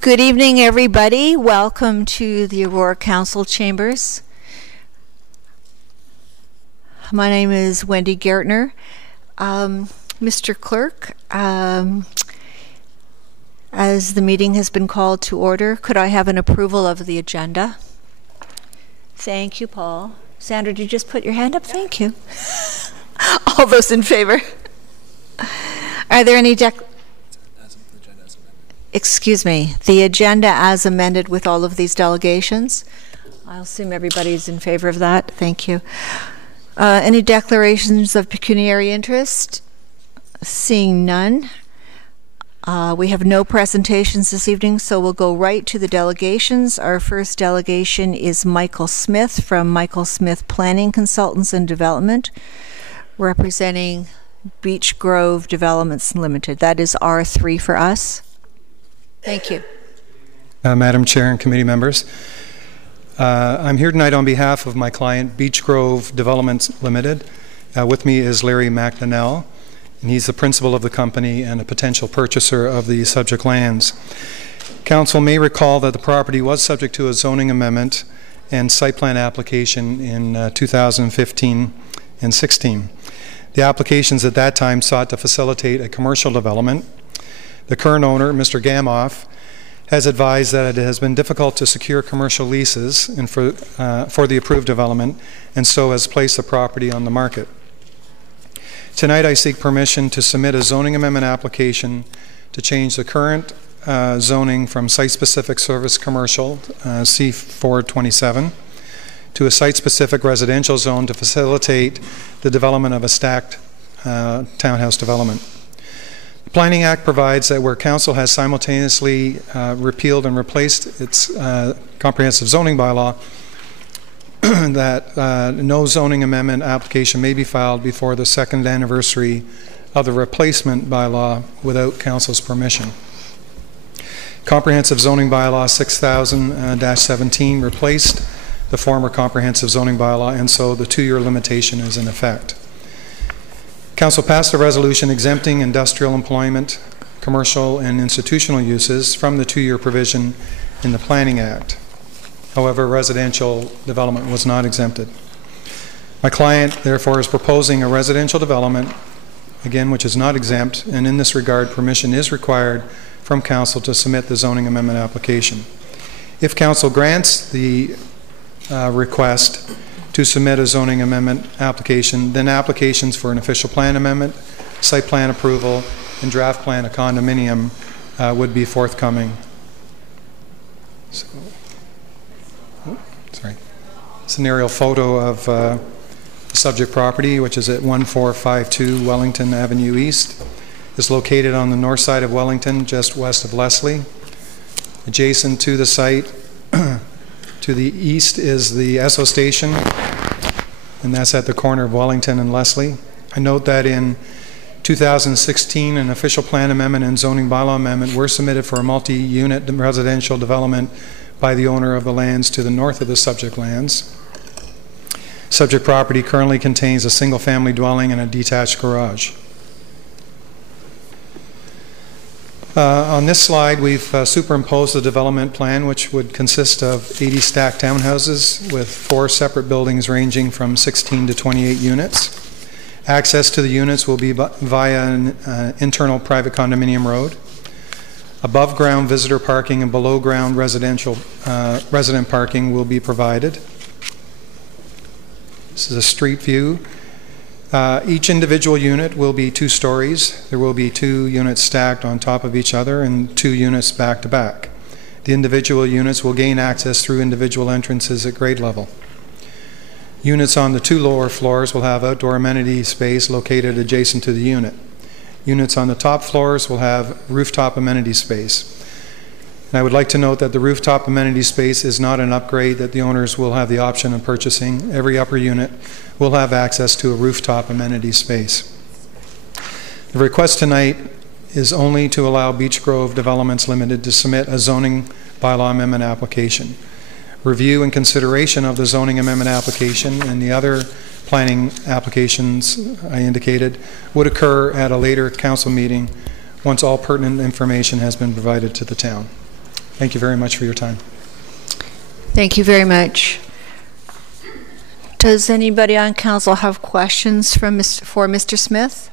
Good evening, everybody. Welcome to the Aurora Council Chambers. My name is Wendy Gertner. Mr. Clerk, as the meeting has been called to order, could I have an approval of the agenda? Thank you, Paul. Sandra, did you just put your hand up? Thank you. All those in favor? Are there any Excuse me, the agenda as amended with all of these delegations? I'll assume everybody's in favor of that. Thank you. Any declarations of pecuniary interest? Seeing none. We have no presentations this evening, so we'll go right to the delegations. Our first delegation is Michael Smith from Michael Smith Planning Consultants and Development, representing Beachgrove Developments Limited. That is R3 for us. Thank you. Madam Chair and committee members, I'm here tonight on behalf of my client, Beachgrove Developments Limited. With me is Larry McNannell, and he's the principal of the company and a potential purchaser of the subject lands. Council may recall that the property was subject to a zoning amendment and site plan application in 2015 and 16. The applications at that time sought to facilitate a commercial development. The current owner, Mr. Gamoff, has advised that it has been difficult to secure commercial leases and for the approved development, and so has placed the property on the market. Tonight I seek permission to submit a zoning amendment application to change the current zoning from site-specific service commercial, C427, to a site-specific residential zone to facilitate the development of a stacked townhouse development. The Planning Act provides that where Council has simultaneously repealed and replaced its comprehensive zoning bylaw, that no zoning amendment application may be filed before the second anniversary of the replacement bylaw without Council's permission. Comprehensive zoning bylaw 6000-17 replaced the former comprehensive zoning bylaw, and so the 2-year limitation is in effect. Council passed a resolution exempting industrial employment, commercial and institutional uses from the 2-year provision in the Planning Act. However, residential development was not exempted. My client, therefore, is proposing a residential development, again, which is not exempt, and in this regard, permission is required from Council to submit the zoning amendment application. If Council grants the request to submit a zoning amendment application, then applications for an official plan amendment, site plan approval, and draft plan a condominium would be forthcoming. So, it's an aerial photo of the subject property, which is at 1452 Wellington Avenue East. It's located on the north side of Wellington, just west of Leslie. Adjacent to the site, to the east is the Esso station, and that's at the corner of Wellington and Leslie. I note that in 2016, an official plan amendment and zoning bylaw amendment were submitted for a multi-unit residential development by the owner of the lands to the north of the subject lands. Subject property currently contains a single-family dwelling and a detached garage. On this slide, we've superimposed the development plan, which would consist of 80 stacked townhouses with 4 separate buildings ranging from 16 to 28 units. Access to the units will be via an internal private condominium road. Above ground visitor parking and below ground resident parking will be provided. This is a street view. Each individual unit will be 2 stories. There will be 2 units stacked on top of each other and 2 units back to back. The individual units will gain access through individual entrances at grade level. Units on the 2 lower floors will have outdoor amenity space located adjacent to the unit. Units on the top floors will have rooftop amenity space. And I would like to note that the rooftop amenity space is not an upgrade that the owners will have the option of purchasing. Every upper unit will have access to a rooftop amenity space. The request tonight is only to allow Beachgrove Developments Limited to submit a zoning bylaw amendment application. Review and consideration of the zoning amendment application and the other planning applications I indicated would occur at a later council meeting once all pertinent information has been provided to the town. Thank you very much for your time. Thank you very much. Does anybody on council have questions for Mr. Smith?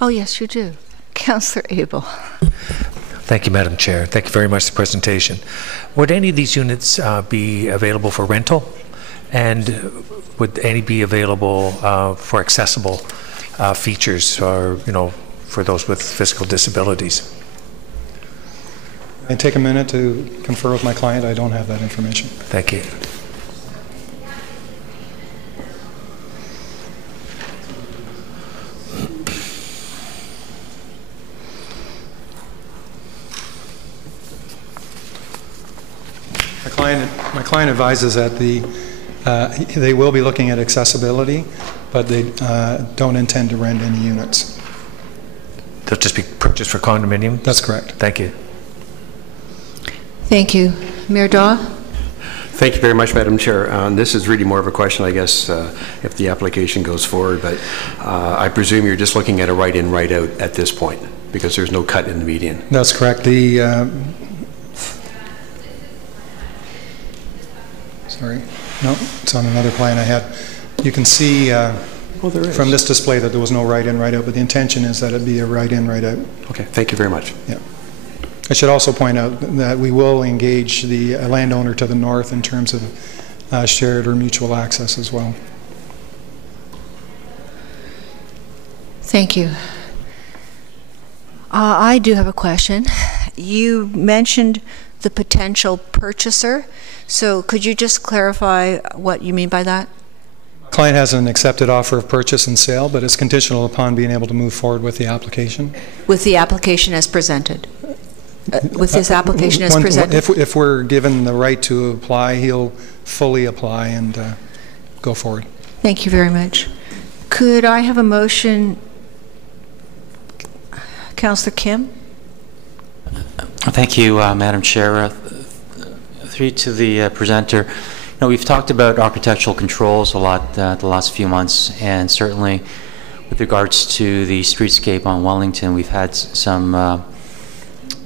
Oh, yes, you do. Councillor Abel. Thank you, Madam Chair. Thank you very much for the presentation. Would any of these units be available for rental? And would any be available for accessible features, or, you know, for those with physical disabilities? I take a minute to confer with my client. I don't have that information. Thank you. My client advises that they will be looking at accessibility, but they don't intend to rent any units. They'll just be purchased for condominium? That's correct. Thank you. Thank you. Mayor Daw? Thank you very much, Madam Chair. This is really more of a question, I guess, if the application goes forward, but I presume you're just looking at a right-in, right-out at this point, because there's no cut in the median. That's correct. Sorry. No, it's on another plan I had. You can see from this display that there was no right-in, right-out, but the intention is that it be a right-in, right-out. Okay, thank you very much. Yeah. I should also point out that we will engage the landowner to the north in terms of shared or mutual access as well. Thank you. I do have a question. You mentioned the potential purchaser, so could you just clarify what you mean by that? Client has an accepted offer of purchase and sale, but it's conditional upon being able to move forward with the application. With the application as presented? With this application as presented? If we're given the right to apply, he'll fully apply and go forward. Thank you very much. Could I have a motion? Councillor Kim? Thank you, Madam Chair. Through to the presenter. You know, we've talked about architectural controls a lot the last few months, and certainly with regards to the streetscape on Wellington, we've had some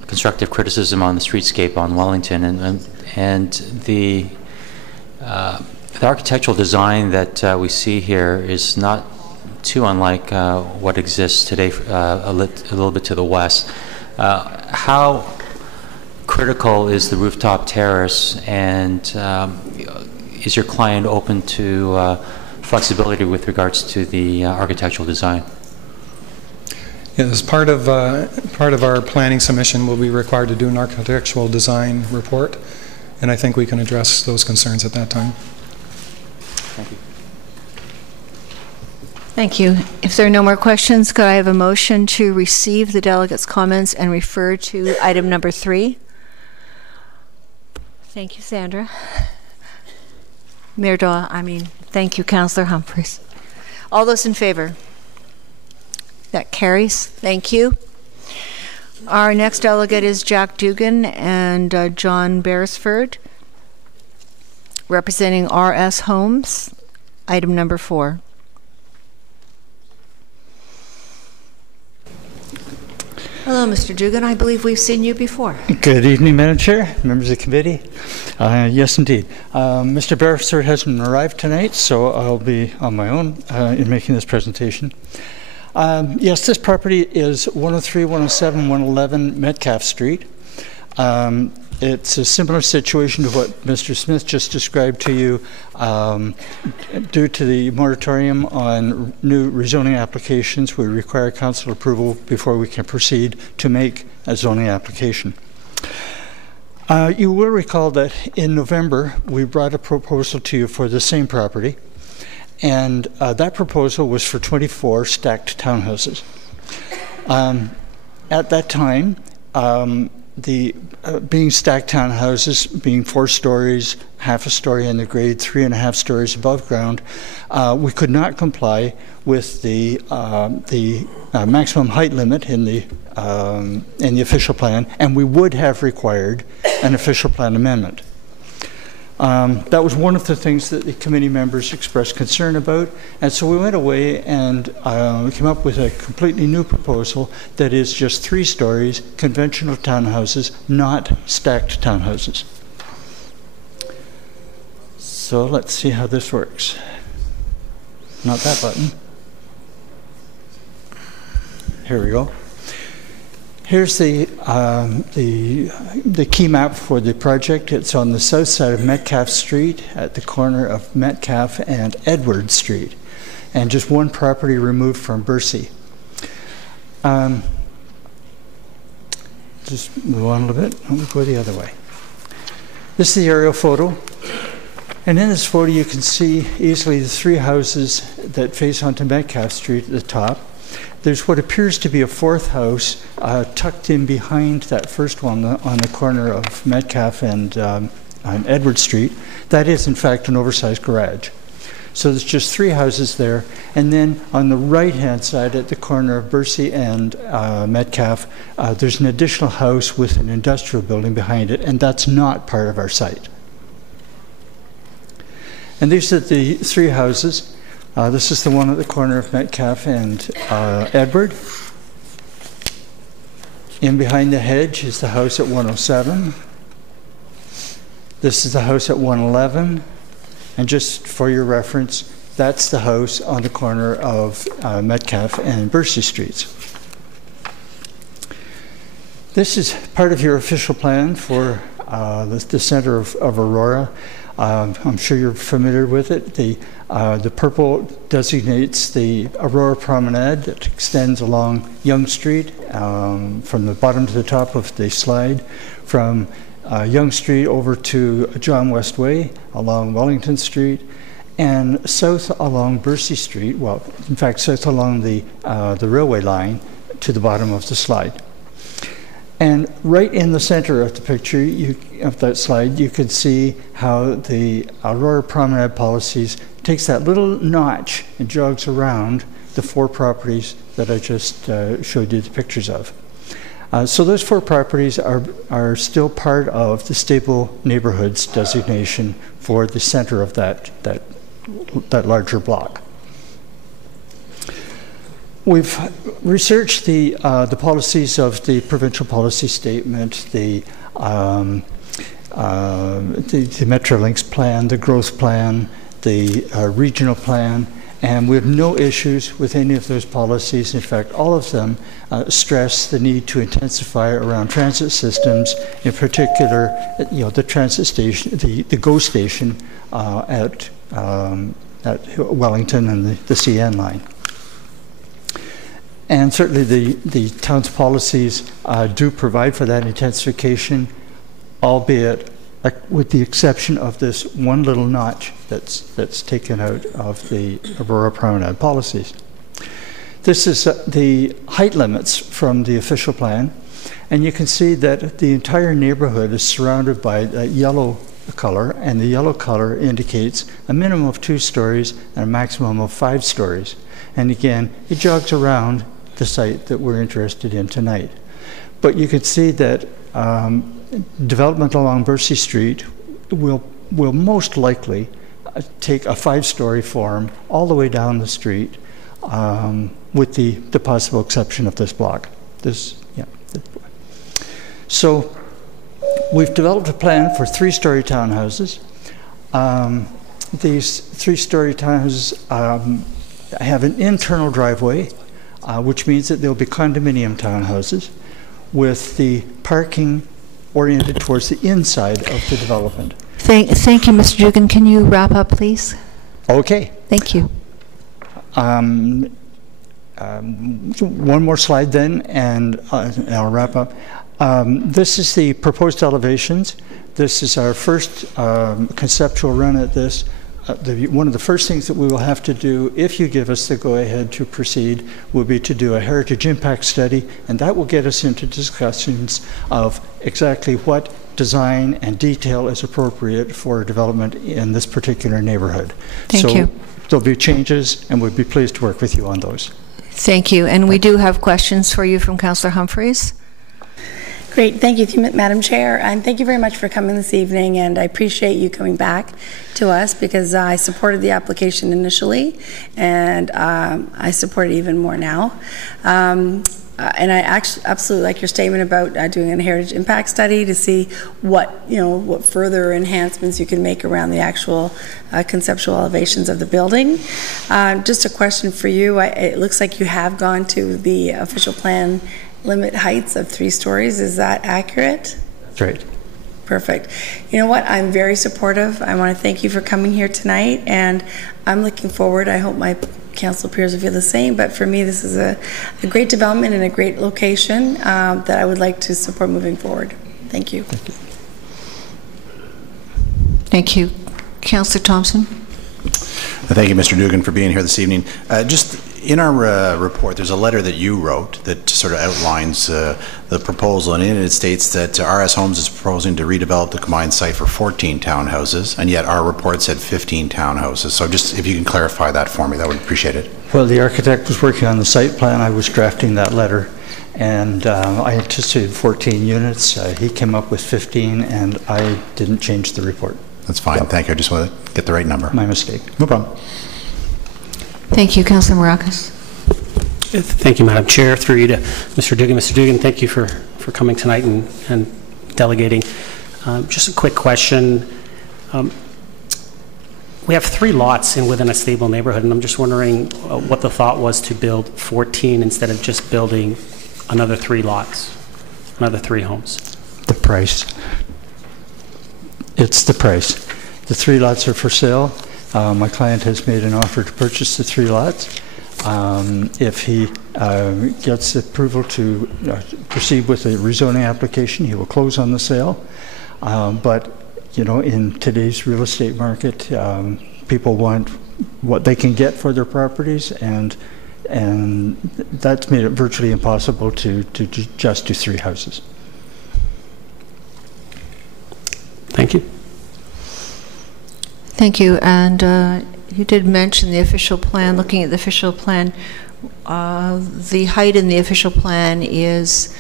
constructive criticism on the streetscape on Wellington, and the architectural design that we see here is not too unlike what exists today a little bit to the west. How critical is the rooftop terrace, and is your client open to flexibility with regards to the architectural design? Yeah, as part of our planning submission, we'll be required to do an architectural design report, and I think we can address those concerns at that time. Thank you. Thank you. If there are no more questions, could I have a motion to receive the delegates' comments and refer to item number 3? Thank you, Sandra. Mayor Daw, thank you, Councillor Humphreys. All those in favor? That carries. Thank you. Our next delegate is Jack Dugan and John Beresford, representing RS Homes, item number 4. Hello, Mr. Dugan. I believe we've seen you before. Good evening, Madam Chair, members of the committee. Yes, indeed. Mr. Beresford hasn't arrived tonight, so I'll be on my own in making this presentation. Yes, this property is 103, 107, 111 Metcalfe Street. It's a similar situation to what Mr. Smith just described to you. Due to the moratorium on new rezoning applications, we require council approval before we can proceed to make a zoning application. You will recall that in November, we brought a proposal to you for the same property, and that proposal was for 24 stacked townhouses. At that time, being stacked townhouses, being 4 stories, half a story in the grade, 3.5 stories above ground, we could not comply with the maximum height limit in the official plan, and we would have required an official plan amendment. That was one of the things that the committee members expressed concern about, and so we went away and we came up with a completely new proposal that is just 3 stories, conventional townhouses, not stacked townhouses. So let's see how this works. Not that button. Here we go. Here's the key map for the project. It's on the south side of Metcalfe Street at the corner of Metcalfe and Edward Street, and just one property removed from Bercy. Just move on a little bit. We'll go the other way. This is the aerial photo. And in this photo, you can see easily the 3 houses that face onto Metcalfe Street at the top. There's what appears to be a 4th house tucked in behind that first one on the corner of Metcalfe and on Edward Street. That is, in fact, an oversized garage. So there's just 3 houses there. And then on the right-hand side at the corner of Bercy and Metcalfe, there's an additional house with an industrial building behind it, and that's not part of our site. And these are the 3 houses. This is the one at the corner of Metcalfe and Edward. In behind the hedge is the house at 107. This is the house at 111. And just for your reference, that's the house on the corner of Metcalfe and Bercy Streets. This is part of your official plan for the center of Aurora. I'm sure you're familiar with it. The purple designates the Aurora Promenade that extends along Yonge Street from the bottom to the top of the slide, from Yonge Street over to John West Way, along Wellington Street, and south along Bercy Street, well, in fact, south along the railway line to the bottom of the slide. And right in the center of the picture, of that slide, you can see how the Aurora Promenade policies takes that little notch and jogs around the 4 properties that I just showed you the pictures of. So those 4 properties are still part of the stable neighborhoods designation for the center of that larger block. We've researched the policies of the provincial policy statement, the Metrolinx plan, the growth plan, the regional plan, and we have no issues with any of those policies. In fact, all of them stress the need to intensify around transit systems, in particular, the transit station, the GO station at Wellington and the CN line. And certainly the town's policies do provide for that intensification, albeit with the exception of this one little notch that's taken out of the Aurora Promenade policies. This is the height limits from the official plan, and you can see that the entire neighborhood is surrounded by that yellow color, and the yellow color indicates a minimum of 2 stories and a maximum of 5 stories. And again, it jogs around the site that we're interested in tonight. But you can see that development along Bercy Street will most likely take a 5-story form all the way down the street, with the possible exception of this block. So we've developed a plan for 3-story townhouses. These 3-story townhouses have an internal driveway, which means that they'll be condominium townhouses with the parking oriented towards the inside of the development. Thank you, Mr. Dugan. Can you wrap up, please? Okay. Thank you. One more slide then, and I'll wrap up. This is the proposed elevations. This is our first conceptual run at this. One of the first things that we will have to do, if you give us the go-ahead to proceed, will be to do a heritage impact study, and that will get us into discussions of exactly what design and detail is appropriate for development in this particular neighborhood. Thank you. There'll be changes, and we'd be pleased to work with you on those. Thank you. And we do have questions for you from Councillor Humphreys. Great. Thank you, Madam Chair, and thank you very much for coming this evening, and I appreciate you coming back to us because I supported the application initially, and I support it even more now. And I actually absolutely like your statement about doing a heritage impact study to see what further enhancements you can make around the actual conceptual elevations of the building. Just a question for you. It looks like you have gone to the official plan limit heights of 3 stories. Is that accurate? That's right. Perfect. You know what? I'm very supportive. I want to thank you for coming here tonight, and I'm looking forward. I hope my council peers will feel the same, but for me this is a great development and a great location that I would like to support moving forward. Thank you. Thank you. Thank you. Councillor Thompson. Thank you, Mr. Dugan, for being here this evening. Just in our report, there's a letter that you wrote that sort of outlines the proposal, and in it states that RS Homes is proposing to redevelop the combined site for 14 townhouses, and yet our report said 15 townhouses. So just if you can clarify that for me, that would appreciate it. Well, the architect was working on the site plan. I was drafting that letter, and I anticipated 14 units. He came up with 15, and I didn't change the report. That's fine. Yep. Thank you. I just want to get the right number. My mistake. No problem. Thank you. Councillor Maracas. Thank you, Madam Chair. Through you to Mr. Dugan. Mr. Dugan, thank you for coming tonight and delegating. Just a quick question. We have 3 lots within a stable neighborhood, and I'm just wondering what the thought was to build 14 instead of just building another 3 lots, another 3 homes. The price. It's the price. The 3 lots are for sale. My client has made an offer to purchase the 3 lots. If he gets approval to proceed with a rezoning application, he will close on the sale. But you know, in today's real estate market, people want what they can get for their properties, and that's made it virtually impossible to just do 3 houses. Thank you. Thank you. And you did mention the official plan. Looking at the official plan, the height in the official plan is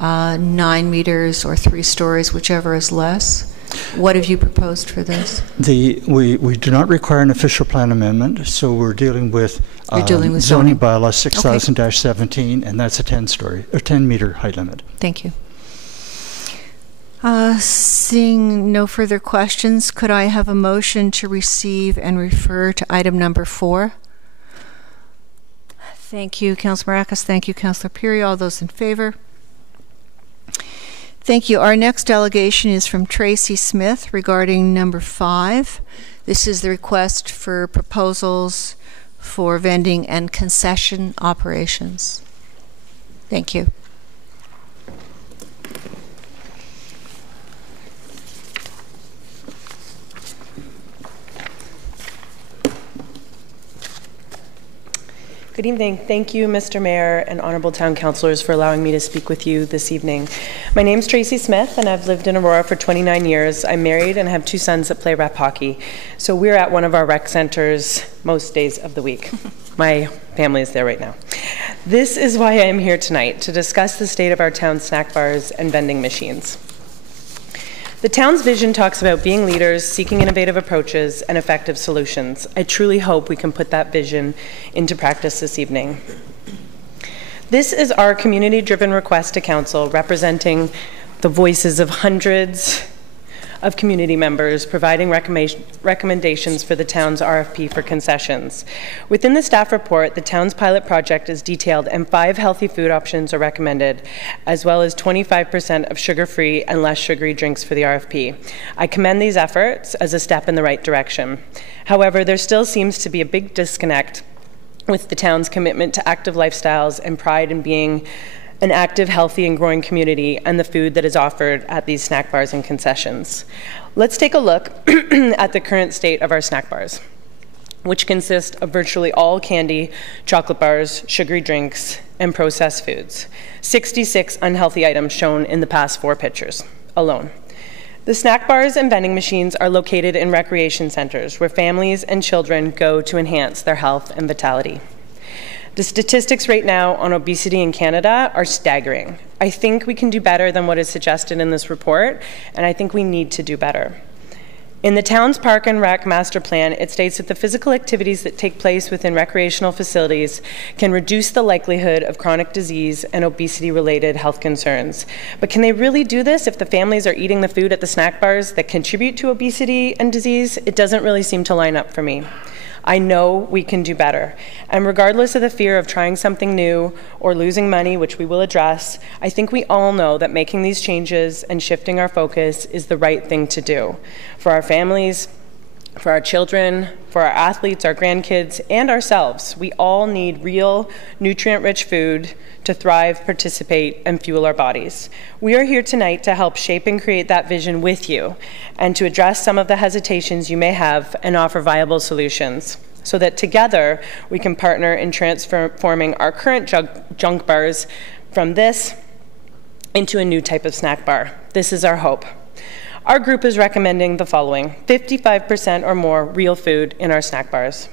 9 meters or 3 stories, whichever is less. What have you proposed for this? We do not require an official plan amendment, so we're dealing with, zoning bylaw 6000-17, and that's a 10-story or 10-meter height limit. Thank you. Seeing no further questions, could I have a motion to receive and refer to item number 4? Thank you, Councillor Maracas. Thank you, Councillor Piri. All those in favor? Thank you. Our next delegation is from Tracy Smith regarding number 5. This is the request for proposals for vending and concession operations. Thank you. Good evening. Thank you, Mr. Mayor and Honourable Town Councillors, for allowing me to speak with you this evening. My name is Tracy Smith, and I've lived in Aurora for 29 years. I'm married and have 2 sons that play rep hockey. So we're at one of our rec centers most days of the week. My family is there right now. This is why I am here tonight, to discuss the state of our town's snack bars and vending machines. The town's vision talks about being leaders, seeking innovative approaches, and effective solutions. I truly hope we can put that vision into practice this evening. This is our community-driven request to Council, representing the voices of hundreds of community members, providing recommendations for the town's RFP for concessions. Within the staff report, the town's pilot project is detailed, and 5 healthy food options are recommended, as well as 25% of sugar-free and less sugary drinks for the RFP. I commend these efforts as a step in the right direction. However, there still seems to be a big disconnect with the town's commitment to active lifestyles and pride in being an active, healthy, and growing community, and the food that is offered at these snack bars and concessions. Let's take a look at the current state of our snack bars, which consist of virtually all candy, chocolate bars, sugary drinks, and processed foods. 66 unhealthy items shown in the past 4 pictures alone. The snack bars and vending machines are located in recreation centers where families and children go to enhance their health and vitality. The statistics right now on obesity in Canada are staggering. I think we can do better than what is suggested in this report, and I think we need to do better. In the town's Park and Rec Master Plan, it states that the physical activities that take place within recreational facilities can reduce the likelihood of chronic disease and obesity-related health concerns. But can they really do this if the families are eating the food at the snack bars that contribute to obesity and disease? It doesn't really seem to line up for me. I know we can do better. And regardless of the fear of trying something new or losing money, which we will address, I think we all know that making these changes and shifting our focus is the right thing to do for our families, for our children, for our athletes, our grandkids, and ourselves. We all need real, nutrient-rich food to thrive, participate, and fuel our bodies. We are here tonight to help shape and create that vision with you and to address some of the hesitations you may have and offer viable solutions so that together we can partner in transforming our current junk bars from this into a new type of snack bar. This is our hope. Our group is recommending the following: 55% or more real food in our snack bars.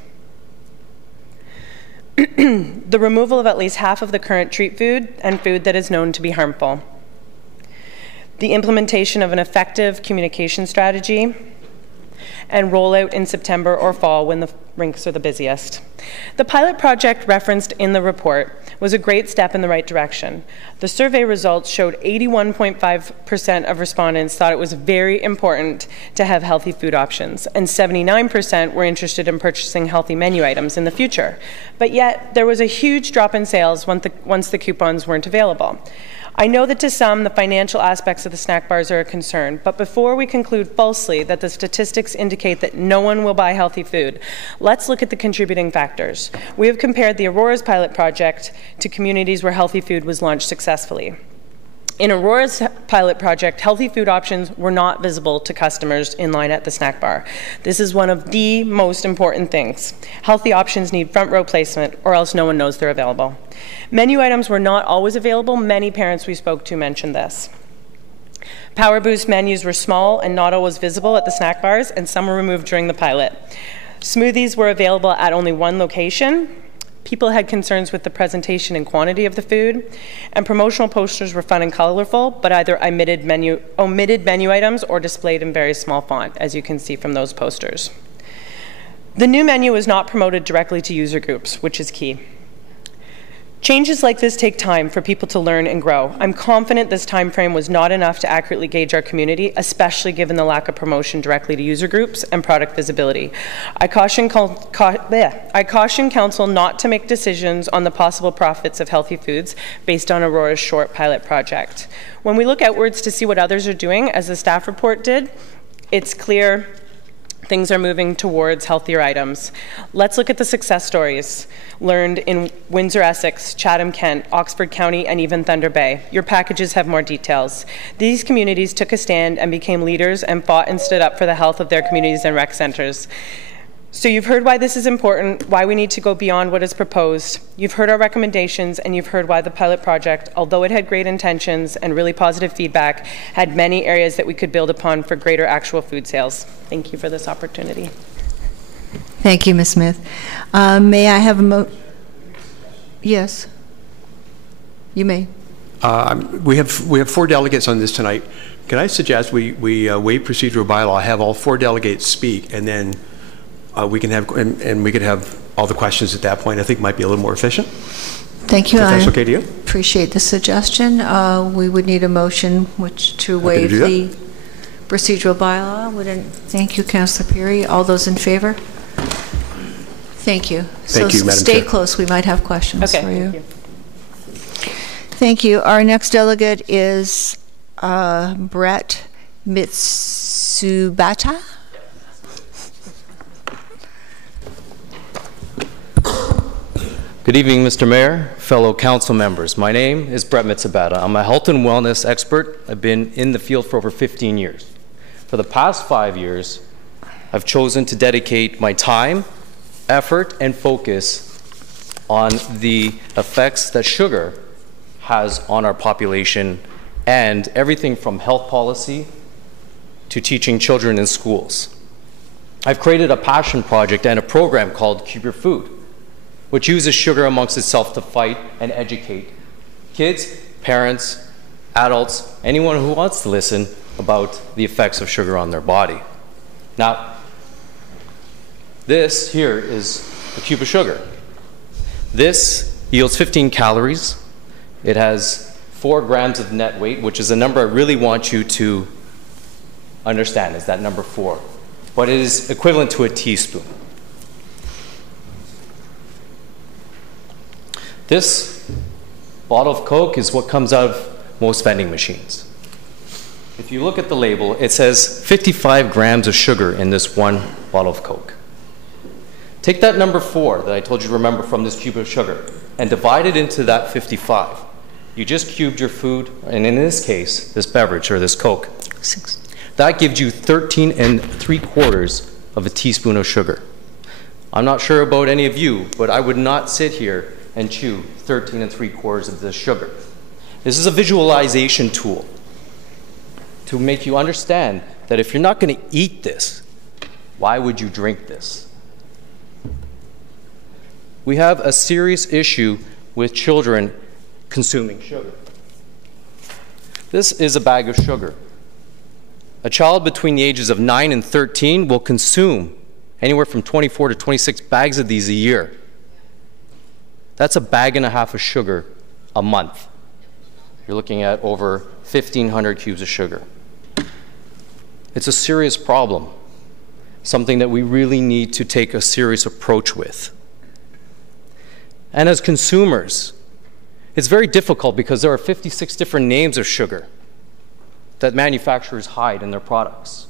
The removal of at least half of the current treat food and food that is known to be harmful. The implementation of an effective communication strategy and rollout in September or fall when the rinks are the busiest. The pilot project referenced in the report was a great step in the right direction. The survey results showed 81.5% of respondents thought it was very important to have healthy food options, and 79% were interested in purchasing healthy menu items in the future. But yet, there was a huge drop in sales once the coupons weren't available. I know that to some, the financial aspects of the snack bars are a concern, but before we conclude falsely that the statistics indicate that no one will buy healthy food, let's look at the contributing factors. We have compared the Aurora's pilot project to communities where healthy food was launched successfully. In Aurora's pilot project, healthy food options were not visible to customers in line at the snack bar. This is one of the most important things. Healthy options need front row placement or else no one knows they're available. Menu items were not always available. Many parents we spoke to mentioned this. Power Boost menus were small and not always visible at the snack bars, and some were removed during the pilot. Smoothies were available at only one location. People had concerns with the presentation and quantity of the food, and promotional posters were fun and colorful, but either omitted menu items or displayed in very small font, as you can see from those posters. The new menu was not promoted directly to user groups, which is key. Changes like this take time for people to learn and grow. I'm confident this time frame was not enough to accurately gauge our community, especially given the lack of promotion directly to user groups and product visibility. I caution Council not to make decisions on the possible profits of healthy foods based on Aurora's short pilot project. When we look outwards to see what others are doing, as the staff report did, it's clear things are moving towards healthier items. Let's look at the success stories learned in Windsor, Essex, Chatham, Kent, Oxford County, and even Thunder Bay. Your packages have more details. These communities took a stand and became leaders and fought and stood up for the health of their communities and rec centers. So you've heard why this is important, why we need to go beyond what is proposed. You've heard our recommendations, and you've heard why the pilot project, although it had great intentions and really positive feedback, had many areas that we could build upon for greater actual food sales. Thank you for this opportunity. Thank you, Ms. Smith. May I have a Yes. You may. We have 4 delegates on this tonight. Can I suggest we waive procedural bylaw, have all 4 delegates speak, and then we can have and we could have all the questions at that point. I think might be a little more efficient. Thank you. If that's okay to you. Appreciate the suggestion. We would need a motion to waive the procedural bylaw. Thank you, Councillor Peary. All those in favor? Thank you. Thank you, Madam Stay Chair. close. We might have questions for you. Thank you. Thank you. Our next delegate is Brett Mitsubata. Good evening, Mr. Mayor, fellow council members. My name is Brett Mitsubata. I'm a health and wellness expert. I've been in the field for over 15 years. For the past 5 years, I've chosen to dedicate my time, effort, and focus on the effects that sugar has on our population and everything from health policy to teaching children in schools. I've created a passion project and a program called Keep Your Food. which uses sugar amongst itself to fight and educate kids, parents, adults, anyone who wants to listen about the effects of sugar on their body. Now, this here is a cube of sugar. This yields 15 calories. It has 4 grams of net weight, which is a number I really want you to understand, is that number 4. But it is equivalent to a teaspoon. This bottle of Coke is what comes out of most vending machines. If you look at the label, it says 55 grams of sugar in this one bottle of Coke. Take that number 4 that I told you to remember from this cube of sugar and divide it into that 55. You just cubed your food, and in this case, this beverage or this Coke. That gives you 13 3/4 of a teaspoon of sugar. I'm not sure about any of you, but I would not sit here and chew 13 3/4 of this sugar. This is a visualization tool to make you understand that if you're not going to eat this, why would you drink this? We have a serious issue with children consuming sugar. This is a bag of sugar. A child between the ages of 9 and 13 will consume anywhere from 24 to 26 bags of these a year. That's a bag and a half of sugar a month. You're looking at over 1,500 cubes of sugar. It's a serious problem, something that we really need to take a serious approach with. And as consumers, it's very difficult because there are 56 different names of sugar that manufacturers hide in their products.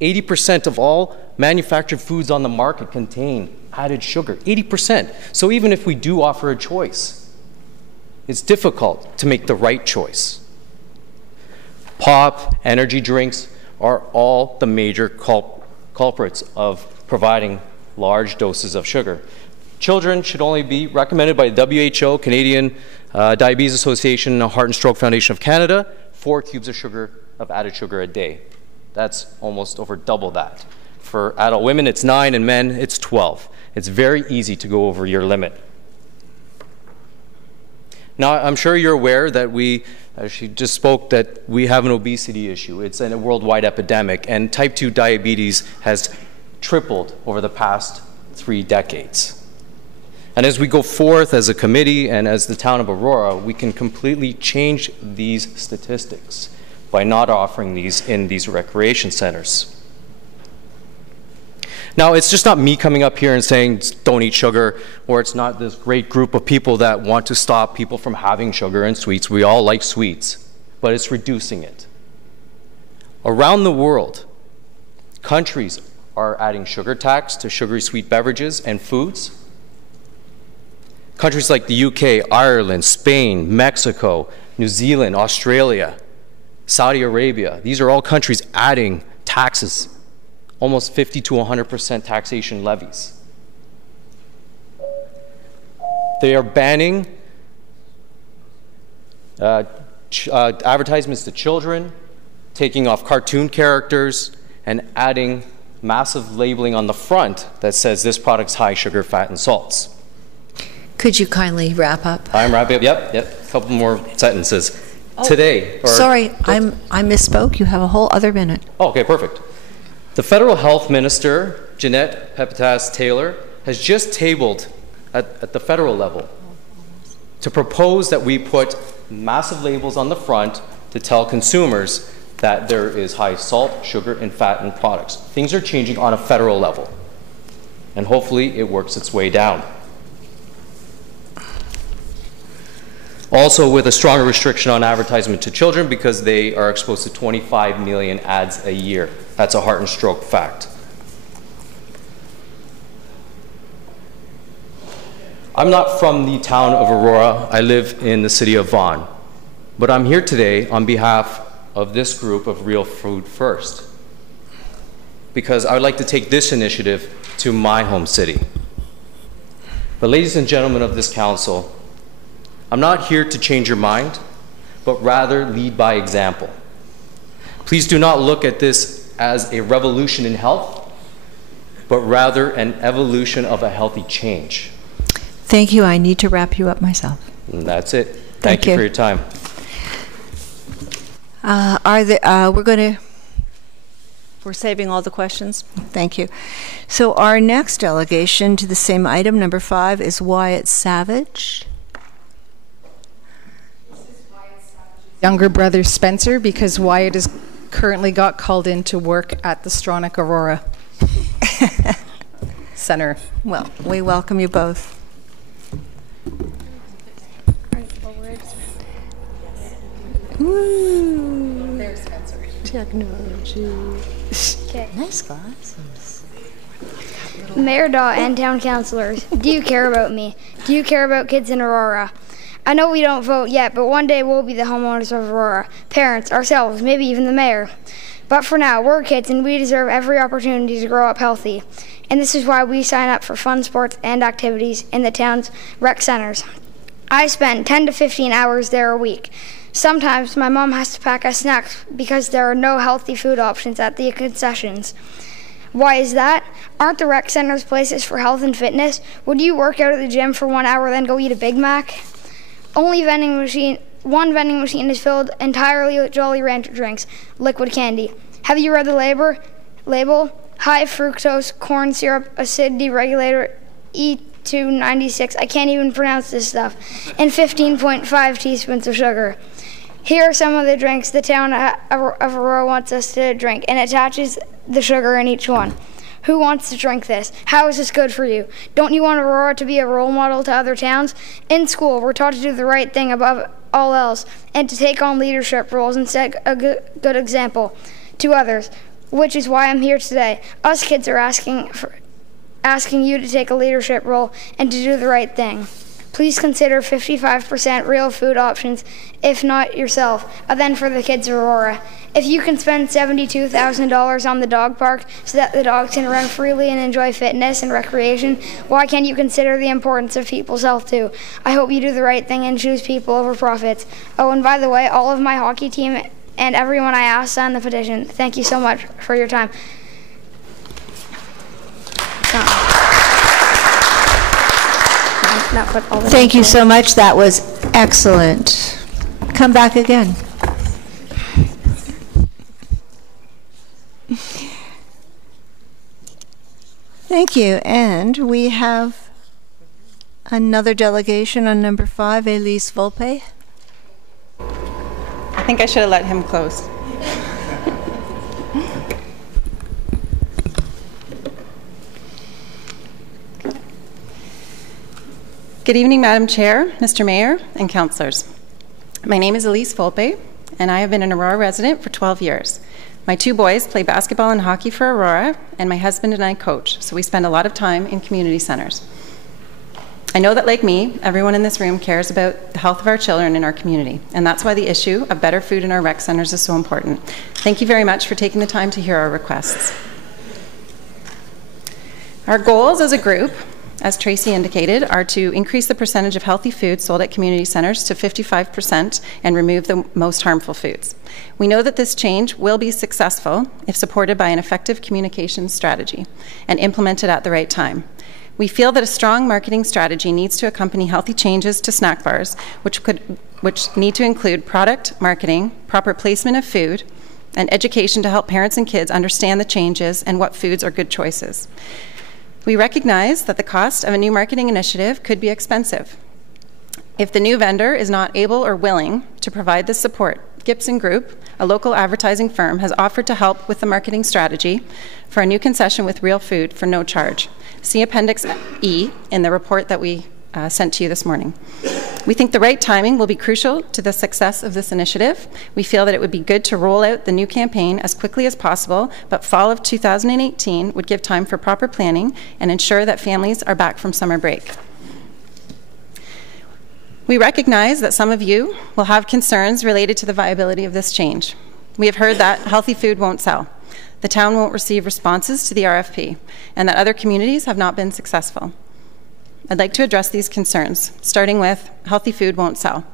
80% of all manufactured foods on the market contain added sugar, 80%. So even if we do offer a choice, it's difficult to make the right choice. Pop, energy drinks are all the major culprits of providing large doses of sugar. Children should only be recommended by the WHO, Canadian Diabetes Association, and the Heart and Stroke Foundation of Canada, 4 cubes of sugar, of added sugar a day. That's almost over double that. For adult women, it's 9, and men, it's 12. It's very easy to go over your limit. Now, I'm sure you're aware that she just spoke that we have an obesity issue. It's a worldwide epidemic, and type 2 diabetes has tripled over the past 3 decades. And as we go forth as a committee and as the town of Aurora, we can completely change these statistics by not offering these in these recreation centers. Now, it's just not me coming up here and saying, don't eat sugar, or it's not this great group of people that want to stop people from having sugar and sweets. We all like sweets, but it's reducing it. Around the world, countries are adding sugar tax to sugary sweet beverages and foods. Countries like the UK, Ireland, Spain, Mexico, New Zealand, Australia, Saudi Arabia, these are all countries adding taxes, almost 50 to 100% taxation levies. They are banning advertisements to children, taking off cartoon characters, and adding massive labeling on the front that says this product's high sugar, fat, and salts. Could you kindly wrap up? I'm wrapping up. Yep. A couple more sentences. Today. Sorry, I misspoke. You have a whole other minute. Oh, okay, perfect. The federal health minister, Jeanette Pepitas-Taylor, has just tabled at the federal level to propose that we put massive labels on the front to tell consumers that there is high salt, sugar, and fat in products. Things are changing on a federal level, and hopefully it works its way down. Also, with a stronger restriction on advertisement to children because they are exposed to 25 million ads a year. That's a heart and stroke fact. I'm not from the town of Aurora. I live in the city of Vaughan. But I'm here today on behalf of this group of Real Food First, because I would like to take this initiative to my home city. But ladies and gentlemen of this council, I'm not here to change your mind, but rather lead by example. Please do not look at this as a revolution in health, but rather an evolution of a healthy change. Thank you. I need to wrap you up myself. And that's it. Thank you for your time. We're saving all the questions. Thank you. So our next delegation to the same item, number 5, is Wyatt Savage. Younger brother Spencer, because Wyatt has currently got called in to work at the Stronach Aurora Center. Well, we welcome you both. Ooh. There's Spencer. Technology. Okay. Nice glasses. Mayor Daw and town councilors, do you care about me? Do you care about kids in Aurora? I know we don't vote yet, but one day we'll be the homeowners of Aurora. Parents, ourselves, maybe even the mayor. But for now, we're kids and we deserve every opportunity to grow up healthy. And this is why we sign up for fun sports and activities in the town's rec centers. I spend 10 to 15 hours there a week. Sometimes my mom has to pack us snacks because there are no healthy food options at the concessions. Why is that? Aren't the rec centers places for health and fitness? Would you work out at the gym for 1 hour then go eat a Big Mac? One vending machine is filled entirely with Jolly Rancher drinks, liquid candy. Have you read the label? High fructose corn syrup, acidity regulator, E296, I can't even pronounce this stuff, and 15.5 teaspoons of sugar. Here are some of the drinks the town of Aurora wants us to drink, and attaches the sugar in each one. Who wants to drink this? How is this good for you? Don't you want Aurora to be a role model to other towns? In school, we're taught to do the right thing above all else, and to take on leadership roles and set a good example to others, which is why I'm here today. Us kids are asking you to take a leadership role and to do the right thing. Please consider 55% real food options, if not yourself, a then for the kids of Aurora. If you can spend $72,000 on the dog park so that the dogs can run freely and enjoy fitness and recreation, why can't you consider the importance of people's health too? I hope you do the right thing and choose people over profits. Oh, and by the way, all of my hockey team and everyone I asked signed the petition. Thank you so much for your time. Thank you so much. That was excellent. Come back again. Thank you. And we have another delegation on number 5, Elise Volpe. I think I should have let him close. Good evening, Madam Chair, Mr. Mayor, and councillors. My name is Elise Volpe, and I have been an Aurora resident for 12 years. My 2 boys play basketball and hockey for Aurora, and my husband and I coach, so we spend a lot of time in community centres. I know that, like me, everyone in this room cares about the health of our children in our community, and that's why the issue of better food in our rec centres is so important. Thank you very much for taking the time to hear our requests. Our goals as a group, as Tracy indicated, are to increase the percentage of healthy food sold at community centres to 55% and remove the most harmful foods. We know that this change will be successful if supported by an effective communication strategy and implemented at the right time. We feel that a strong marketing strategy needs to accompany healthy changes to snack bars, which need to include product marketing, proper placement of food, and education to help parents and kids understand the changes and what foods are good choices. We recognize that the cost of a new marketing initiative could be expensive. If the new vendor is not able or willing to provide this support, Gibson Group, a local advertising firm, has offered to help with the marketing strategy for a new concession with real food for no charge. See Appendix E in the report that we sent to you this morning. We think the right timing will be crucial to the success of this initiative. We feel that it would be good to roll out the new campaign as quickly as possible, but fall of 2018 would give time for proper planning and ensure that families are back from summer break. We recognize that some of you will have concerns related to the viability of this change. We have heard that healthy food won't sell, the town won't receive responses to the RFP, and that other communities have not been successful. I'd like to address these concerns, starting with healthy food won't sell.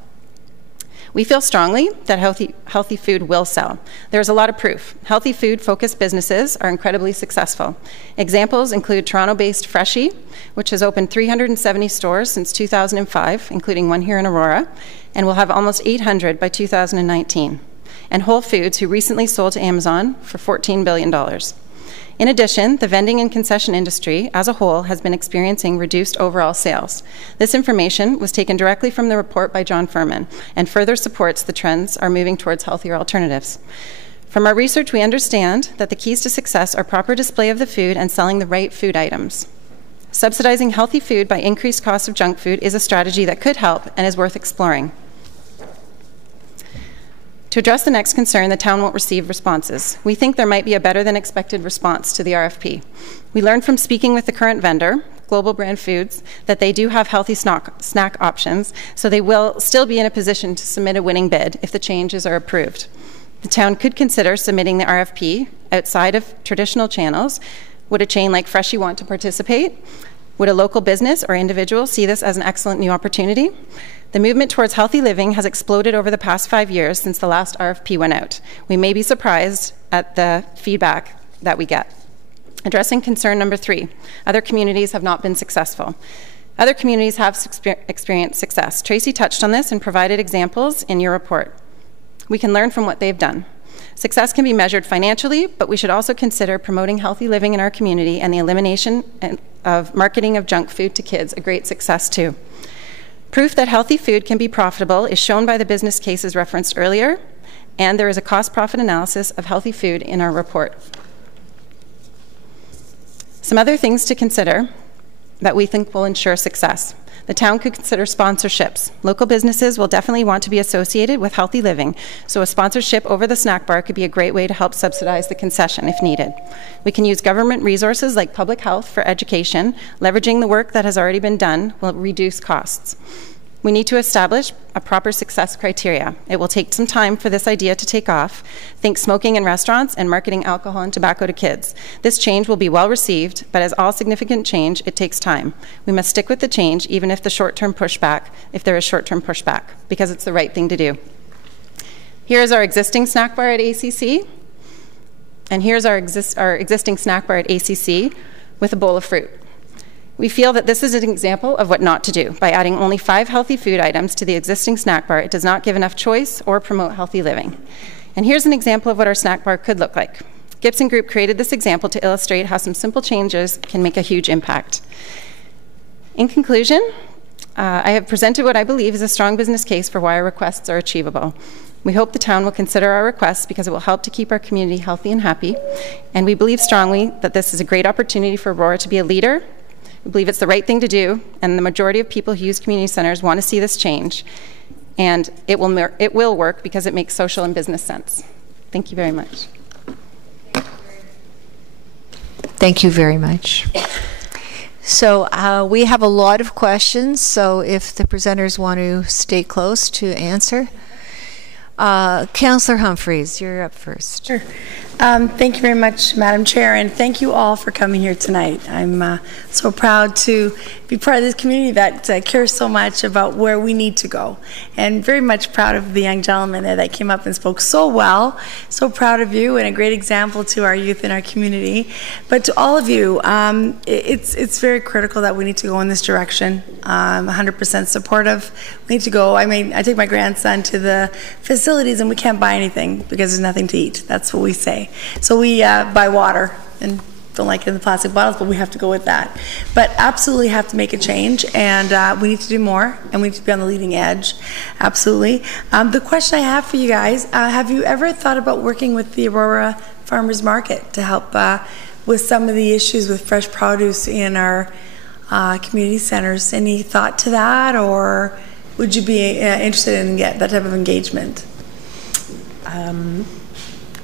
We feel strongly that healthy food will sell. There's a lot of proof. Healthy food-focused businesses are incredibly successful. Examples include Toronto-based Freshie, which has opened 370 stores since 2005, including one here in Aurora, and will have almost 800 by 2019. And Whole Foods, who recently sold to Amazon for $14 billion. In addition, the vending and concession industry as a whole has been experiencing reduced overall sales. This information was taken directly from the report by John Furman and further supports the trends are moving towards healthier alternatives. From our research, we understand that the keys to success are proper display of the food and selling the right food items. Subsidizing healthy food by increased costs of junk food is a strategy that could help and is worth exploring. To address the next concern, the town won't receive responses. We think there might be a better than expected response to the RFP. We learned from speaking with the current vendor, Global Brand Foods, that they do have healthy snack options, so they will still be in a position to submit a winning bid if the changes are approved. The town could consider submitting the RFP outside of traditional channels. Would a chain like Freshie want to participate? Would a local business or individual see this as an excellent new opportunity? The movement towards healthy living has exploded over the past 5 years since the last RFP went out. We may be surprised at the feedback that we get. Addressing concern number 3, other communities have not been successful. Other communities have experienced success. Tracy touched on this and provided examples in your report. We can learn from what they've done. Success can be measured financially, but we should also consider promoting healthy living in our community and the elimination of marketing of junk food to kids, a great success too. Proof that healthy food can be profitable is shown by the business cases referenced earlier, and there is a cost-profit analysis of healthy food in our report. Some other things to consider that we think will ensure success. The town could consider sponsorships. Local businesses will definitely want to be associated with healthy living, so a sponsorship over the snack bar could be a great way to help subsidize the concession if needed. We can use government resources like public health for education. Leveraging the work that has already been done will reduce costs. We need to establish a proper success criteria. It will take some time for this idea to take off. Think smoking in restaurants and marketing alcohol and tobacco to kids. This change will be well received, but as all significant change, it takes time. We must stick with the change, even if there is short-term pushback, because it's the right thing to do. Here's our existing snack bar at ACC, and here's our existing snack bar at ACC with a bowl of fruit. We feel that this is an example of what not to do. By adding only 5 healthy food items to the existing snack bar, it does not give enough choice or promote healthy living. And here's an example of what our snack bar could look like. Gibson Group created this example to illustrate how some simple changes can make a huge impact. In conclusion, I have presented what I believe is a strong business case for why our requests are achievable. We hope the town will consider our requests because it will help to keep our community healthy and happy. And we believe strongly that this is a great opportunity for Aurora to be a leader. We believe it's the right thing to do, and the majority of people who use community centers want to see this change. And it will work because it makes social and business sense. Thank you very much. Thank you very much. So we have a lot of questions, so if the presenters want to stay close to answer. Councillor Humphreys, you're up first. Sure. Thank you very much, Madam Chair, and thank you all for coming here tonight. I'm so proud to be part of this community that cares so much about where we need to go, and very much proud of the young gentleman there that came up and spoke so well. So proud of you, and a great example to our youth in our community. But to all of you, it's very critical that we need to go in this direction. I'm 100% supportive. We need to go. I mean, I take my grandson to the facilities and we can't buy anything because there's nothing to eat. That's what we say. So we buy water and don't like it in the plastic bottles, but we have to go with that. But absolutely have to make a change, and we need to do more, and we need to be on the leading edge. Absolutely. The question I have for you guys, have you ever thought about working with the Aurora Farmers Market to help with some of the issues with fresh produce in our community centers? Any thought to that, or would you be interested in that type of engagement?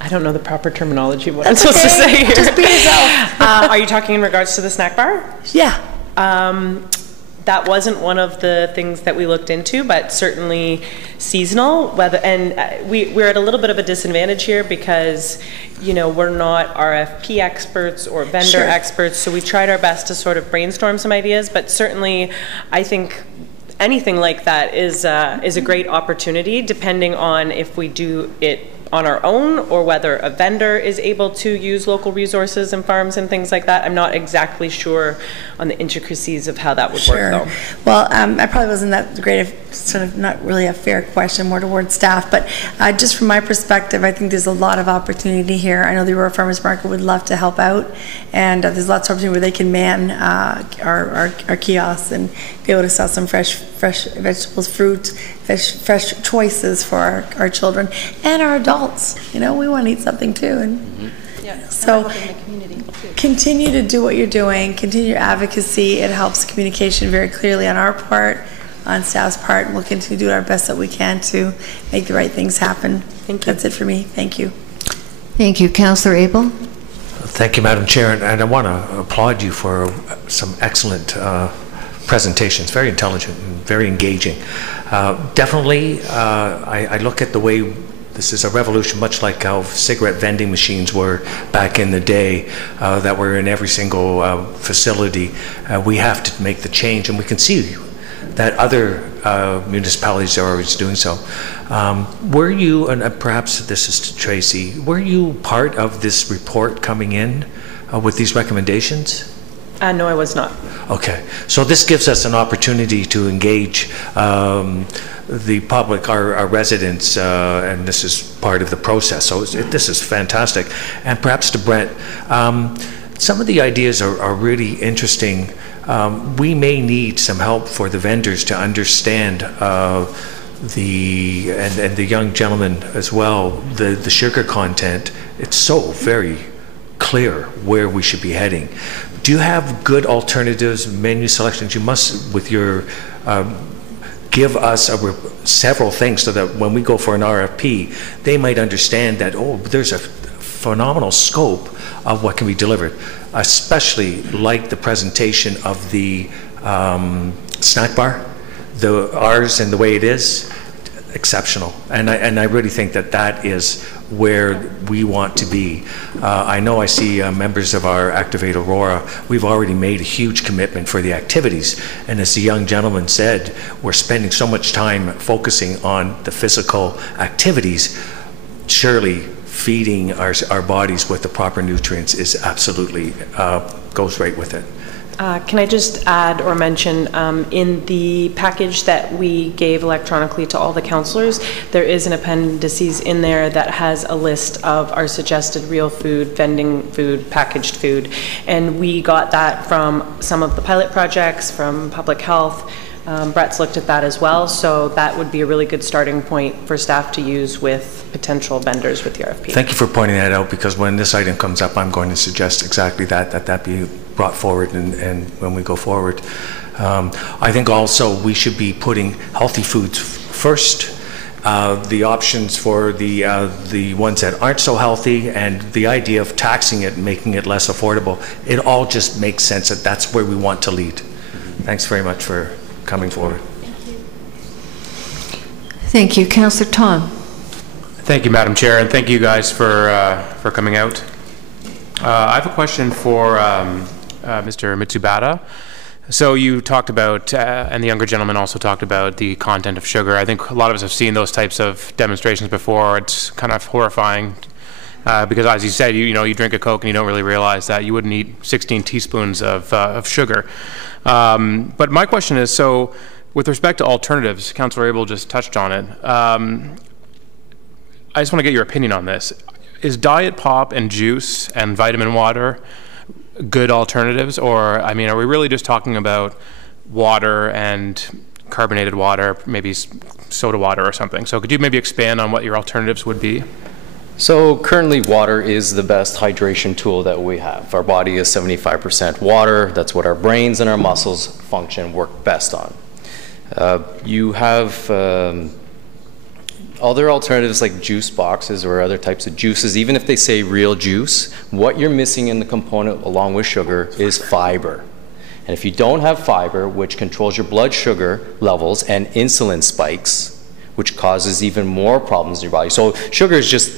I don't know the proper terminology of what I'm supposed to say here. Just be yourself. Are you talking in regards to the snack bar? Yeah. That wasn't one of the things that we looked into, but certainly seasonal. We're at a little bit of a disadvantage here because, we're not RFP experts or vendor experts, so we tried our best to sort of brainstorm some ideas, but certainly I think anything like that is a great opportunity, depending on if we do it on our own or whether a vendor is able to use local resources and farms and things like that. I'm not exactly sure on the intricacies of how that would work, though. Well, I probably wasn't that great of sort of not really a fair question, more towards staff, but just from my perspective, I think there's a lot of opportunity here. I know the Aurora Farmers Market would love to help out, and there's lots of opportunity where they can man our kiosks and be able to sell some fresh vegetables, fruit, fresh choices for our children and our adults. You know, we want to eat something too, and so continue to do what you're doing, continue your advocacy. It helps communication very clearly on our part, on staff's part, and we'll continue to do our best that we can to make the right things happen. Thank you. That's it for me. Thank you. Thank you. Councillor Abel. Thank you, Madam Chair, and I want to applaud you for some excellent presentations, very intelligent and very engaging. Definitely, I look at the way this is a revolution, much like how cigarette vending machines were back in the day, that were in every single facility. We have to make the change, and we can see that other municipalities are always doing so. Were you, and perhaps this is to Tracy, were you part of this report coming in with these recommendations? No, I was not. Okay, so this gives us an opportunity to engage the public, our residents, and this is part of the process. So this is fantastic. And perhaps to Brent, some of the ideas are really interesting. We may need some help for the vendors to understand and the young gentleman as well, the sugar content. It's so very clear where we should be heading. Do you have good alternatives, menu selections? You must, with your, give us several things so that when we go for an RFP, they might understand that, oh, there's a phenomenal scope of what can be delivered, especially like the presentation of the snack bar, ours and the way it is, exceptional. And I really think that is where we want to be. I know I see members of our Activate Aurora, we've already made a huge commitment for the activities, and as the young gentleman said, we're spending so much time focusing on the physical activities. Surely feeding our bodies with the proper nutrients is absolutely, goes right with it. Can I just add or mention, in the package that we gave electronically to all the councillors, there is an appendices in there that has a list of our suggested real food, vending food, packaged food, and we got that from some of the pilot projects, from public health. Brett's looked at that as well, so that would be a really good starting point for staff to use with potential vendors with the RFP. Thank you for pointing that out, because when this item comes up, I'm going to suggest exactly that be brought forward and when we go forward. I think also we should be putting healthy foods first, the options for the ones that aren't so healthy, and the idea of taxing it and making it less affordable. It all just makes sense that that's where we want to lead. Thanks very much for coming forward. Thank you. Councillor Tom. Thank you, Madam Chair, and thank you guys for coming out. I have a question for Mr. Mitsubata. So you talked about, and the younger gentleman also talked about the content of sugar. I think a lot of us have seen those types of demonstrations before. It's kind of horrifying because, as you said, you drink a Coke and you don't really realize that you wouldn't eat 16 teaspoons of sugar. But my question is, so with respect to alternatives, Councillor Abel just touched on it. I just want to get your opinion on this. Is diet pop and juice and vitamin water good alternatives, or are we really just talking about water and carbonated water, maybe soda water or something? So could you maybe expand on what your alternatives would be? So currently water is the best hydration tool that we have. Our body is 75% water. That's what our brains and our muscles function, work best on. You have other alternatives like juice boxes or other types of juices. Even if they say real juice, what you're missing in the component along with sugar is fiber. And if you don't have fiber, which controls your blood sugar levels and insulin spikes, which causes even more problems in your body. So sugar is just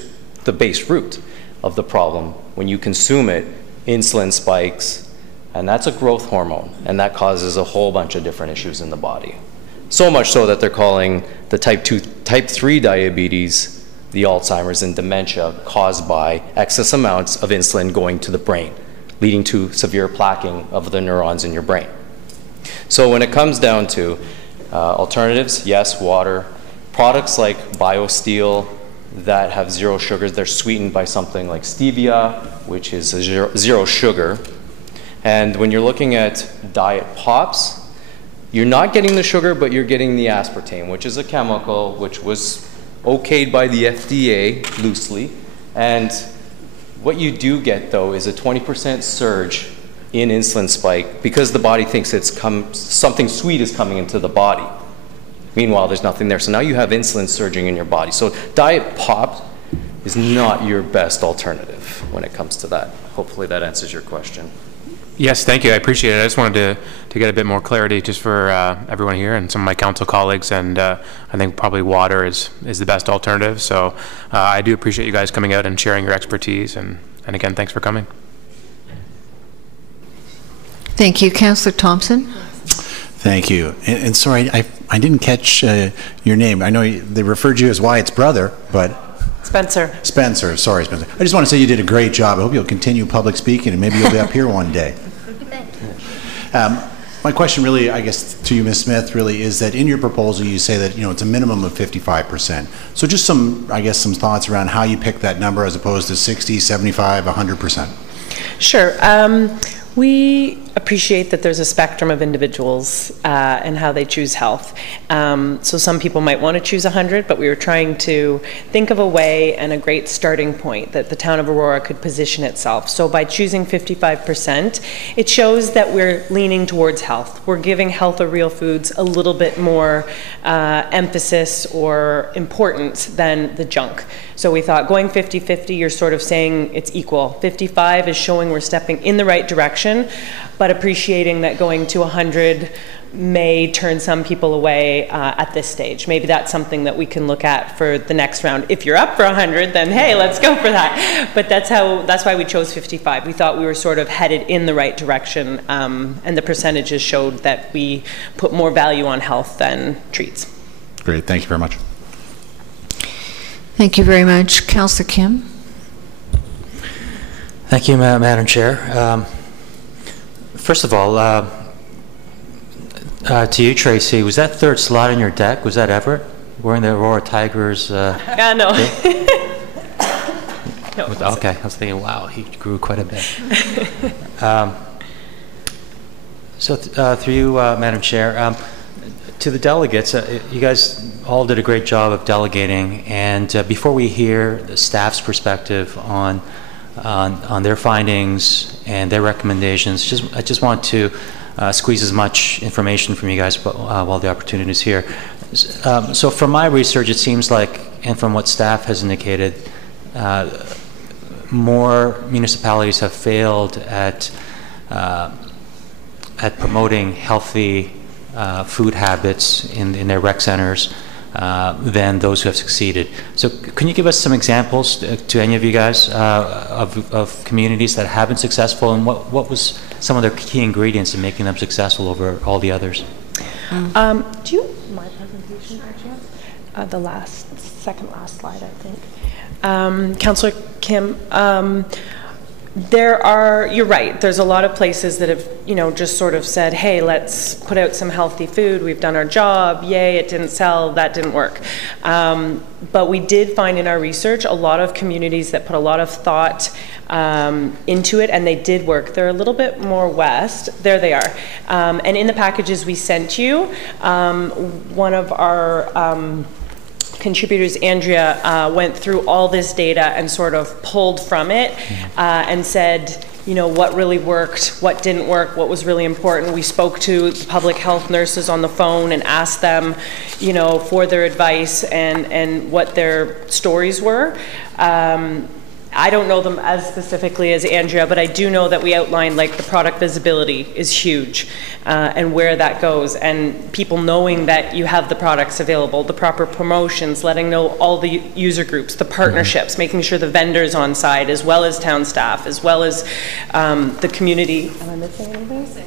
the base root of the problem. When you consume it, insulin spikes, and that's a growth hormone, and that causes a whole bunch of different issues in the body. So much so that they're calling the type 3 diabetes the Alzheimer's and dementia caused by excess amounts of insulin going to the brain, leading to severe plaquing of the neurons in your brain. So when it comes down to alternatives, yes, water. Products like BioSteel that have zero sugars, they're sweetened by something like stevia, which is a zero sugar. And when you're looking at diet pops, you're not getting the sugar, but you're getting the aspartame, which is a chemical which was okayed by the FDA loosely. And what you do get, though, is a 20% surge in insulin spike because the body thinks something sweet is coming into the body. Meanwhile, there's nothing there. So now you have insulin surging in your body. So diet pop is not your best alternative when it comes to that. Hopefully that answers your question. Yes, thank you. I appreciate it. I just wanted to get a bit more clarity just for everyone here and some of my council colleagues, and I think probably water is the best alternative. So I do appreciate you guys coming out and sharing your expertise, and again, thanks for coming. Thank you. Councillor Thompson. Thank you. And sorry, I didn't catch your name. I know they referred you as Wyatt's brother, but... Spencer. Spencer. Sorry, Spencer. I just want to say you did a great job. I hope you'll continue public speaking, and maybe you'll be up here one day. My question really, I guess, to you, Ms. Smith, really is that in your proposal you say that, it's a minimum of 55%. So just some thoughts around how you pick that number as opposed to 60, 75, 100%. Sure. We appreciate that there's a spectrum of individuals and how they choose health. So some people might want to choose 100, but we were trying to think of a way and a great starting point that the town of Aurora could position itself. So by choosing 55%, it shows that we're leaning towards health. We're giving health or real foods a little bit more emphasis or importance than the junk. So we thought going 50-50, you're sort of saying it's equal. 55 is showing we're stepping in the right direction, but appreciating that going to 100 may turn some people away at this stage. Maybe that's something that we can look at for the next round. If you're up for 100, then hey, let's go for that. But that's why we chose 55. We thought we were sort of headed in the right direction, and the percentages showed that we put more value on health than treats. Great, thank you very much. Thank you very much. Councillor Kim. Thank you, Madam Chair. First of all, to you, Tracy, was that third slot in your deck, was that Everett? Wearing the Aurora Tigers? No. No, okay, I was thinking, wow, he grew quite a bit. Through you, Madam Chair, to the delegates, you guys all did a great job of delegating, and before we hear the staff's perspective on their findings and their recommendations, I just want to squeeze as much information from you guys while the opportunity is here. So from my research, it seems like, and from what staff has indicated, more municipalities have failed at promoting healthy food habits in their rec centers than those who have succeeded. So can you give us some examples to any of you guys of communities that have been successful, and what was some of their key ingredients in making them successful over all the others? Do you have my presentation, actually? The second last slide, I think. Councillor Kim, you're right, there's a lot of places that have, just sort of said, hey, let's put out some healthy food, we've done our job, yay, it didn't sell, that didn't work. But we did find in our research a lot of communities that put a lot of thought into it, and they did work. They're a little bit more west. There they are. And in the packages we sent you, one of our contributors, Andrea, went through all this data and sort of pulled from it and said, what really worked, what didn't work, what was really important. We spoke to the public health nurses on the phone and asked them, for their advice and what their stories were. I don't know them as specifically as Andrea, but I do know that we outlined the product visibility is huge and where that goes, and people knowing that you have the products available, the proper promotions, letting know all the user groups, the partnerships, making sure the vendors on side as well as town staff, as well as the community. Am I missing anything?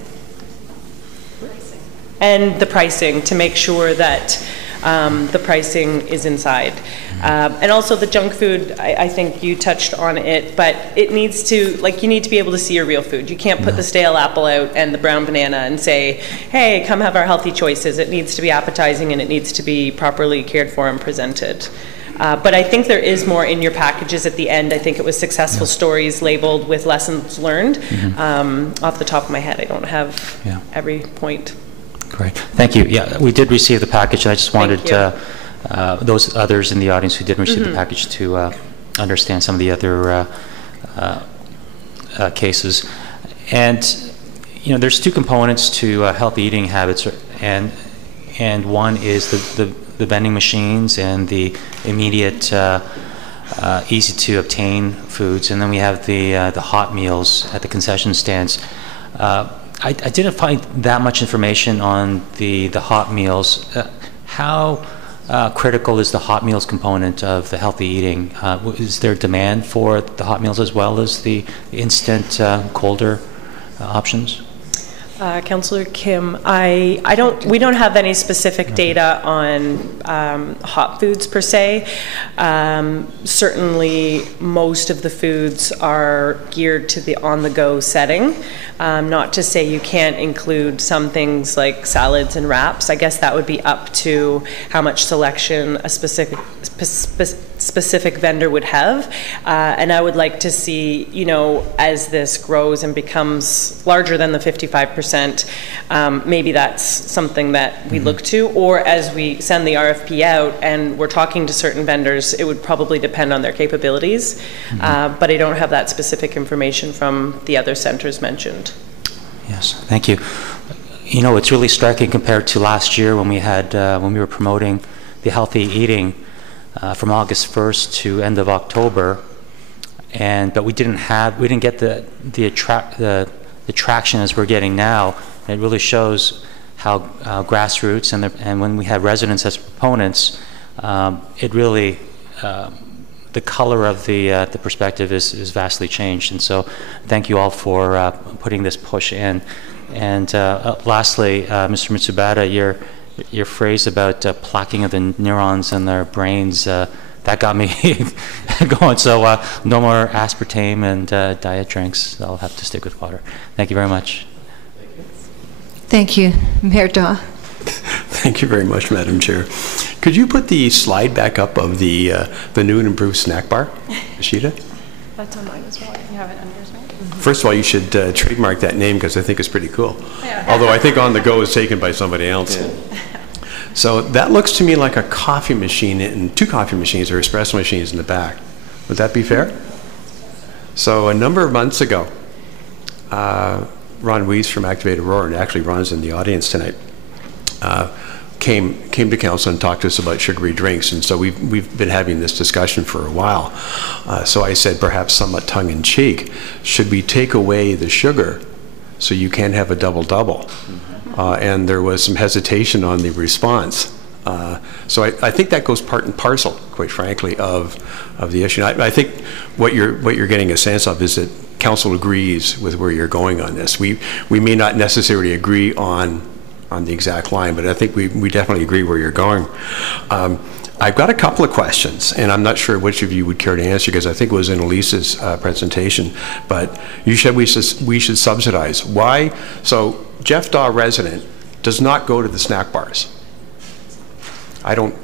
and the pricing, to make sure that the pricing is inside. And also the junk food, I think you touched on it, but it needs to, like, you need to be able to see your real food. You can't put the stale apple out and the brown banana and say, hey, come have our healthy choices. It needs to be appetizing and it needs to be properly cared for and presented. But I think there is more in your packages at the end. I think it was successful stories labeled with lessons learned. Off the top of my head, I don't have every point. Great. Thank you. Yeah, we did receive the package. I just wanted those others in the audience who didn't receive the package to understand some of the other cases. And, you know, there's two components to healthy eating habits, and one is the vending machines and the immediate, easy to obtain foods, and then we have the hot meals at the concession stands. I didn't find that much information on the hot meals. How critical is the hot meals component of the healthy eating? Is there demand for the hot meals as well as the instant colder options? Councillor Kim, we don't have any specific data on hot foods per se. Certainly, most of the foods are geared to the on-the-go setting. Not to say you can't include some things like salads and wraps. I guess that would be up to how much selection a specific vendor would have. And I would like to see, you know, as this grows and becomes larger than the 55%, maybe that's something that we look to, or as we send the RFP out and we're talking to certain vendors, it would probably depend on their capabilities. But I don't have that specific information from the other centers mentioned. Yes, thank you. You know, it's really striking compared to last year when we had when we were promoting the healthy eating from August 1st to end of October, but we didn't get the traction as we're getting now. And it really shows how grassroots and when we have residents as proponents, it really the color of the perspective is vastly changed. And so, thank you all for putting this push in. And lastly, Mr. Mitsubata, your phrase about plaquing of the neurons in their brains, that got me going. So no more aspartame and diet drinks. I'll have to stick with water. Thank you very much. Thank you. Mayor Daw. Thank you very much, Madam Chair. Could you put the slide back up of the new and improved snack bar, Ashita? That's on mine as well. You have it on yours, right? First of all, you should trademark that name because I think it's pretty cool. Yeah. Although I think On the Go is taken by somebody else. Yeah. So that looks to me like a coffee machine and two coffee machines or espresso machines in the back. Would that be fair? So a number of months ago, Ron Weiss from Activate Aurora, and actually Ron's in the audience tonight, came to council and talked to us about sugary drinks, and so we've been having this discussion for a while. So I said, perhaps somewhat tongue-in-cheek, should we take away the sugar so you can have a double-double? And there was some hesitation on the response. So I think that goes part and parcel, quite frankly, of the issue. I think what you're getting a sense of is that council agrees with where you're going on this. We may not necessarily agree on the exact line, but I think we definitely agree where you're going. I've got a couple of questions, and I'm not sure which of you would care to answer because I think it was in Elise's presentation, but you said we should subsidize. Why? So Jeff Daw resident does not go to the snack bars. I don't,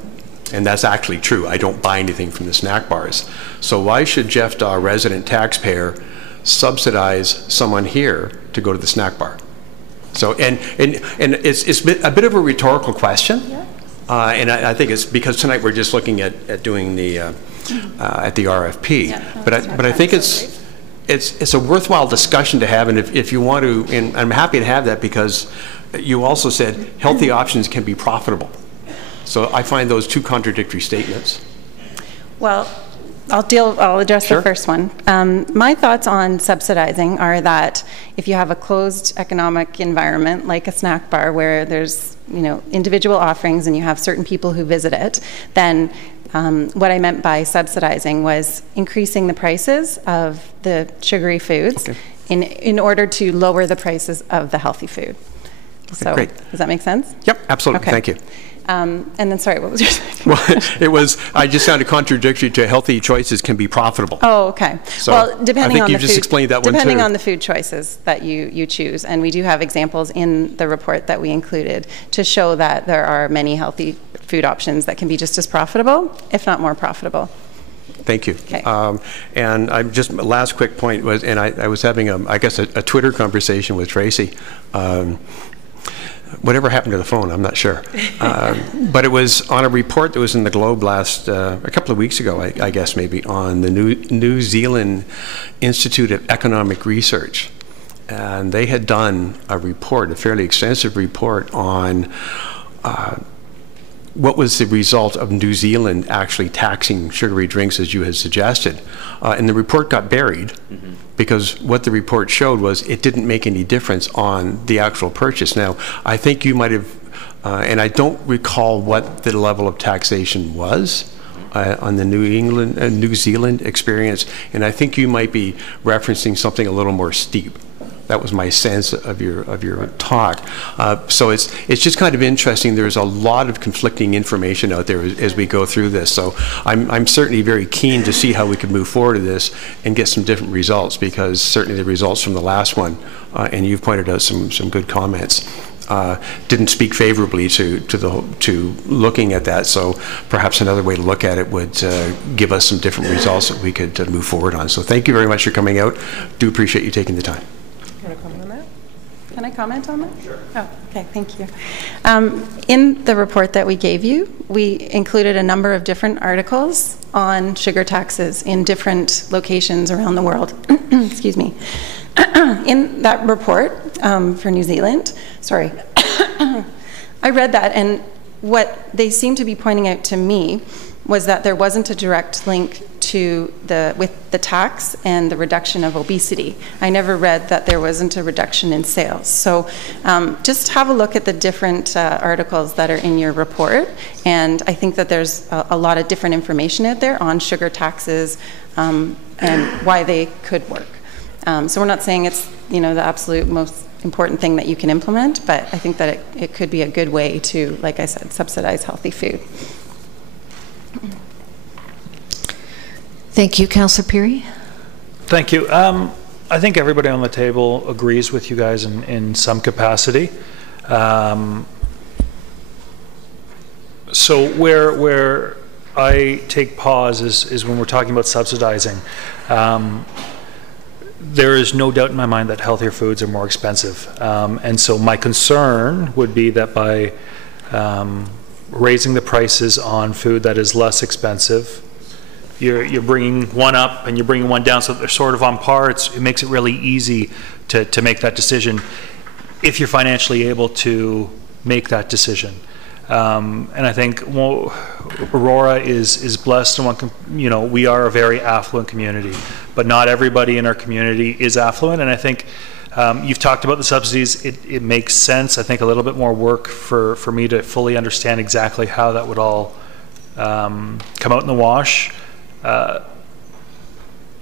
and that's actually true. I don't buy anything from the snack bars. So why should Jeff Daw resident taxpayer subsidize someone here to go to the snack bar? So, and it's a bit of a rhetorical question, and I think it's because tonight we're just looking at doing the at the RFP. Yeah, no, but I think it's a worthwhile discussion to have, and if you want to, and I'm happy to have that because you also said healthy options can be profitable. So I find those two contradictory statements. Well, I'll address the first one. My thoughts on subsidizing are that if you have a closed economic environment like a snack bar where there's individual offerings and you have certain people who visit it, then what I meant by subsidizing was increasing the prices of the sugary foods in order to lower the prices of the healthy food. So, great. Does that make sense? Yep, absolutely. Okay. Thank you. And then, sorry, what was your second? Well, it was, I just sounded contradictory to healthy choices can be profitable. Oh, okay. So well, depending I think on you the just food, explained that one too. depending on the food choices that you choose, and we do have examples in the report that we included to show that there are many healthy food options that can be just as profitable, if not more profitable. Thank you. Okay. And I'm just, last quick point was, and I was having, I guess, a Twitter conversation with Tracy. Whatever happened to the phone, I'm not sure. But it was on a report that was in the Globe last, a couple of weeks ago, I guess maybe, on the New Zealand Institute of Economic Research. And they had done a report, a fairly extensive report on what was the result of New Zealand actually taxing sugary drinks as you had suggested. And the report got buried because what the report showed was it didn't make any difference on the actual purchase. Now, I think you might have, and I don't recall what the level of taxation was on the New Zealand experience, and I think you might be referencing something a little more steep. That was my sense of your talk. So it's just kind of interesting. There's a lot of conflicting information out there as we go through this. So I'm certainly very keen to see how we can move forward to this and get some different results, because certainly the results from the last one, and you've pointed out some good comments, didn't speak favorably to looking at that. So perhaps another way to look at it would give us some different results that we could move forward on. So thank you very much for coming out. Do appreciate you taking the time. Can I comment on that? Sure. Oh, okay, thank you. In the report that we gave you, we included a number of different articles on sugar taxes in different locations around the world. Excuse me. In that report for New Zealand, sorry, I read that, and what they seem to be pointing out to me was that there wasn't a direct link to with the tax and the reduction of obesity. I never read that there wasn't a reduction in sales. So just have a look at the different articles that are in your report, and I think that there's a lot of different information out there on sugar taxes and why they could work. So we're not saying it's the absolute most important thing that you can implement, but I think that it could be a good way to, like I said, subsidize healthy food. Thank you. Councillor Peary? Thank you. I think everybody on the table agrees with you guys in some capacity. So where I take pause is when we're talking about subsidizing. There is no doubt in my mind that healthier foods are more expensive. And so my concern would be that by raising the prices on food that is less expensive, you're bringing one up and you're bringing one down so that they're sort of on par. It makes it really easy to make that decision if you're financially able to make that decision. And I think Aurora is blessed, and we are a very affluent community, but not everybody in our community is affluent. And I think you've talked about the subsidies. It makes sense. I think a little bit more work for me to fully understand exactly how that would all come out in the wash.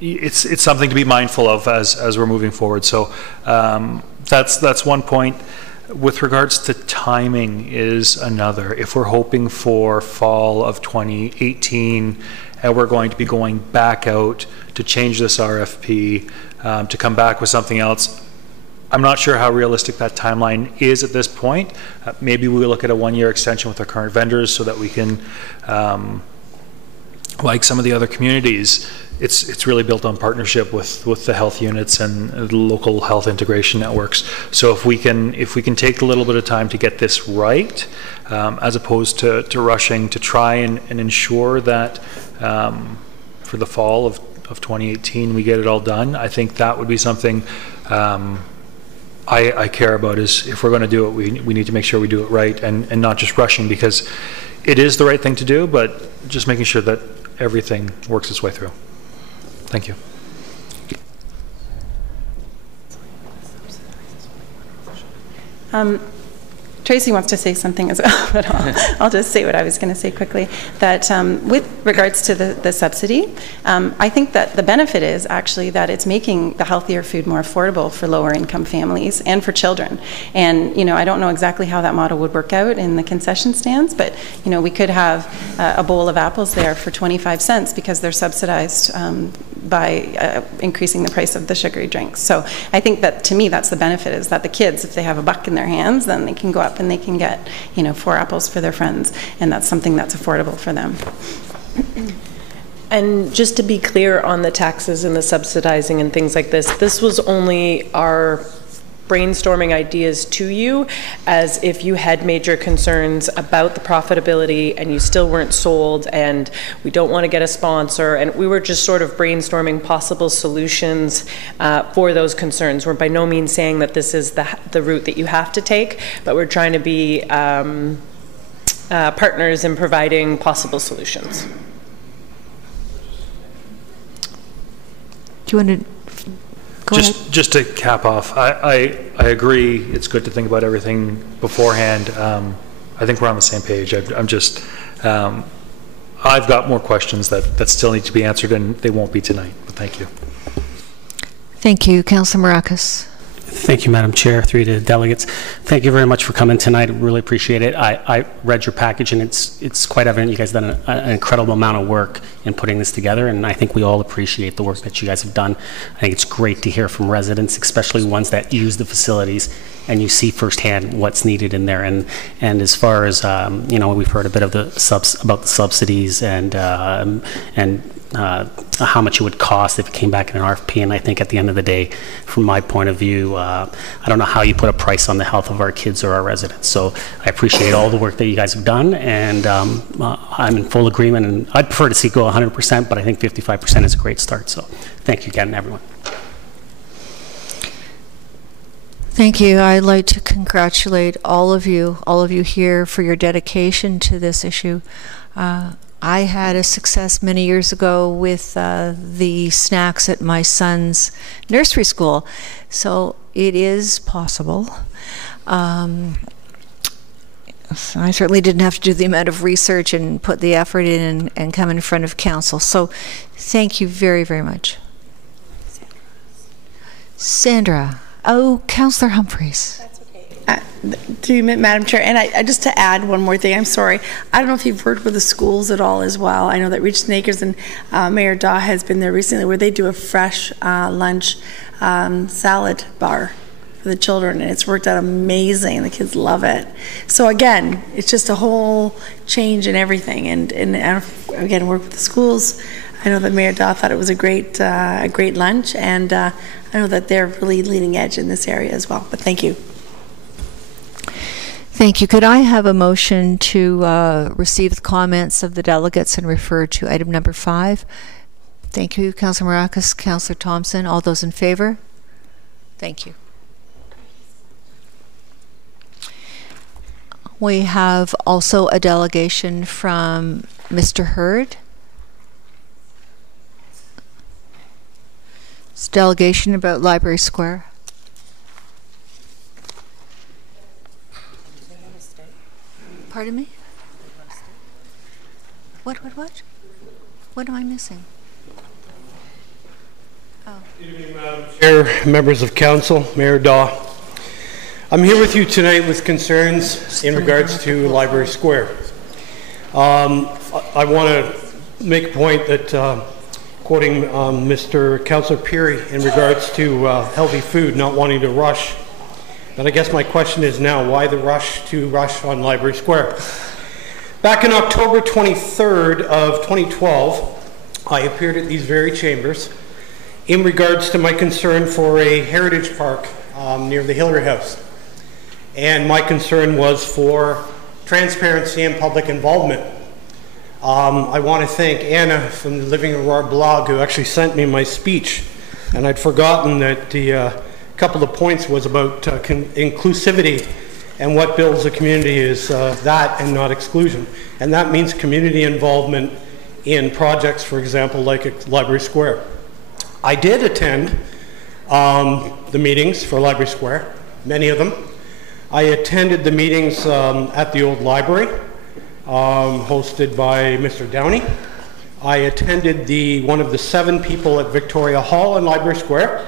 It's something to be mindful of as we're moving forward. So that's one point. With regards to timing is another. If we're hoping for fall of 2018 and we're going to be going back out to change this RFP, to come back with something else, I'm not sure how realistic that timeline is at this point. Maybe we look at a one-year extension with our current vendors so that we can, like some of the other communities, it's really built on partnership with the health units and the local health integration networks. So if we can take a little bit of time to get this right, as opposed to rushing to try and ensure that for the fall of 2018 we get it all done, I think that would be something I care about. Is if we're going to do it, we need to make sure we do it right and not just rushing, because it is the right thing to do, but just making sure that everything works its way through. Thank you. Tracy wants to say something as well, but I'll just say what I was going to say quickly. That with regards to the subsidy, I think that the benefit is actually that it's making the healthier food more affordable for lower income families and for children. And, you know, I don't know exactly how that model would work out in the concession stands, but, you know, we could have a bowl of apples there for 25 cents because they're subsidized by increasing the price of the sugary drinks. So I think that, to me, that's the benefit, is that the kids, if they have a buck in their hands, then they can go up and they can get, you know, 4 apples for their friends, and that's something that's affordable for them. And just to be clear on the taxes and the subsidizing and things like this, this was only our brainstorming ideas to you, as if you had major concerns about the profitability and you still weren't sold and we don't want to get a sponsor, and we were just sort of brainstorming possible solutions for those concerns. We're by no means saying that this is the route that you have to take, but we're trying to be partners in providing possible solutions. Do you want to Just to cap off, I agree. It's good to think about everything beforehand. I think we're on the same page. I've got more questions that still need to be answered, and they won't be tonight. But thank you. Thank you, Councillor Maracas. Thank you, Madam Chair, through to the delegates. Thank you very much for coming tonight. I really appreciate it. I read your package, and it's quite evident you guys have done an incredible amount of work in putting this together, and I think we all appreciate the work that you guys have done. I think it's great to hear from residents, especially ones that use the facilities, and you see firsthand what's needed in there. And as far as you know, we've heard a bit of about the subsidies and how much it would cost if it came back in an RFP. And I think at the end of the day, from my point of view, I don't know how you put a price on the health of our kids or our residents. So I appreciate all the work that you guys have done, and I'm in full agreement, and I'd prefer to see it go 100%, but I think 55% is a great start. So thank you again, everyone. Thank you. I'd like to congratulate all of you here for your dedication to this issue. I had a success many years ago with the snacks at my son's nursery school, so it is possible. I certainly didn't have to do the amount of research and put the effort in and come in front of council, so thank you very, very much. Sandra. Oh, Councillor Humphreys. To Madam Chair, and I just to add one more thing, I'm sorry, I don't know if you've worked with the schools at all as well. I know that Richardson Acres and Mayor Daw has been there recently, where they do a fresh lunch salad bar for the children, and it's worked out amazing. The kids love it. So again, it's just a whole change in everything, and again, work with the schools. I know that Mayor Daw thought it was a great lunch, and I know that they're really leading edge in this area as well. But thank you. Thank you. Could I have a motion to receive the comments of the delegates and refer to item number 5? Thank you, Councillor Maracas, Councillor Thompson. All those in favor? Thank you. We have also a delegation from Mr. Hurd. It's a delegation about Library Square. Pardon me? What? What am I missing? Oh. Good evening, Madam Chair, members of council, Mayor Daw. I'm here with you tonight with concerns in regards to Library Square. I want to make a point that, quoting Mr. Councillor Peary in regards to healthy food, not wanting to rush. And I guess my question is now, why the rush on Library Square? Back in October 23rd of 2012, I appeared at these very chambers in regards to my concern for a heritage park near the Hillary House. And my concern was for transparency and public involvement. I want to thank Anna from the Living Aurora blog, who actually sent me my speech. And I'd forgotten that the couple of points was about inclusivity, and what builds a community is that and not exclusion. And that means community involvement in projects, for example, like Library Square. I did attend the meetings for Library Square, many of them. I attended the meetings at the old library, hosted by Mr. Downey. I attended one of the 7 people at Victoria Hall in Library Square.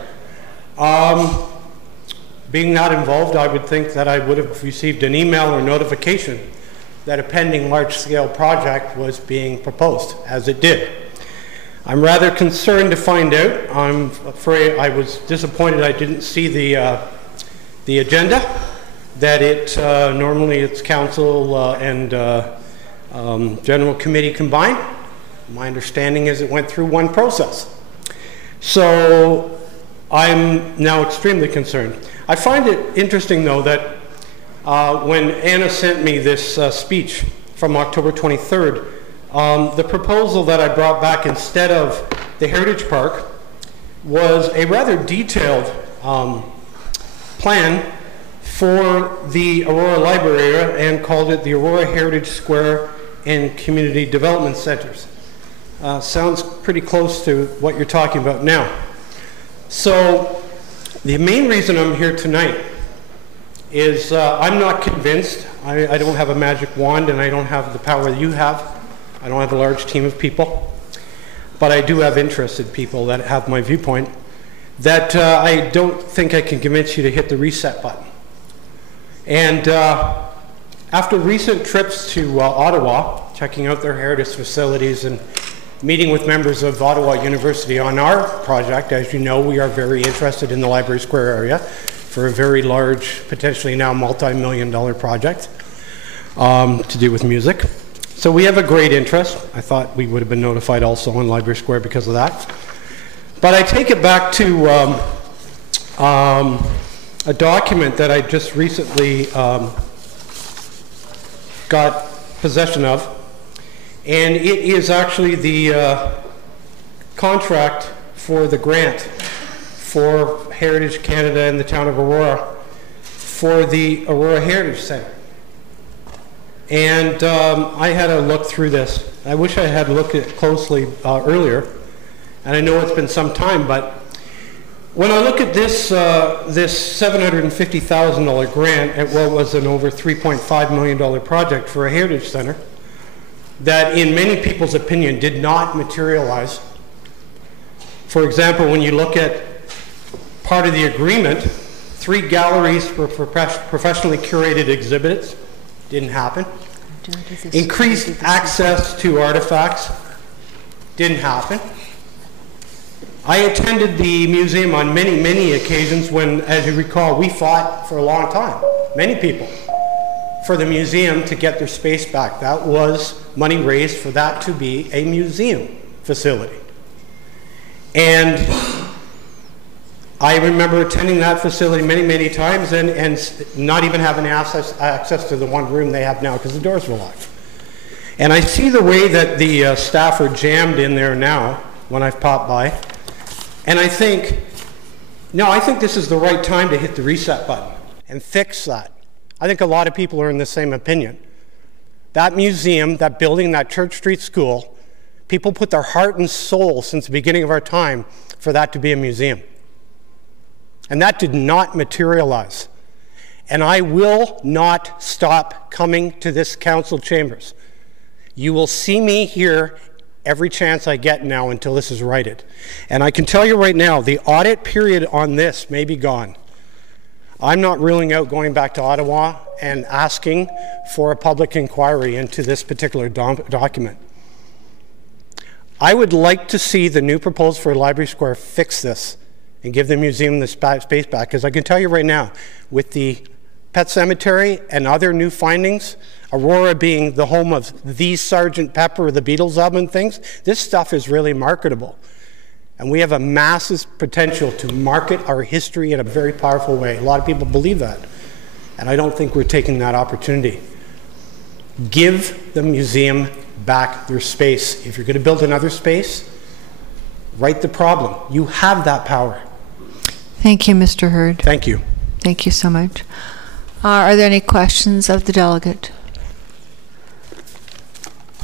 Being not involved, I would think that I would have received an email or notification that a pending large-scale project was being proposed, as it did. I'm rather concerned to find out. I'm afraid I was disappointed I didn't see the agenda, that normally it's council and general committee combined. My understanding is it went through one process. So I'm now extremely concerned. I find it interesting, though, that when Anna sent me this speech from October 23rd, the proposal that I brought back instead of the Heritage Park was a rather detailed plan for the Aurora Library area and called it the Aurora Heritage Square and Community Development Centers. Sounds pretty close to what you're talking about now. So the main reason I'm here tonight is I'm not convinced. I don't have a magic wand and I don't have the power that you have. I don't have a large team of people. But I do have interested people that have my viewpoint that I don't think I can convince you to hit the reset button. And after recent trips to Ottawa, checking out their heritage facilities and meeting with members of Ottawa University on our project, as you know, we are very interested in the Library Square area for a very large, potentially now multi-million-dollar project to do with music. So we have a great interest. I thought we would have been notified also on Library Square because of that. But I take it back to a document that I just recently got possession of. And it is actually the contract for the grant for Heritage Canada and the town of Aurora for the Aurora Heritage Centre. And I had a look through this. I wish I had looked at it closely earlier. And I know it's been some time, but when I look at this this $750,000 grant at what was an over $3.5 million project for a heritage center, that in many people's opinion did not materialize. For example, when you look at part of the agreement, 3 galleries for professionally curated exhibits, didn't happen. Increased access to artifacts, didn't happen. I attended the museum on many, many occasions when, as you recall, we fought for a long time, many people, for the museum to get their space back. That was money raised for that to be a museum facility. And I remember attending that facility many, many times and not even having access to the one room they have now because the doors were locked. And I see the way that the staff are jammed in there now when I've popped by. And I think, no, I think this is the right time to hit the reset button and fix that. I think a lot of people are in the same opinion. That museum, that building, that Church Street School, people put their heart and soul since the beginning of our time for that to be a museum. And that did not materialize. And I will not stop coming to this council chambers. You will see me here every chance I get now until this is righted. And I can tell you right now, the audit period on this may be gone. I'm not ruling out going back to Ottawa and asking for a public inquiry into this particular document. I would like to see the new proposal for Library Square fix this and give the museum the space back, because I can tell you right now, with the Pet Cemetery and other new findings, Aurora being the home of the Sgt. Pepper, the Beatles album and things, this stuff is really marketable. And we have a massive potential to market our history in a very powerful way. A lot of people believe that. And I don't think we're taking that opportunity. Give the museum back their space. If you're going to build another space, write the problem. You have that power. Thank you, Mr. Hurd. Thank you. Thank you so much. Are there any questions of the delegate?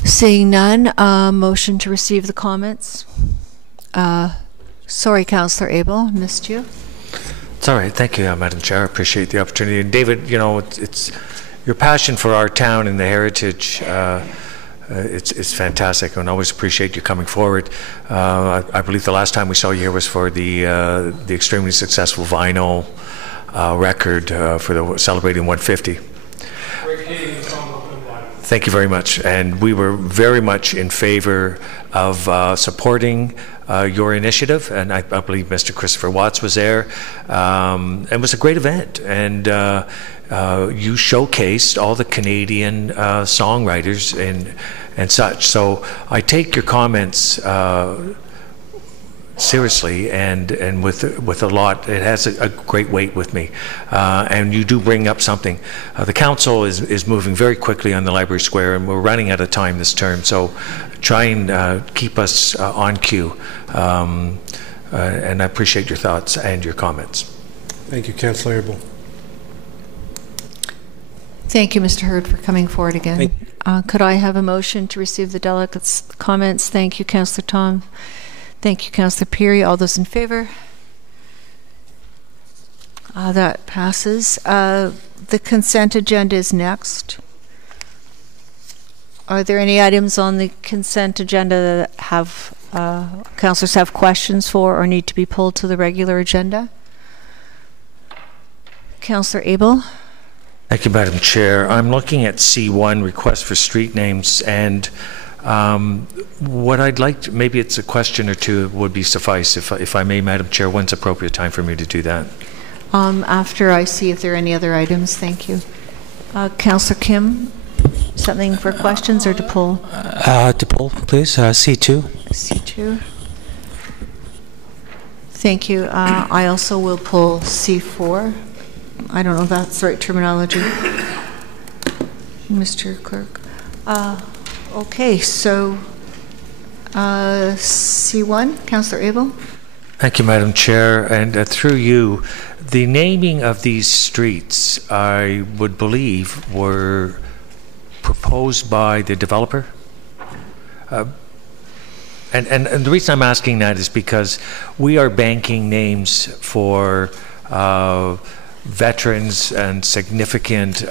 Seeing none, motion to receive the comments. Sorry, Councillor Abel, missed you. It's all right. Thank you, Madam Chair. I appreciate the opportunity. And David, you know, it's your passion for our town and the heritage. It's fantastic, and I always appreciate you coming forward. I believe the last time we saw you here was for the extremely successful vinyl record for the celebrating 150. Thank you very much, and we were very much in favor of supporting your initiative, and I believe Mr. Christopher Watts was there. It was a great event, and you showcased all the Canadian songwriters and such. So I take your comments seriously, and with a lot. It has a great weight with me, and you do bring up something. The council is moving very quickly on the Library Square, and we're running out of time this term, so try and keep us on cue, and I appreciate your thoughts and your comments. Thank you, Councillor Abel. Thank you, Mr. Hurd, for coming forward again. Could I have a motion to receive the delegates' comments? Thank you, Councillor Tom. Thank you, Councillor Peary. All those in favor? That passes. The consent agenda is next. Are there any items on the consent agenda that have councillors have questions for or need to be pulled to the regular agenda? Councillor Abel. Thank you, Madam Chair. I'm looking at C1, request for street names, and what I'd like to, maybe it's a question or two would be suffice, if I may, Madam Chair. When's appropriate time for me to do that? After I see if there are any other items. Thank you. Councillor Kim, something for questions or to pull? To pull, please. C2. C2. Thank you. I also will pull C4. I don't know if that's the right terminology. Mr. Clerk. Okay, so C1, Councillor Abel. Thank you, Madam Chair. And through you, the naming of these streets, I would believe, were proposed by the developer. And the reason I'm asking that is because we are banking names for veterans and significant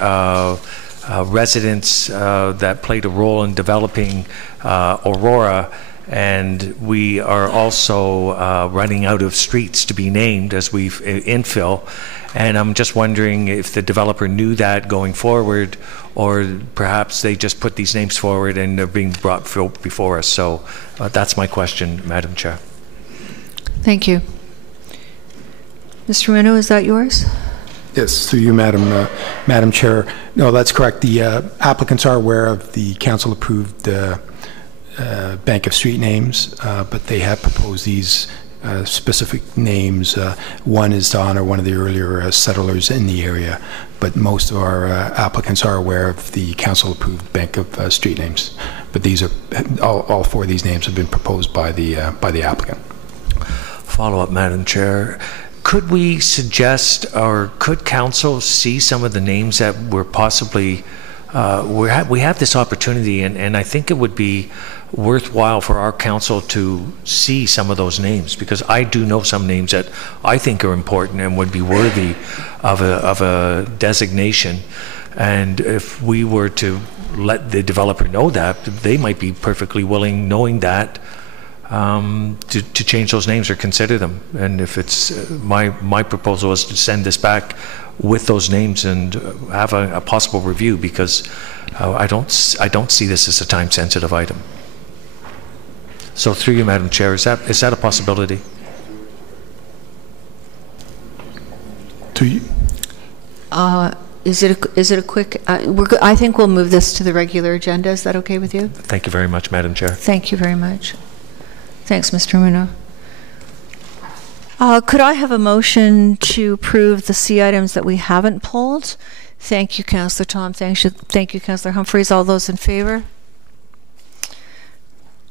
residents that played a role in developing Aurora, and we are also running out of streets to be named as we infill. And I'm just wondering if the developer knew that going forward, or perhaps they just put these names forward and they're being brought before us. So that's my question, Madam Chair. Thank you. Mr. Reno, is that yours? Yes, through you, Madam Chair. No, that's correct. The applicants are aware of the council-approved bank of street names, but they have proposed these specific names. One is to honor one of the earlier settlers in the area, but most of our applicants are aware of the council-approved bank of street names. But these are all four of these names have been proposed by the applicant. Follow-up, Madam Chair. Could we suggest, or could council see some of the names that were possibly, we have this opportunity, and I think it would be worthwhile for our council to see some of those names, because I do know some names that I think are important and would be worthy of a designation. And if we were to let the developer know that, they might be perfectly willing, knowing that, to change those names or consider them. And if it's my proposal is to send this back with those names and have a possible review, because I don't see this as a time-sensitive item. So through you, Madam Chair, is that a possibility? To you. Is it a quick? I think we'll move this to the regular agenda. Is that okay with you? Thank you very much, Madam Chair. Thank you very much. Thanks, Mr. Muno. Could I have a motion to approve the C items that we haven't pulled? Thank you, Councillor Tom. Thank you, Councillor Humphreys. All those in favor?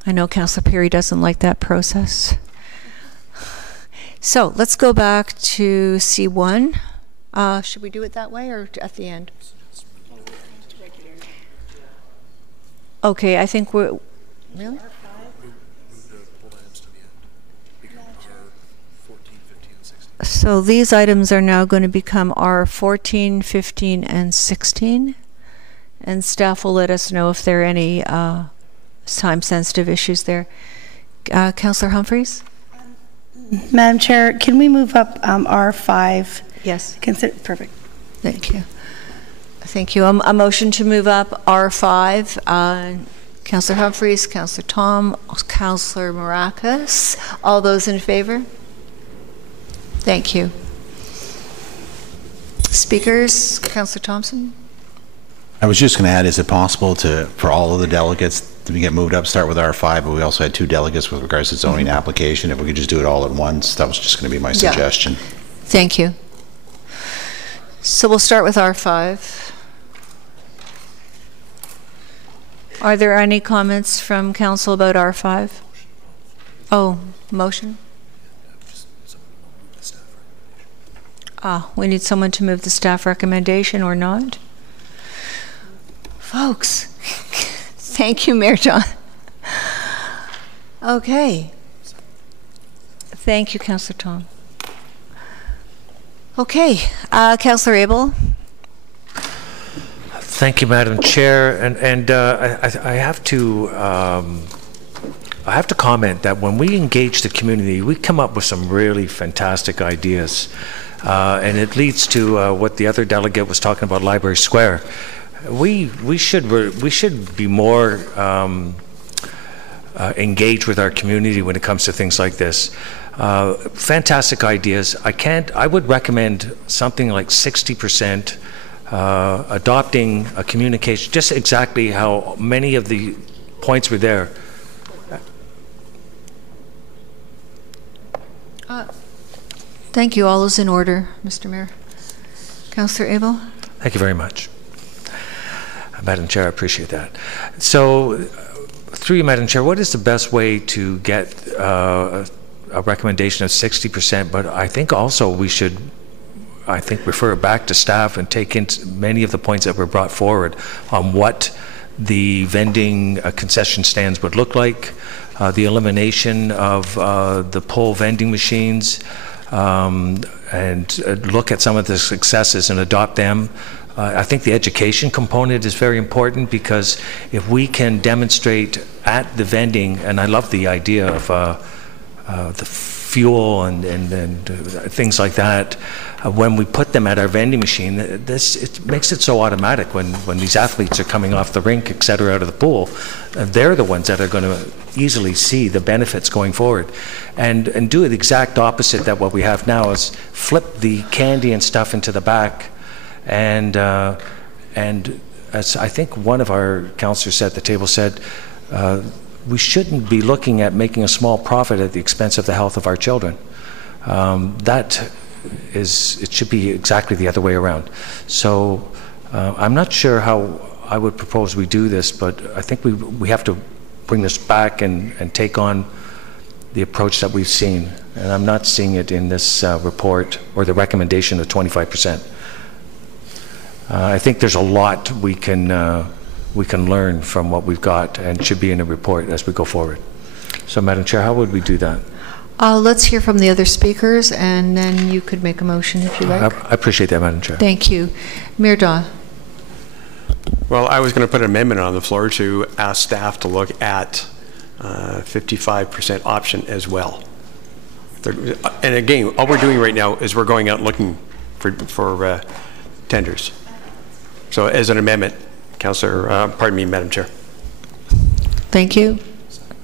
I know Councillor Peary doesn't like that process. So let's go back to C1. Should we do it that way or at the end? Okay, I think we're... Really? So these items are now going to become R14, 15, and 16. And staff will let us know if there are any time-sensitive issues there. Councillor Humphreys? Madam Chair, can we move up R5? Yes. Perfect. Thank you. Thank you. A motion to move up R5. Councillor Humphreys, Councillor Tom, Councillor Maracas. All those in favor? Thank you. Speakers, Councillor Thompson? I was just going to add, is it possible for all of the delegates to get moved up, start with R5, but we also had 2 delegates with regards to zoning application. If we could just do it all at once, that was just going to be my suggestion. Thank you. So we'll start with R5. Are there any comments from council about R5? Oh, motion? We need someone to move the staff recommendation or not? Folks, thank you, Mayor John. Okay. Thank you, Councillor Tom. Okay, Councillor Abel. Thank you, Madam Chair, and I have to comment that when we engage the community, we come up with some really fantastic ideas, and it leads to what the other delegate was talking about, Library Square. We should be more engaged with our community when it comes to things like this. Fantastic ideas. I would recommend something like 60%. Adopting a communication, just exactly how many of the points were there. Thank you. All is in order, Mr. Mayor. Councillor Abel. Thank you very much. Madam Chair, I appreciate that. So, through you, Madam Chair, what is the best way to get a recommendation of 60%? But I think also we should refer it back to staff and take into many of the points that were brought forward on what the vending concession stands would look like, the elimination of the pull vending machines, and look at some of the successes and adopt them. I think the education component is very important, because if we can demonstrate at the vending, and I love the idea of the fuel and things like that, when we put them at our vending machine, it makes it so automatic when these athletes are coming off the rink, et cetera, out of the pool. They're the ones that are going to easily see the benefits going forward. And do the exact opposite that what we have now is flip the candy and stuff into the back. And as I think one of our councillors at the table said, we shouldn't be looking at making a small profit at the expense of the health of our children. It should be exactly the other way around. So I'm not sure how I would propose we do this, but I think we have to bring this back and take on the approach that we've seen. And I'm not seeing it in this report or the recommendation of 25%. I think there's a lot we can learn from what we've got, and should be in a report as we go forward. So, Madam Chair, how would we do that? Let's hear from the other speakers, and then you could make a motion if you like. I appreciate that, Madam Chair. Thank you. Mayor Daw. Well, I was going to put an amendment on the floor to ask staff to look at 55% option as well. And again, all we're doing right now is we're going out and looking for tenders. So as an amendment, Madam Chair. Thank you.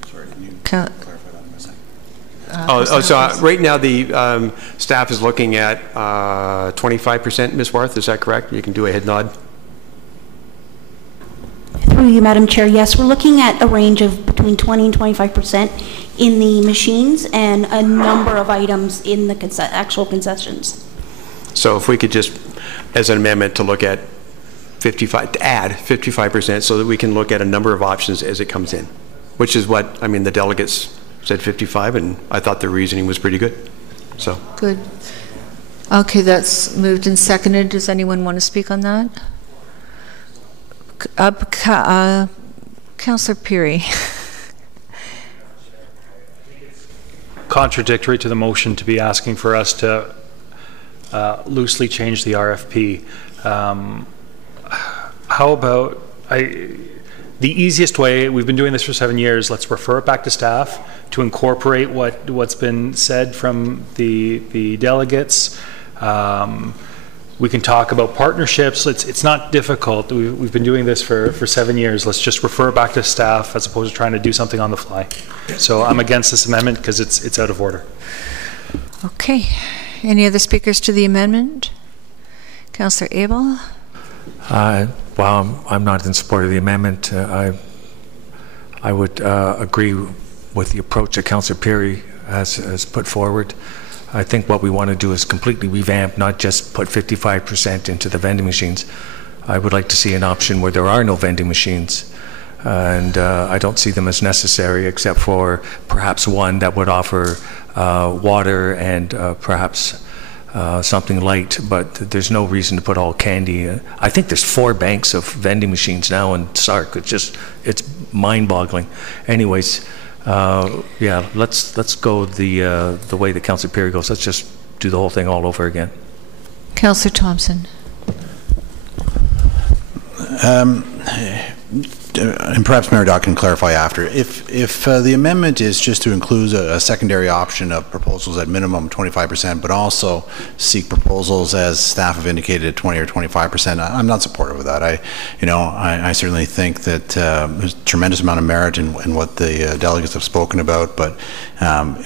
Sorry, can you clarify that in a second? So right now the staff is looking at 25%, Ms. Worth, is that correct? You can do a head nod. Through you, Madam Chair, yes, we're looking at a range of between 20 and 25% in the machines and a number of items in the actual concessions. So if we could just, as an amendment, to look at to add 55% so that we can look at a number of options as it comes in, which is what, I mean, the delegates said 55, and I thought the reasoning was pretty good. So good. Okay, that's moved and seconded. Does anyone want to speak on that? Councillor Peary. Contradictory to the motion to be asking for us to loosely change the RFP. How about, the easiest way, we've been doing this for 7 years, let's refer it back to staff to incorporate what's been said from the delegates. We can talk about partnerships. It's not difficult. We've been doing this for 7 years. Let's just refer it back to staff as opposed to trying to do something on the fly. So I'm against this amendment because it's out of order. Okay. Any other speakers to the amendment? Councillor Abel? Well, I'm not in support of the amendment. I would agree with the approach that Councillor Peary has put forward. I think what we want to do is completely revamp, not just put 55% into the vending machines. I would like to see an option where there are no vending machines, and I don't see them as necessary except for perhaps one that would offer water and perhaps something light, but there's no reason to put all candy. I think there's 4 banks of vending machines now in Sark. It's mind-boggling. Anyways, yeah, let's go the way that Councillor Peary goes. Let's just do the whole thing all over again. Councillor Thompson. And perhaps Mayor Dodd can clarify after. If the amendment is just to include a secondary option of proposals at minimum 25%, but also seek proposals as staff have indicated at 20 or 25%, I'm not supportive of that. I certainly think that there's a tremendous amount of merit in what the delegates have spoken about, but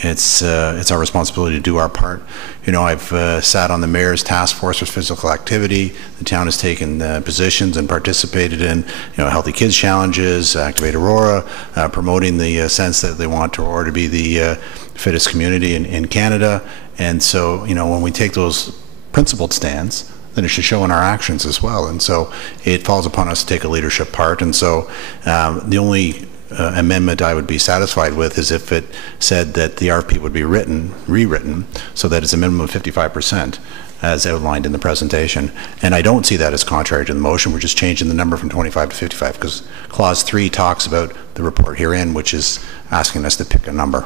it's our responsibility to do our part. I've sat on the mayor's task force for physical activity. The town has taken positions and participated in, Healthy Kids Challenges, Activate Aurora, promoting the sense that they want Aurora to be the fittest community in Canada. And so, when we take those principled stands, then it should show in our actions as well. And so it falls upon us to take a leadership part. And so the only amendment I would be satisfied with is if it said that the RFP would be rewritten so that it's a minimum of 55% as outlined in the presentation. And I don't see that as contrary to the motion. We're just changing the number from 25 to 55 because clause 3 talks about the report herein, which is asking us to pick a number.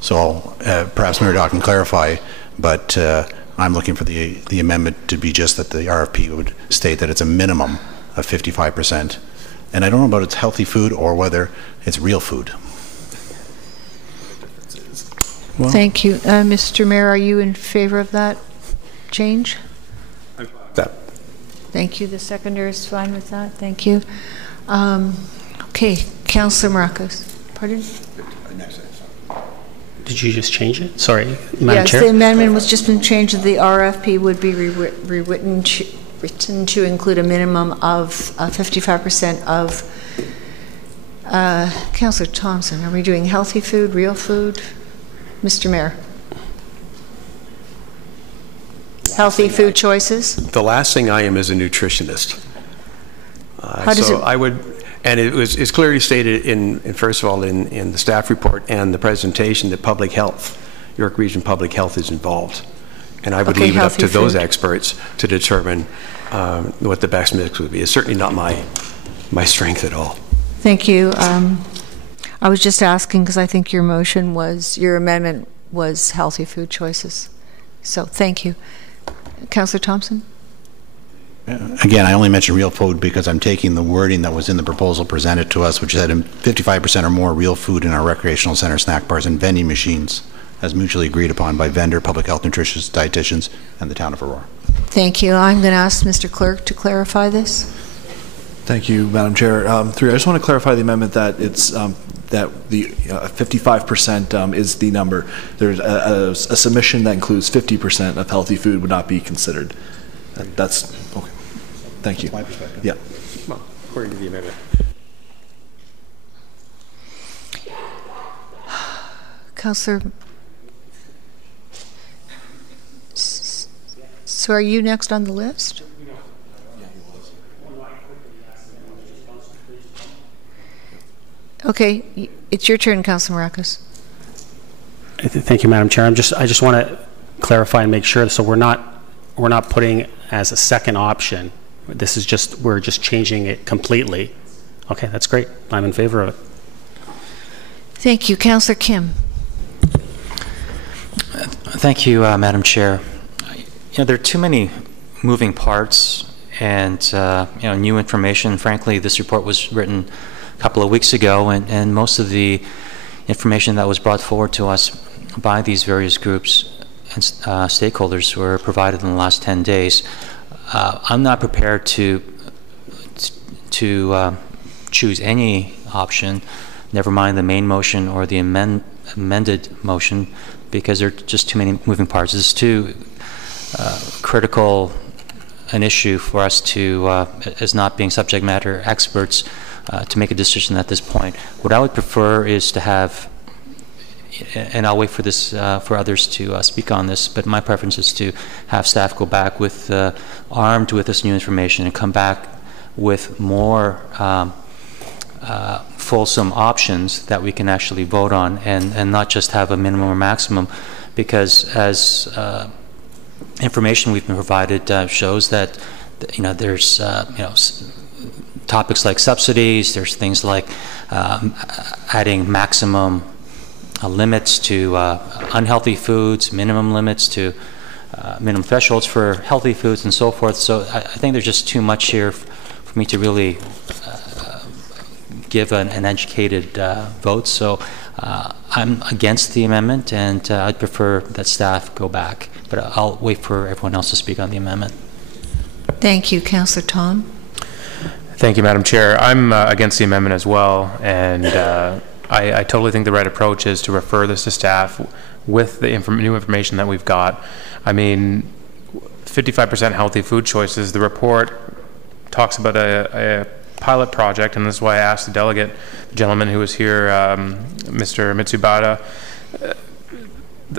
So perhaps Mayor Dodd can clarify, but I'm looking for the amendment to be just that the RFP would state that it's a minimum of 55%. And I don't know about it's healthy food or whether it's real food. Well, thank you. Mr. Mayor, are you in favor of that change? Thank you. The seconder is fine with that. Thank you. Okay, Councillor Marcos. Pardon? Did you just change it? Sorry, Madam Chair. Yes, the amendment was just been changed that the RFP would be rewritten to include a minimum of 55% of. Councillor Thompson, are we doing healthy food, real food? Mr. Mayor. Healthy food choices? The last thing I am is a nutritionist. How does it? I would, and it's clearly stated first of all in the staff report and the presentation that public health, York Region Public Health is involved. And I would leave it up to those experts to determine what the best mix would be. It's certainly not my strength at all. Thank you. I was just asking because I think your amendment was healthy food choices. So thank you. Councillor Thompson? Again, I only mentioned real food because I'm taking the wording that was in the proposal presented to us, which said 55% or more real food in our recreational center, snack bars, and vending machines, as mutually agreed upon by vendor, public health nutritionists, dietitians, and the town of Aurora. Thank you. I'm going to ask Mr. Clerk to clarify this. Thank you, Madam Chair. I just want to clarify the amendment that it's that the 55% is the number. There's a submission that includes 50% of healthy food would not be considered. And that's okay. Thank you. That's my perspective. Yeah. Well, according to the amendment. Councillor, so are you next on the list? Okay, it's your turn, Councillor Marcos. Thank you, Madam Chair. I just want to clarify and make sure. So we're not putting as a second option. We're just changing it completely. Okay, that's great. I'm in favor of it. Thank you, Councillor Kim. Thank you, Madam Chair. there are too many moving parts and new information. Frankly, this report was written a couple of weeks ago, and most of the information that was brought forward to us by these various groups and stakeholders were provided in the last 10 days. I'm not prepared to choose any option, never mind the main motion or the amended motion, because there are just too many moving parts. It's too critical an issue for us to, as not being subject matter experts, to make a decision at this point. What I would prefer is to have, and I'll wait for this for others to speak on this, but my preference is to have staff go back with armed with this new information and come back with more fulsome options that we can actually vote on, and not just have a minimum or maximum, because as information we've been provided shows that there's topics like subsidies, there's things like adding maximum limits to unhealthy foods, minimum limits to minimum thresholds for healthy foods, and so forth. So I think there's just too much here for me to really give an educated vote. So I'm against the amendment, and I'd prefer that staff go back. But I'll wait for everyone else to speak on the amendment. Thank you. Councillor Tom. Thank you, Madam Chair. I'm against the amendment as well, and I totally think the right approach is to refer this to staff with the new information that we've got. I mean, 55% healthy food choices. The report talks about a pilot project, and this is why I asked the delegate, the gentleman who was here, Mr. Mitsubata,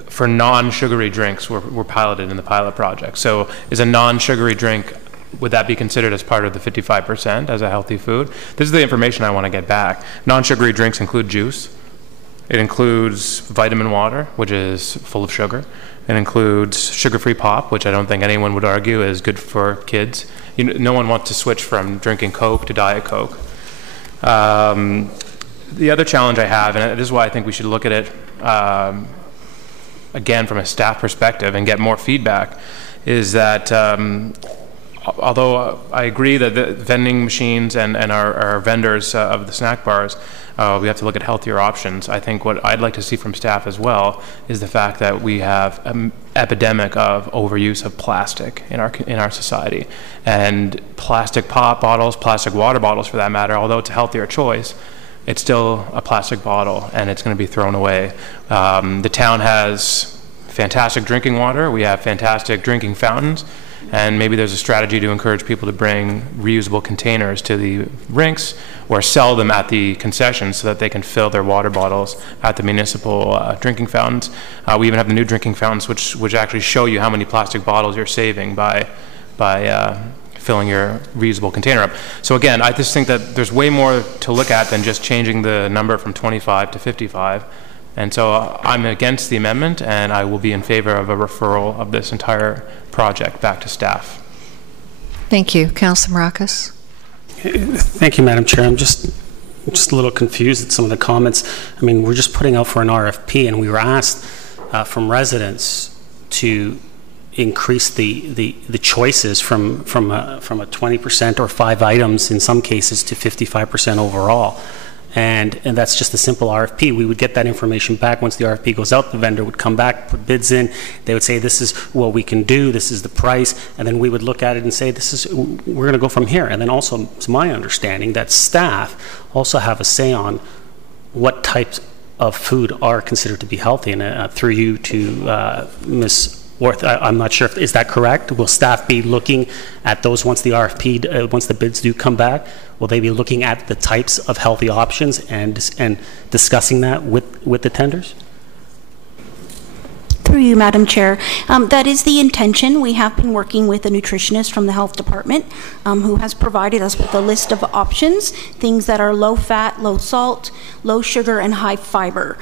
for non-sugary drinks were piloted in the pilot project. So is a non-sugary drink, would that be considered as part of the 55% as a healthy food? This is the information I want to get back. Non-sugary drinks include juice. It includes vitamin water, which is full of sugar. It includes sugar-free pop, which I don't think anyone would argue is good for kids. No one wants to switch from drinking Coke to Diet Coke. The other challenge I have, and this is why I think we should look at it again from a staff perspective and get more feedback, is that although I agree that the vending machines and our vendors of the snack bars, we have to look at healthier options. I think what I'd like to see from staff as well is the fact that we have an epidemic of overuse of plastic in our society. And plastic pop bottles, plastic water bottles for that matter, although it's a healthier choice, it's still a plastic bottle and it's going to be thrown away. The town has fantastic drinking water. We have fantastic drinking fountains. And maybe there's a strategy to encourage people to bring reusable containers to the rinks or sell them at the concessions so that they can fill their water bottles at the municipal drinking fountains. We even have the new drinking fountains which actually show you how many plastic bottles you're saving by filling your reusable container up. So again, I just think that there's way more to look at than just changing the number from 25 to 55. And so I'm against the amendment, and I will be in favor of a referral of this entire project back to staff. Thank you. Councillor Maracas. Thank you, Madam Chair. I'm just a little confused at some of the comments. I mean, we're just putting out for an RFP, and we were asked from residents to increase the choices from a 20% or 5 items in some cases to 55% overall. And that's just a simple RFP. We would get that information back. Once the RFP goes out, the vendor would come back, put bids in. They would say, this is what we can do, this is the price, and then we would look at it and say, we're going to go from here. And then also, it's my understanding that staff also have a say on what types of food are considered to be healthy. And through you to Ms. Worth, I'm not sure, is that correct? Will staff be looking at those once the RFP, once the bids do come back? Will they be looking at the types of healthy options and discussing that with the tenders? Through you, Madam Chair. That is the intention. We have been working with a nutritionist from the health department who has provided us with a list of options, things that are low fat, low salt, low sugar, and high fiber.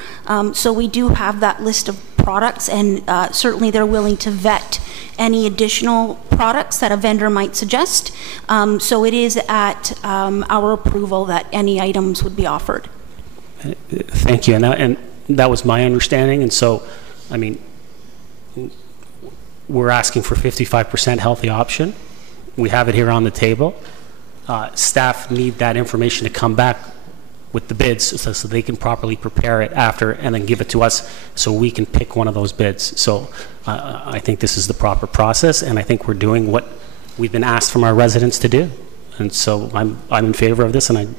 So we do have that list of products, and certainly they're willing to vet any additional products that a vendor might suggest. So it is at our approval that any items would be offered. Thank you. And that was my understanding. And so, I mean, we're asking for 55% healthy option. We have it here on the table. Staff need that information to come back with the bids so they can properly prepare it after and then give it to us so we can pick one of those bids. So I think this is the proper process, and I think we're doing what we've been asked from our residents to do. And so I'm in favor of this, and I'm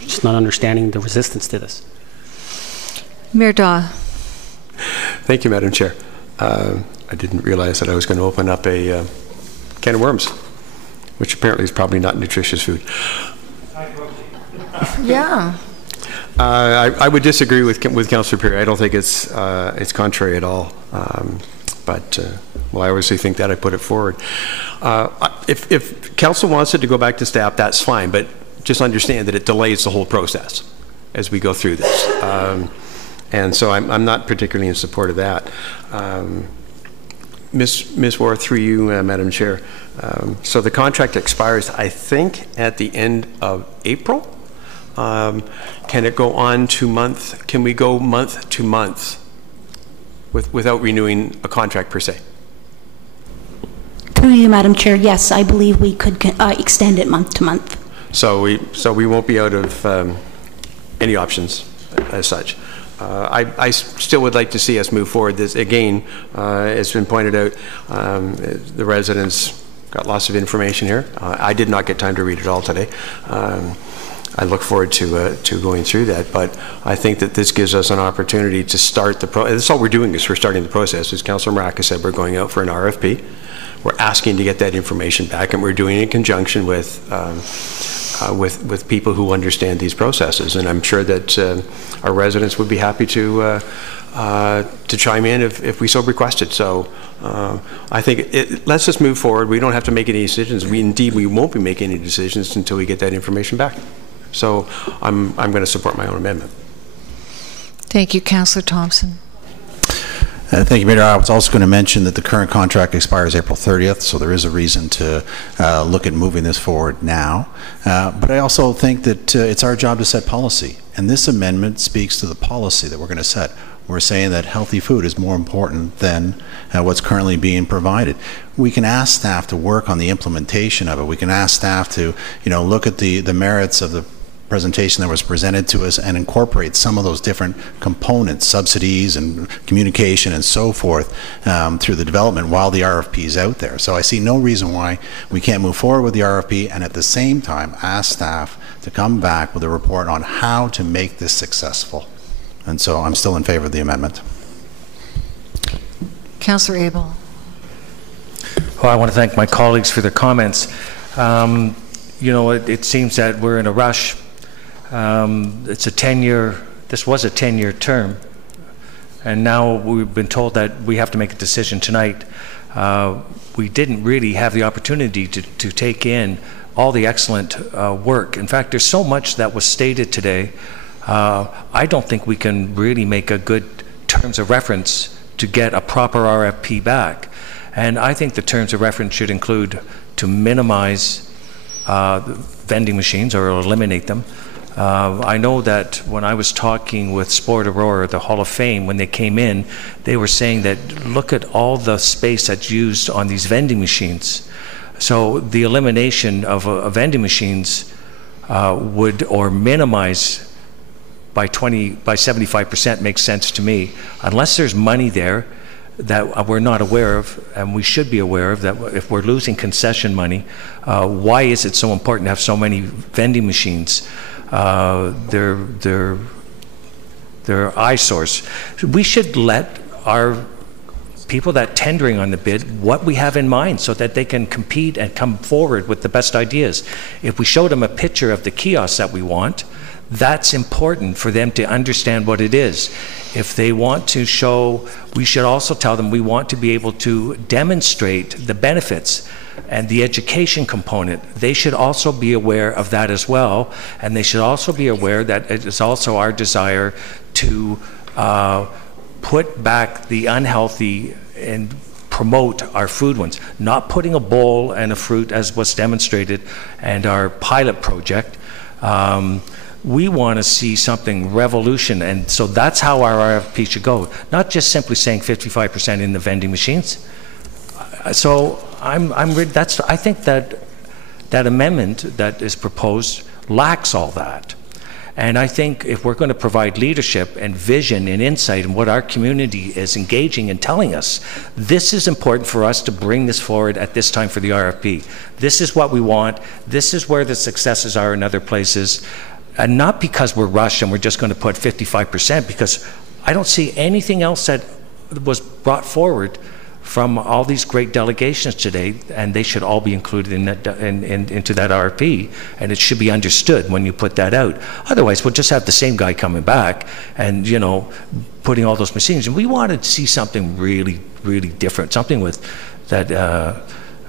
just not understanding the resistance to this. Mayor Daw. Thank you, Madam Chair. I didn't realize that I was going to open up a can of worms, which apparently is probably not nutritious food. Yeah. I would disagree with Councillor Perry. I don't think it's contrary at all. Well, I obviously think that I put it forward. If Council wants it to go back to staff, that's fine, but just understand that it delays the whole process as we go through this. And so I'm not particularly in support of that. Ms. Ward, through you, Madam Chair. So the contract expires, I think, at the end of April. Can it go on to month? Can we go month to month without renewing a contract per se? Through you, Madam Chair, yes, I believe we could extend it month to month. So we won't be out of any options as such. I still would like to see us move forward. This, again, it's been pointed out, the residents got lots of information here. I did not get time to read it all today. I look forward to going through that, but I think that this gives us an opportunity to start the process. That's all we're doing, is we're starting the process. As Councillor Maraca said, we're going out for an RFP. We're asking to get that information back, and we're doing it in conjunction with people who understand these processes. And I'm sure that our residents would be happy to chime in if we so requested. So I think let's just move forward. We don't have to make any decisions. We won't be making any decisions until we get that information back. So I'm going to support my own amendment. Thank you, Councillor Thompson. Thank you, Mayor. I was also going to mention that the current contract expires April 30th, so there is a reason to look at moving this forward now. But I also think that it's our job to set policy, and this amendment speaks to the policy that we're going to set. We're saying that healthy food is more important than what's currently being provided. We can ask staff to work on the implementation of it. We can ask staff to, look at the merits of the presentation that was presented to us and incorporate some of those different components, subsidies and communication and so forth, through the development while the RFP is out there. So I see no reason why we can't move forward with the RFP and at the same time ask staff to come back with a report on how to make this successful. And so I'm still in favor of the amendment. Councillor Abel. Well, I want to thank my colleagues for their comments. It seems that we're in a rush. This was a 10-year term, and now we've been told that we have to make a decision tonight. We didn't really have the opportunity to take in all the excellent work. In fact, there's so much that was stated today. I don't think we can really make a good terms of reference to get a proper RFP back. And I think the terms of reference should include to minimize vending machines or eliminate them. I know that when I was talking with Sport Aurora, the Hall of Fame, when they came in, they were saying that look at all the space that's used on these vending machines. So the elimination of vending machines would, or minimize by 75% makes sense to me. Unless there's money there that we're not aware of, and we should be aware of, that if we're losing concession money, why is it so important to have so many vending machines? They're eyesores. We should let our people that tendering on the bid what we have in mind so that they can compete and come forward with the best ideas. If we show them a picture of the kiosk that we want, that's important for them to understand what it is. If they want to show, we should also tell them we want to be able to demonstrate the benefits and the education component. They should also be aware of that as well, and they should also be aware that it is also our desire to put back the unhealthy and promote our food ones. Not putting a bowl and a fruit as was demonstrated and our pilot project. We want to see something revolution, and so that's how our RFP should go. Not just simply saying 55% in the vending machines. I think that amendment that is proposed lacks all that. And I think if we're going to provide leadership and vision and insight in what our community is engaging and telling us, this is important for us to bring this forward at this time for the RFP. This is what we want. This is where the successes are in other places. And not because we're rushed and we're just going to put 55%, because I don't see anything else that was brought forward from all these great delegations today, and they should all be included in that, into that RFP, and it should be understood when you put that out. Otherwise, we'll just have the same guy coming back and, you know, putting all those machines. And we wanted to see something really, really different, something with that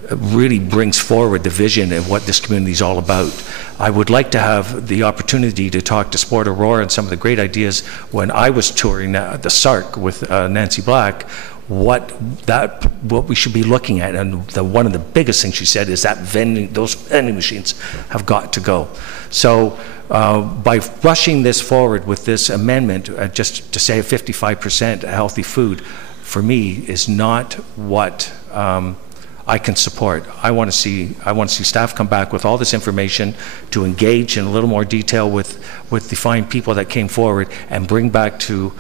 really brings forward the vision of what this community is all about. I would like to have the opportunity to talk to Sport Aurora and some of the great ideas when I was touring the SARC with Nancy Black, what we should be looking at. And one of the biggest things she said is that those vending machines have got to go. So by rushing this forward with this amendment, just to say 55% healthy food, for me is not what I can support. I want to see staff come back with all this information to engage in a little more detail with the fine people that came forward and bring back to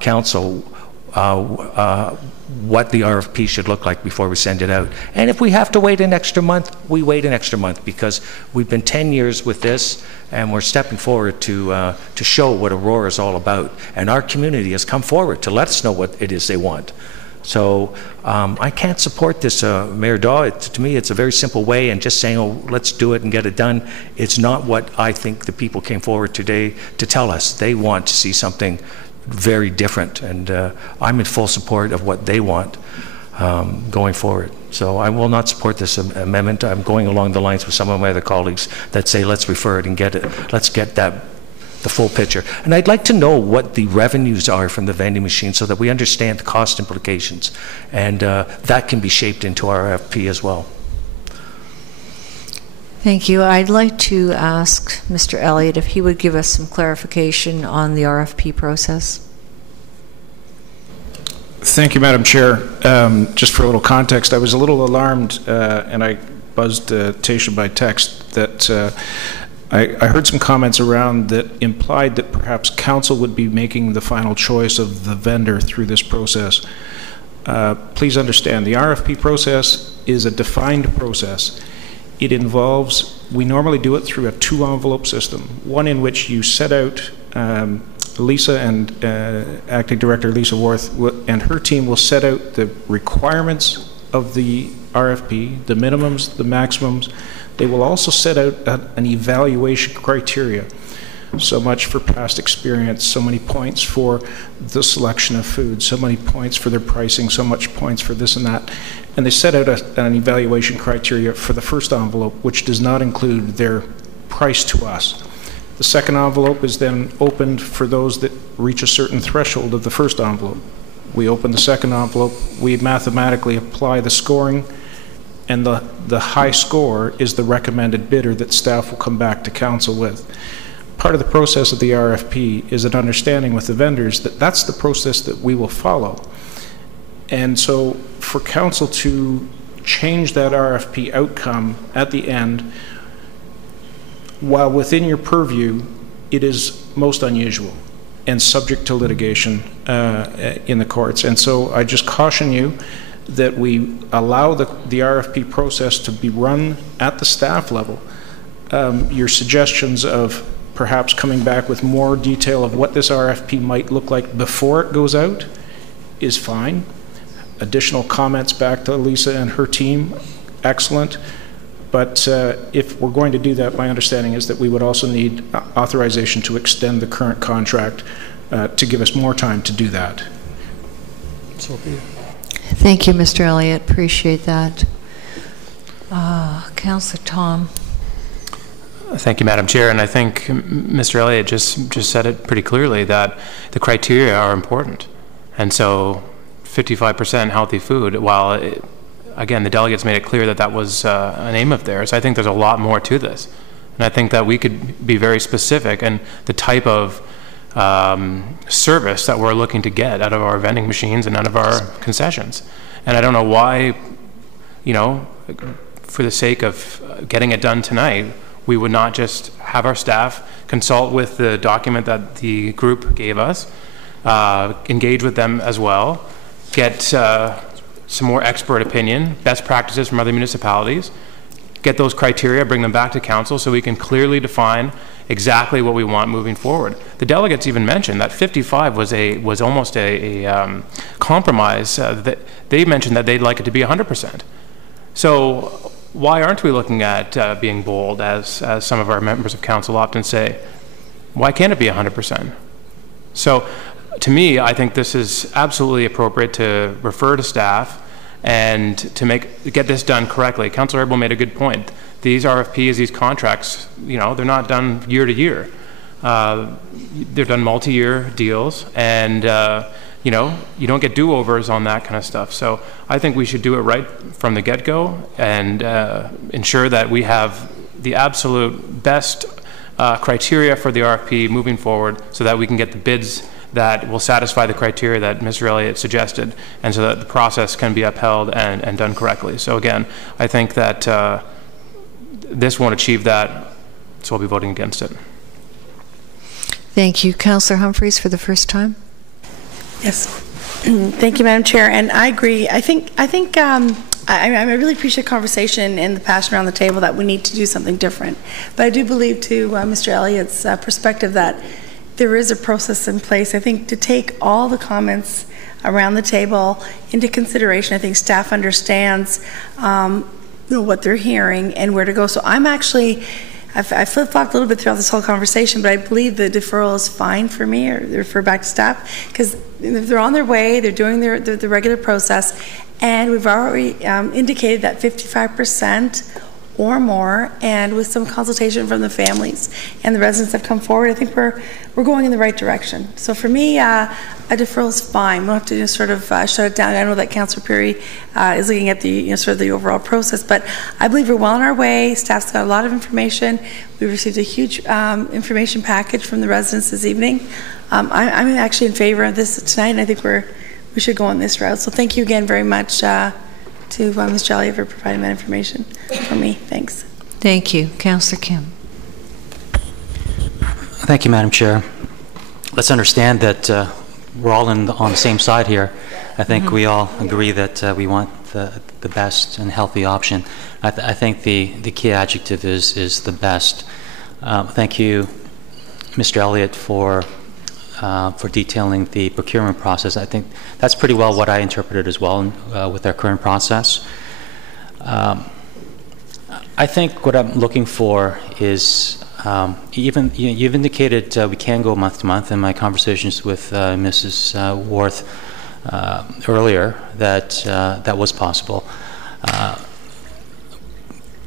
council what the RFP should look like before we send it out. And if we have to wait an extra month, we wait an extra month, because we've been 10 years with this and we're stepping forward to show what Aurora is all about. And our community has come forward to let us know what it is they want. So I can't support this, Mayor Daw. To me, it's a very simple way, and just saying, oh, let's do it and get it done. It's not what I think the people came forward today to tell us. They want to see something very different, and I'm in full support of what they want going forward. So I will not support this amendment. I'm going along the lines with some of my other colleagues that say let's refer it and get it. Let's get the full picture. And I'd like to know what the revenues are from the vending machine so that we understand the cost implications, and that can be shaped into our RFP as well. Thank you. I'd like to ask Mr. Elliott if he would give us some clarification on the RFP process. Thank you, Madam Chair. Just for a little context, I was a little alarmed, and I buzzed Tasha by text that I heard some comments around that implied that perhaps council would be making the final choice of the vendor through this process. Please understand, the RFP process is a defined process. It involves, we normally do it through a 2-envelope system, one in which you set out, Lisa and Acting Director Lisa Worth and her team will set out the requirements of the RFP, the minimums, the maximums. They will also set out an evaluation criteria. So much for past experience, so many points for the selection of food, so many points for their pricing, so much points for this and that. And they set out an evaluation criteria for the first envelope, which does not include their price to us. The second envelope is then opened for those that reach a certain threshold of the first envelope. We open the second envelope, we mathematically apply the scoring, and the high score is the recommended bidder that staff will come back to council with. Part of the process of the RFP is an understanding with the vendors that that's the process that we will follow. And so for council to change that RFP outcome at the end, while within your purview, it is most unusual and subject to litigation in the courts. And so I just caution you that we allow the RFP process to be run at the staff level. Your suggestions of perhaps coming back with more detail of what this RFP might look like before it goes out is fine. Additional comments back to Lisa and her team, excellent. But if we're going to do that, my understanding is that we would also need authorization to extend the current contract to give us more time to do that. So be it. Thank you, Mr. Elliott. Appreciate that. Councillor Tom. Thank you, Madam Chair. And I think Mr. Elliott just said it pretty clearly that the criteria are important. And so 55% healthy food, while again, the delegates made it clear that that was an aim of theirs, I think there's a lot more to this. And I think that we could be very specific and the type of service that we're looking to get out of our vending machines and out of our concessions. And I don't know why you know, for the sake of getting it done tonight, we would not just have our staff consult with the document that the group gave us, engage with them as well, get some more expert opinion, best practices from other municipalities, get those criteria, bring them back to council so we can clearly define exactly what we want moving forward. The delegates even mentioned that 55 was almost a compromise. That they mentioned that they'd like it to be 100%. So why aren't we looking at being bold, as some of our members of council often say? Why can't it be 100%? So to me, I think this is absolutely appropriate to refer to staff and to get this done correctly. Councillor Herbal made a good point. These RFPs, these contracts, you know, they're not done year to year. They're done multi-year deals, and you know, you don't get do-overs on that kind of stuff. So I think we should do it right from the get-go and ensure that we have the absolute best criteria for the RFP moving forward, so that we can get the bids that will satisfy the criteria that Mr. Elliott suggested, and so that the process can be upheld and done correctly. So again, I think that this won't achieve that, so I'll be voting against it. Thank you. Councillor Humphreys for the first time. Yes. Thank you, Madam Chair. And I agree. I really appreciate the conversation and the passion around the table that we need to do something different. But I do believe, to Mr. Elliott's perspective, that there is a process in place. I think to take all the comments around the table into consideration, I think staff understands what they're hearing and where to go. So I'm actually, I flip-flopped a little bit throughout this whole conversation, but I believe the deferral is fine for me, or refer back to staff, because if they're on their way, they're doing the regular process, and we've already indicated that 55% or more, and with some consultation from the families and the residents that have come forward, I think we're going in the right direction. So for me, a deferral is fine. We don't have to just sort of shut it down. I know that Councillor Perry is looking at the sort of the overall process, but I believe we're well on our way. Staff's got a lot of information. We received a huge information package from the residents this evening. I'm actually in favor of this tonight, and I think we should go on this route. So thank you again very much to Ms. Jolly for providing that information for me. Thanks. Thank you. Councillor Kim. Thank you, Madam Chair. Let's understand that we're all on the same side here. I think we all agree that we want the best and healthy option. I think the key adjective is the best. Thank you, Mr. Elliott, for detailing the procurement process. I think that's pretty well what I interpreted as well with our current process. I think what I'm looking for is you've indicated we can go month to month. In my conversations with Mrs. Worth earlier, that was possible.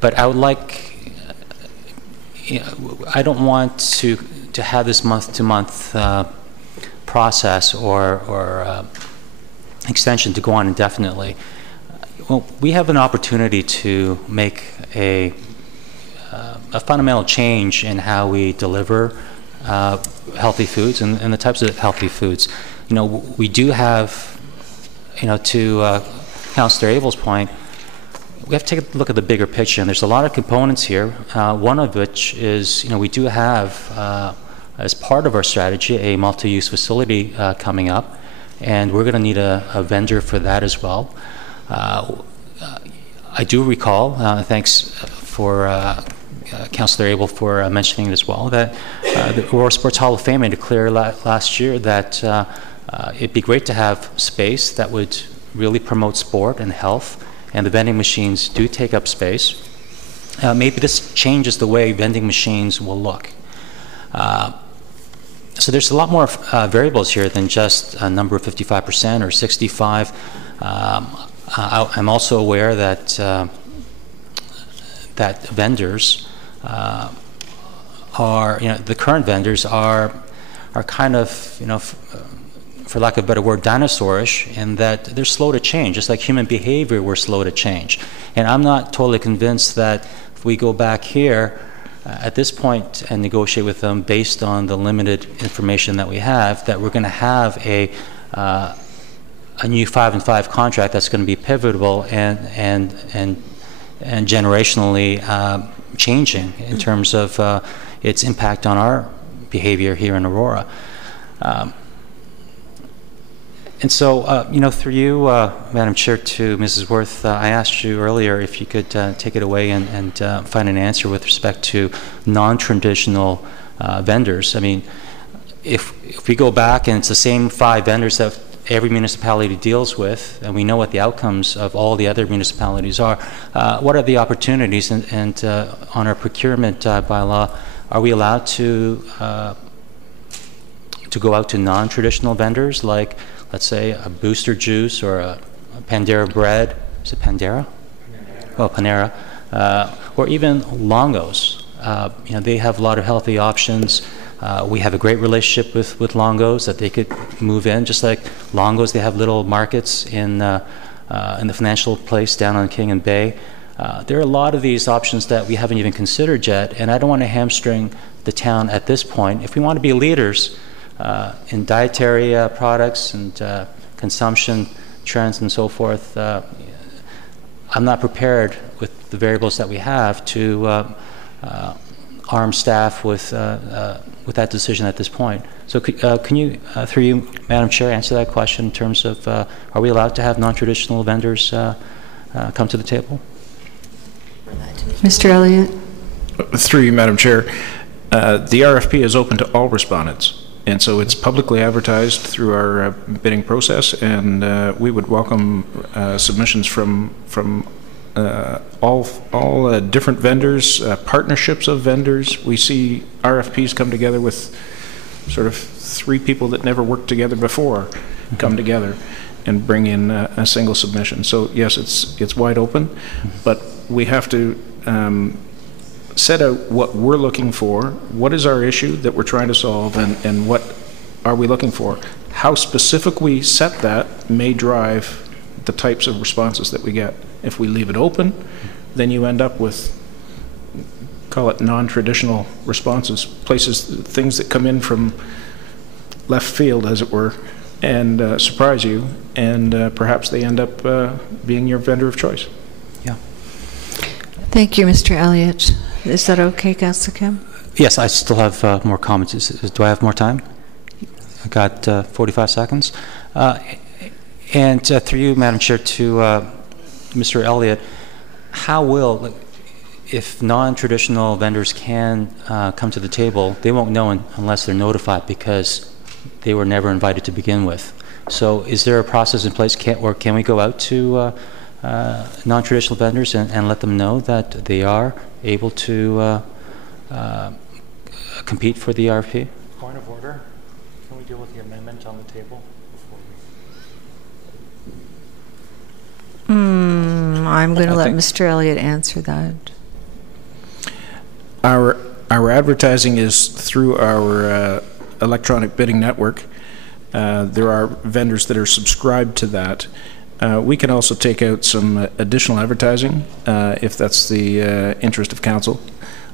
But I would like, I don't want to have this month to month process or extension to go on indefinitely. Well, we have an opportunity to make a fundamental change in how we deliver healthy foods and the types of healthy foods. You know, we do have, you know, to Councillor Abel's point, we have to take a look at the bigger picture, and there's a lot of components here. One of which is, you know, we do have, as part of our strategy, a multi-use facility coming up, and we're going to need a vendor for that as well. I do recall, thanks for Councillor Abel for mentioning it as well, that the Aurora Sports Hall of Fame made it clear last year that it'd be great to have space that would really promote sport and health, and the vending machines do take up space. Maybe this changes the way vending machines will look. So there's a lot more variables here than just a number of 55% or 65. I'm also aware that that vendors are, you know, the current vendors are kind of, you know, for lack of a better word, dinosaurish, in that they're slow to change, just like human behavior, we're slow to change. And I'm not totally convinced that if we go back here at this point and negotiate with them based on the limited information that we have, that we're going to have a a new 5-and-5 contract that's going to be pivotal and generationally changing in terms of its impact on our behavior here in Aurora. And so, you know, through you, Madam Chair, to Mrs. Worth, I asked you earlier if you could take it away and find an answer with respect to non-traditional vendors. I mean, if we go back and it's the same 5 vendors that every municipality deals with, and we know what the outcomes of all the other municipalities are, what are the opportunities? And on our procurement bylaw, are we allowed to go out to non-traditional vendors like, let's say, a Booster Juice or a Pandera Bread? Is it Pandera? Oh, Panera. Or even Longo's. You know, they have a lot of healthy options. We have a great relationship with Longo's that they could move in. Just like Longo's, they have little markets in the financial place down on King and Bay. There are a lot of these options that we haven't even considered yet, and I don't want to hamstring the town at this point. If we want to be leaders in dietary products and consumption trends and so forth, I'm not prepared with the variables that we have to arm staff with that decision at this point. So can you, through you, Madam Chair, answer that question in terms of are we allowed to have non-traditional vendors come to the table? Mr. Elliott. Through you, Madam Chair, the RFP is open to all respondents. And so it's publicly advertised through our bidding process, and we would welcome submissions from all different vendors, partnerships of vendors. We see RFPs come together with sort of 3 people that never worked together before come together and bring in a single submission. So yes, it's wide open, but we have to set out what we're looking for, what is our issue that we're trying to solve, and what are we looking for. How specific we set that may drive the types of responses that we get. If we leave it open, then you end up with, call it non-traditional responses, things that come in from left field, as it were, and surprise you, and perhaps they end up being your vendor of choice. Yeah. Thank you, Mr. Elliott. Is that okay, Councillor Kim? Yes, I still have more comments. Do I have more time? I got 45 seconds. And through you, Madam Chair, to Mr. Elliott, how will, if non-traditional vendors can come to the table, they won't know unless they're notified because they were never invited to begin with. So is there a process in place, or can we go out to non-traditional vendors and let them know that they are able to compete for the RFP? Point of order. Can we deal with the amendment on the table before I'm going to let Mr. Elliott answer that. Our advertising is through our electronic bidding network. There are vendors that are subscribed to that. We can also take out some additional advertising if that's the interest of council.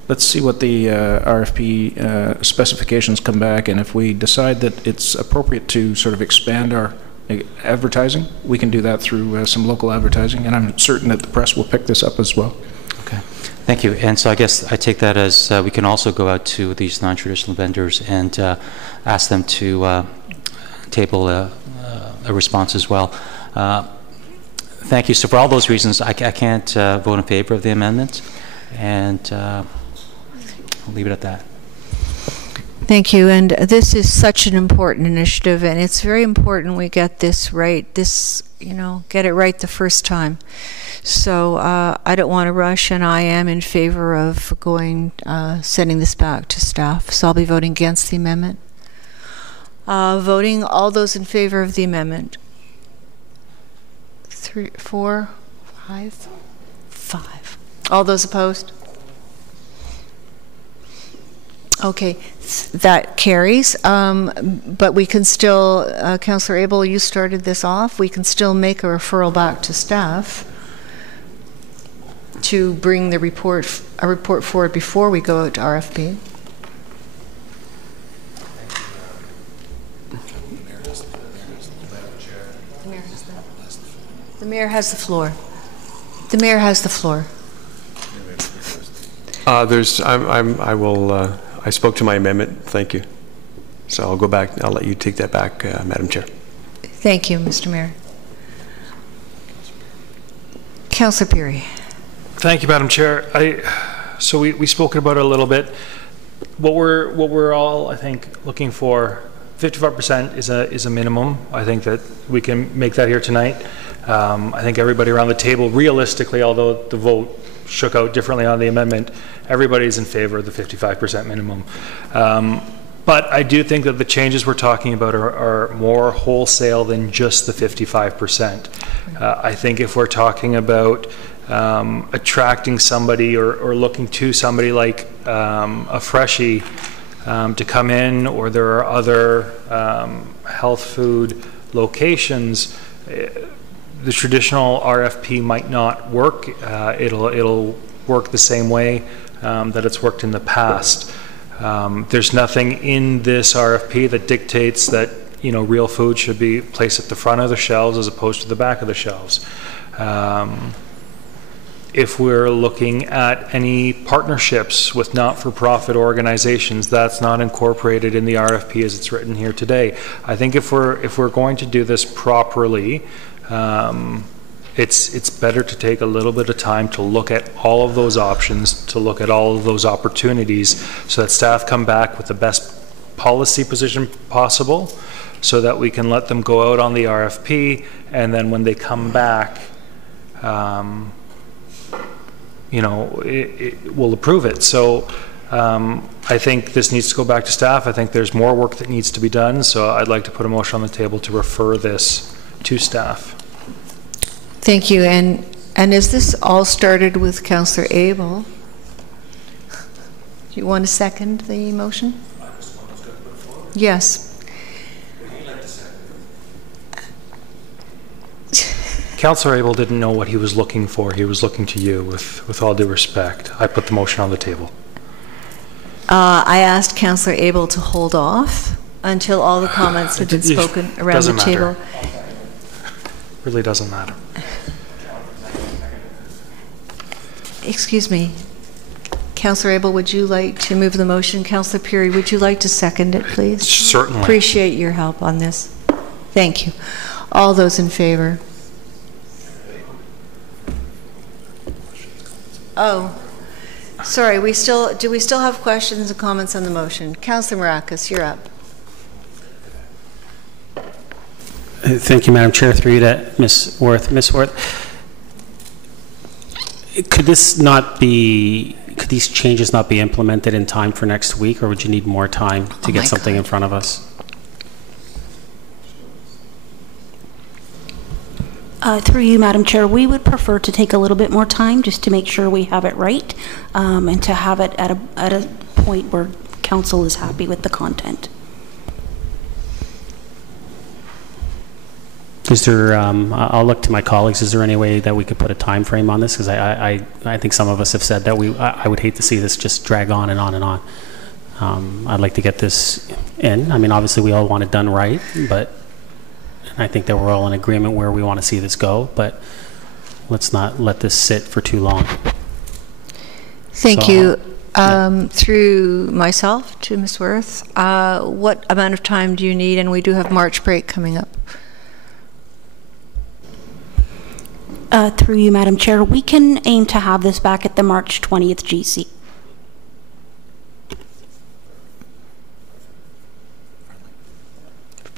Let's see what the RFP specifications come back, and if we decide that it's appropriate to sort of expand our advertising, we can do that through some local advertising, and I'm certain that the press will pick this up as well. Okay, thank you. And so I guess I take that as we can also go out to these non-traditional vendors and ask them to table a response as well. Thank you. So for all those reasons, I can't vote in favor of the amendment, and I'll leave it at that. Thank you. And this is such an important initiative, and it's very important we get this right. Get it right the first time. So I don't want to rush, and I am in favor of sending this back to staff. So I'll be voting against the amendment. Voting all those in favor of the amendment. 3, 4, 5. All those opposed? Okay, that carries. But we can still, Councillor Abel, you started this off. We can still make a referral back to staff to bring the report forward before we go out to RFP. mayor has the floor. The mayor has the floor. I spoke to my amendment. Thank you. So I'll go back. I'll let you take that back, Madam Chair. Thank you, Mr. Mayor. Councillor Peary. Thank you, Madam Chair. So we spoke about it a little bit. What we're all, I think, looking for, 55% is a minimum. I think that we can make that here tonight. I think everybody around the table, realistically, although the vote shook out differently on the amendment, everybody's in favor of the 55% minimum. But I do think that the changes we're talking about are more wholesale than just the 55%. I think if we're talking about attracting somebody or looking to somebody like a freshie to come in, or there are other health food locations, the traditional RFP might not work. It'll work the same way that it's worked in the past. There's nothing in this RFP that dictates that real food should be placed at the front of the shelves as opposed to the back of the shelves. If we're looking at any partnerships with not-for-profit organizations, that's not incorporated in the RFP as it's written here today. I think if we're going to do this properly, it's better to take a little bit of time to look at all of those options, to look at all of those opportunities, so that staff come back with the best policy position possible, so that we can let them go out on the RFP, and then when they come back, we'll approve it. So I think this needs to go back to staff. I think there's more work that needs to be done, so I'd like to put a motion on the table to refer this to staff. Thank you. And as this all started with Councillor Abel, do you want to second the motion? Yes. Councillor Abel didn't know what he was looking for. He was looking to you, with all due respect. I put the motion on the table. I asked Councillor Abel to hold off until all the comments had been spoken around the table. Really doesn't matter. Excuse me. Councillor Abel, would you like to move the motion? Councillor Peary, would you like to second it, please? Certainly. Appreciate your help on this. Thank you. All those in favor? Oh, sorry. Do we still have questions and comments on the motion? Councillor Maracas, you're up. Thank you, Madam Chair. Through you to Ms. Worth. Ms. Worth, could these changes not be implemented in time for next week, or would you need more time to get something in front of us? Through you, Madam Chair, we would prefer to take a little bit more time just to make sure we have it right, and to have it at a point where council is happy with the content. Is there, I'll look to my colleagues, is there any way that we could put a time frame on this? Because I think some of us have said that I would hate to see this just drag on and on and on. I'd like to get this in. I mean, obviously we all want it done right, but I think that we're all in agreement where we want to see this go, but let's not let this sit for too long. Thank you. Through myself to Ms. Worth, what amount of time do you need? And we do have March break coming up. Through you, Madam Chair, we can aim to have this back at the March 20th GC.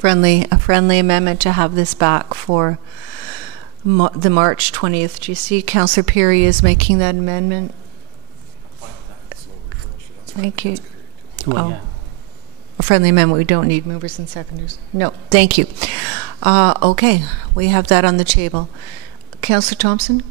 A friendly amendment to have this back for the March 20th GC. Councillor Peary is making that amendment. Thank you. Yeah. A friendly amendment. We don't need movers and seconders. No, thank you. Okay, we have that on the table. Councillor Thompson?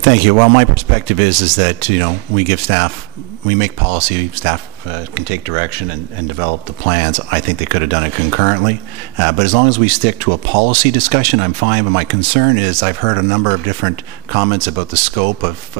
Thank you. Well, my perspective is that, we give staff, we make policy, staff can take direction and develop the plans. I think they could have done it concurrently. But as long as we stick to a policy discussion, I'm fine. But my concern is I've heard a number of different comments about the scope of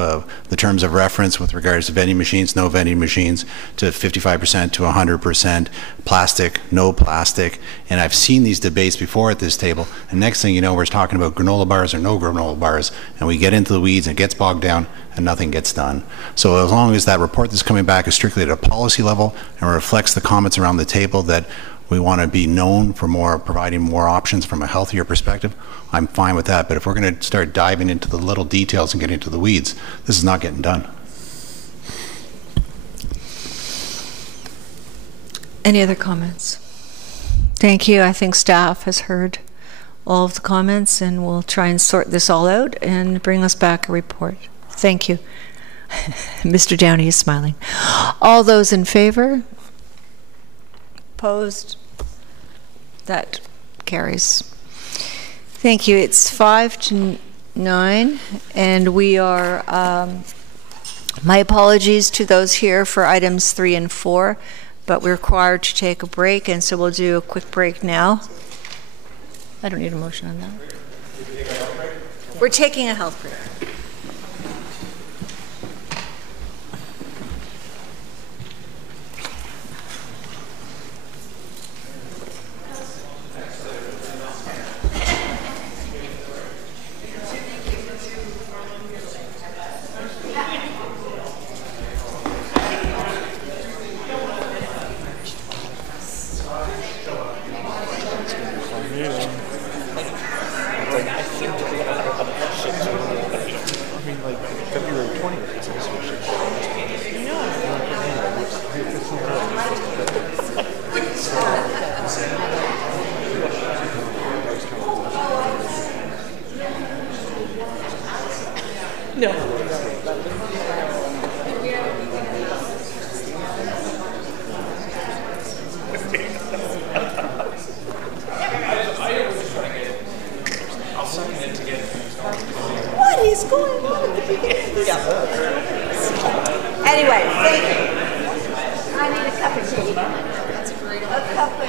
the terms of reference with regards to vending machines, no vending machines, to 55% to 100%, plastic, no plastic. And I've seen these debates before at this table. And next thing you know, we're talking about granola bars or no granola bars. And we get into the weeds and it gets bogged down and nothing gets done. So as long as that report that's coming back is strictly at a policy level and reflects the comments around the table that we want to be known for providing more options from a healthier perspective, I'm fine with that. But if we're going to start diving into the little details and getting into the weeds, this is not getting done. Any other comments? Thank you. I think staff has heard all of the comments, and we'll try and sort this all out and bring us back a report. Thank you. Mr. Downey is smiling. All those in favor? Opposed? That carries. Thank you. It's 5 to 9, and we are, my apologies to those here for items 3 and 4, but we're required to take a break, and so we'll do a quick break now. I don't need a motion on that. We're taking a health break. What is going on at the beginning? Anyway, thank you. I need a cup of tea. That's a great idea. A cup of tea.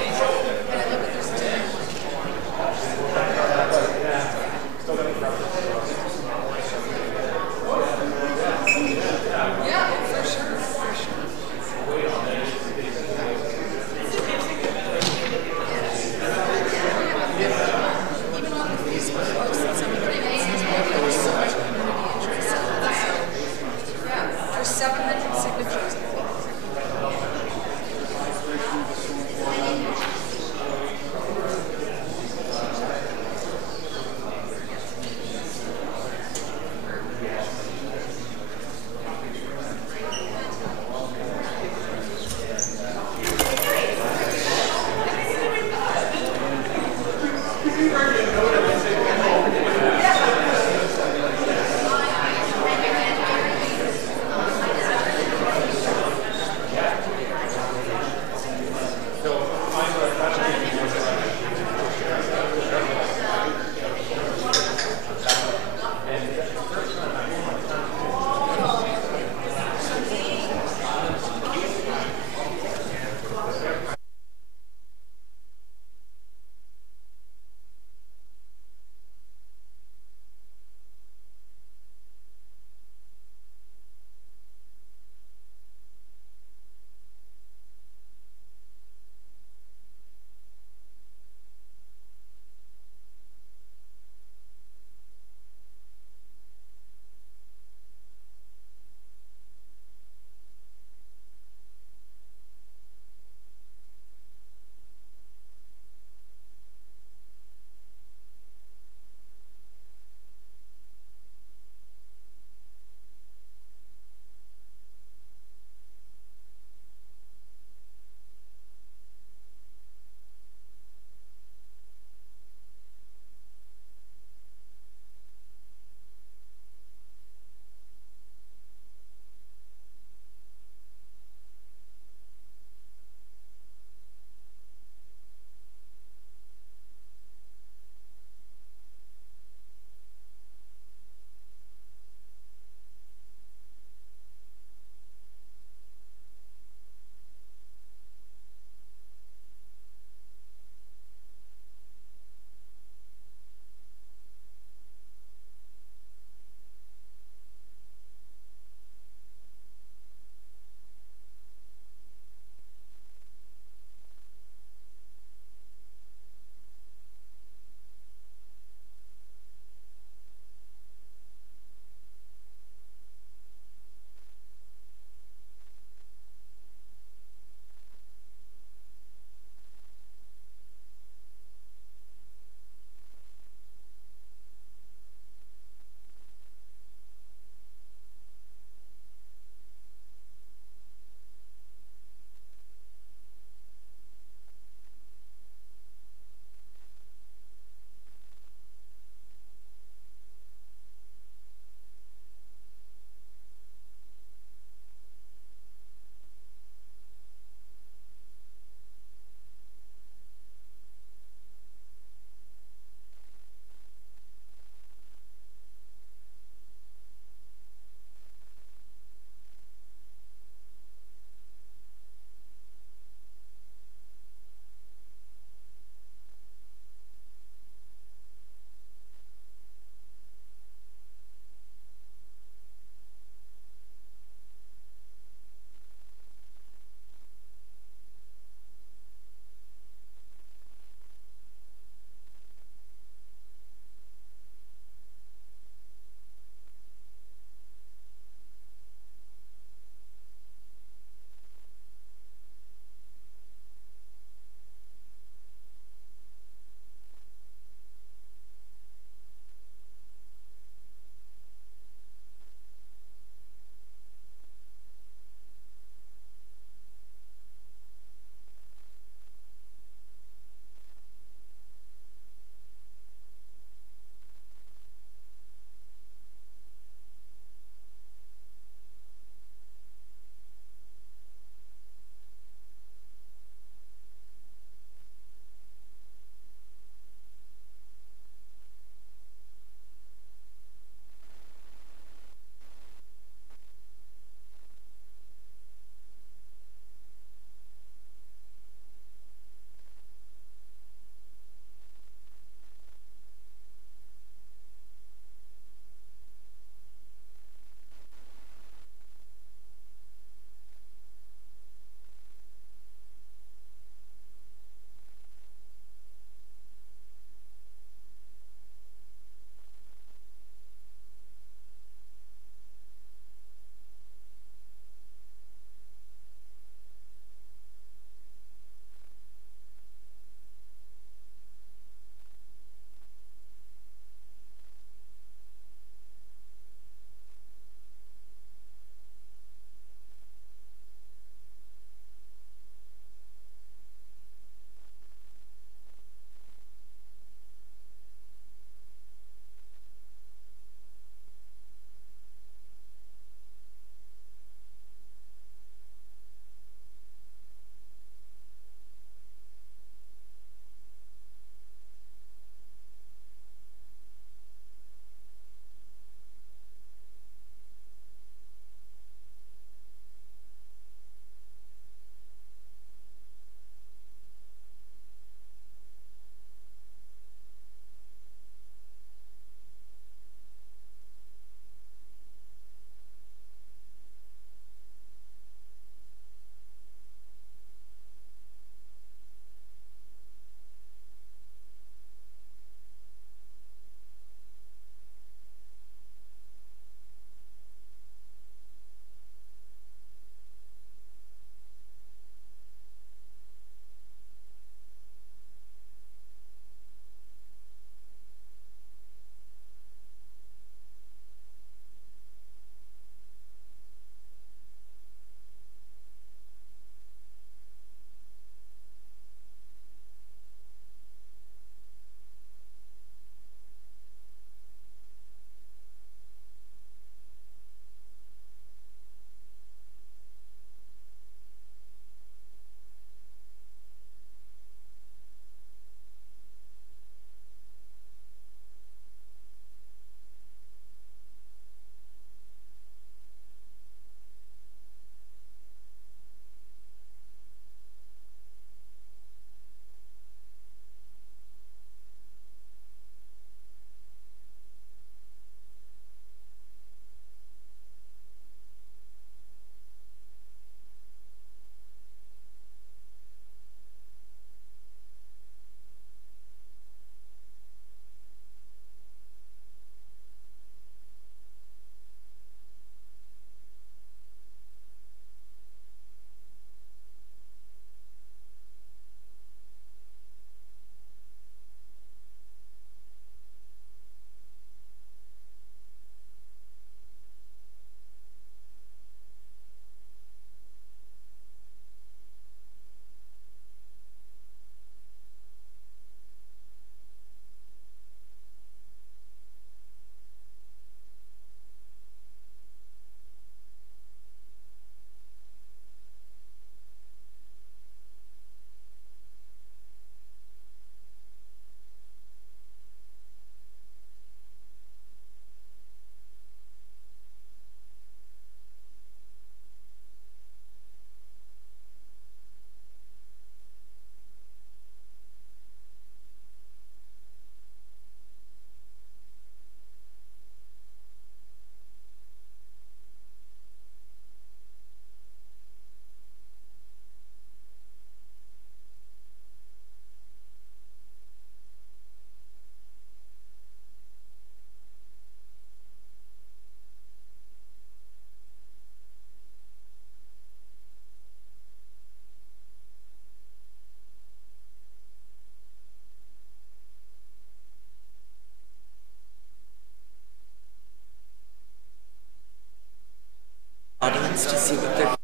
audience to see what they're...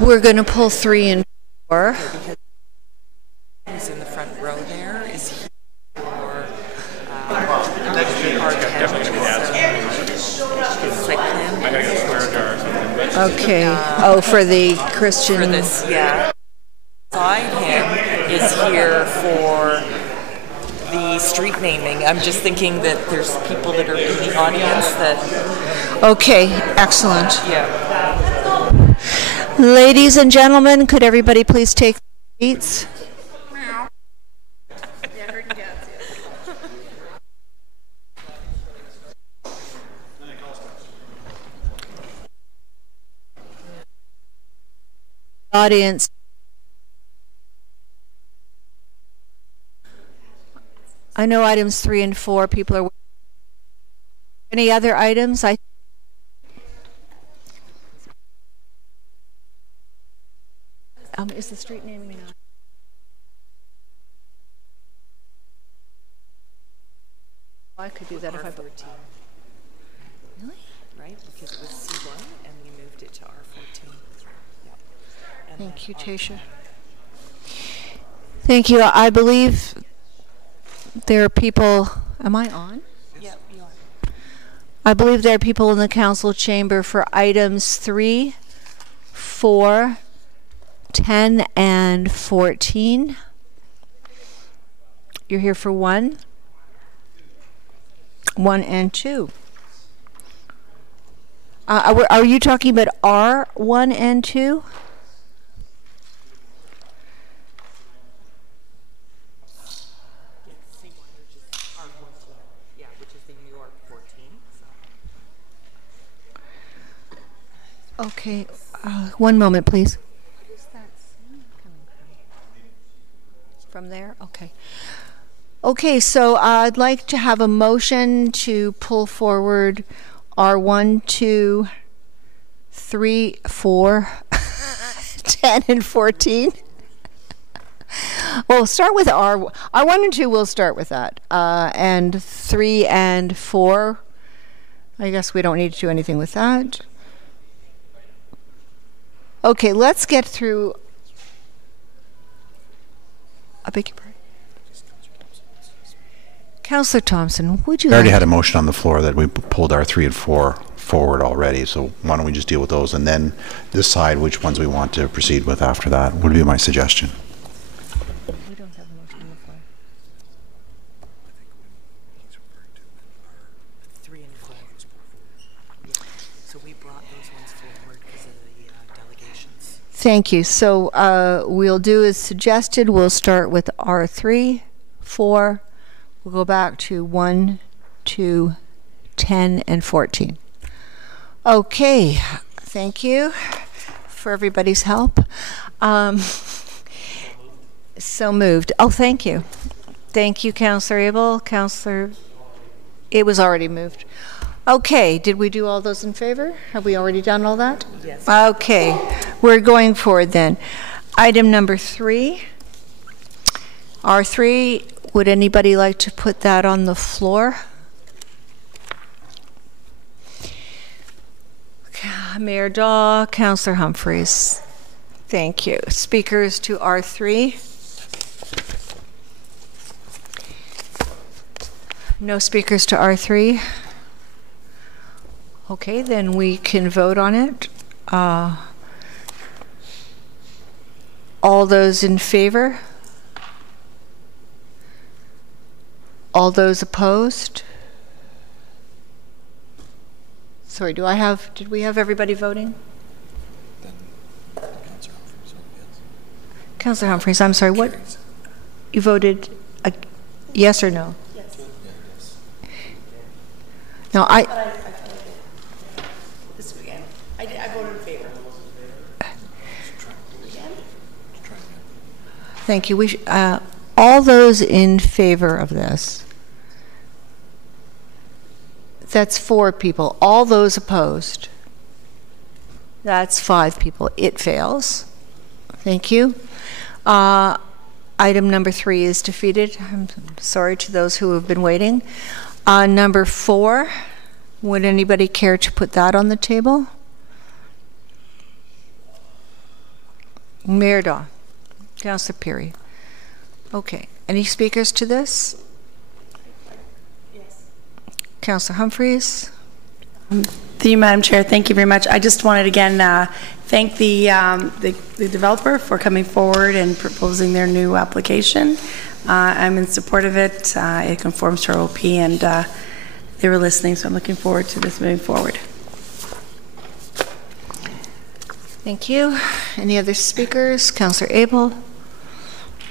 We're going to pull 3 and 4. Because who's in the front row there is here for R10, site plan. Okay. Oh, for the Christian. For this, yeah. Beside him is here for the street naming. I'm just thinking that there's people that are in the audience that... Okay, excellent. Yeah. Ladies and gentlemen, could everybody please take seats? Audience. I know items 3 and 4 people are... Any other items? Is the street naming not? I could do that if I... R14. Really? Right, because it was C1 and we moved it to R14. Yep. Thank you, Tasha. Thank you. I believe there are people... Am I on? Yep, you are. I believe there are people in the council chamber for items 3, 4, 10, and 14. You're here for 1 and 2. Are you talking about R1 and 2? Okay, 1 moment, please. What is that scene coming from? From there? Okay. Okay, so I'd like to have a motion to pull forward R1, 2, 3, 4, 10, and 14. Well, start with R1 and 2, we'll start with that. And 3 and 4, I guess we don't need to do anything with that. Okay, let's get through. I beg your pardon. Councillor Thompson, would you? We already had a motion on the floor that we pulled our 3 and 4 forward already, so why don't we just deal with those and then decide which ones we want to proceed with after that, would be my suggestion. We don't have a motion on the floor. 3 and 4. So we brought those ones forward because of the delegations. Thank you. So we'll do as suggested. We'll start with R3, 4. We'll go back to 1, 2, 10, and 14. Okay. Thank you for everybody's help. So moved. Oh, thank you. Thank you, Councillor Abel. Councillor, it was already moved. Okay, did we do all those in favor? Have we already done all that? Yes. Okay, we're going forward then. Item number 3. R3, would anybody like to put that on the floor? Mayor Daw, Councillor Humphreys. Thank you. Speakers to R3? No speakers to R3? Okay, then we can vote on it. All those in favor? All those opposed? Sorry, did we have everybody voting? Councillor Humphreys, I'm sorry, what? You voted yes or no? Yes. No, This weekend. I voted in favor. Thank you. All those in favor of this? That's 4 people. All those opposed? That's 5 people. It fails. Thank you. Item number 3 is defeated. I'm sorry to those who have been waiting. Number 4, would anybody care to put that on the table? Mayor Daw. Councillor Peary. Okay. Any speakers to this? Yes. Councillor Humphreys. Through you, Madam Chair, thank you very much. I just wanted again thank the developer for coming forward and proposing their new application. I'm in support of it. It conforms to our OP, and they were listening, so I'm looking forward to this moving forward. Thank you. Any other speakers? Councillor Abel.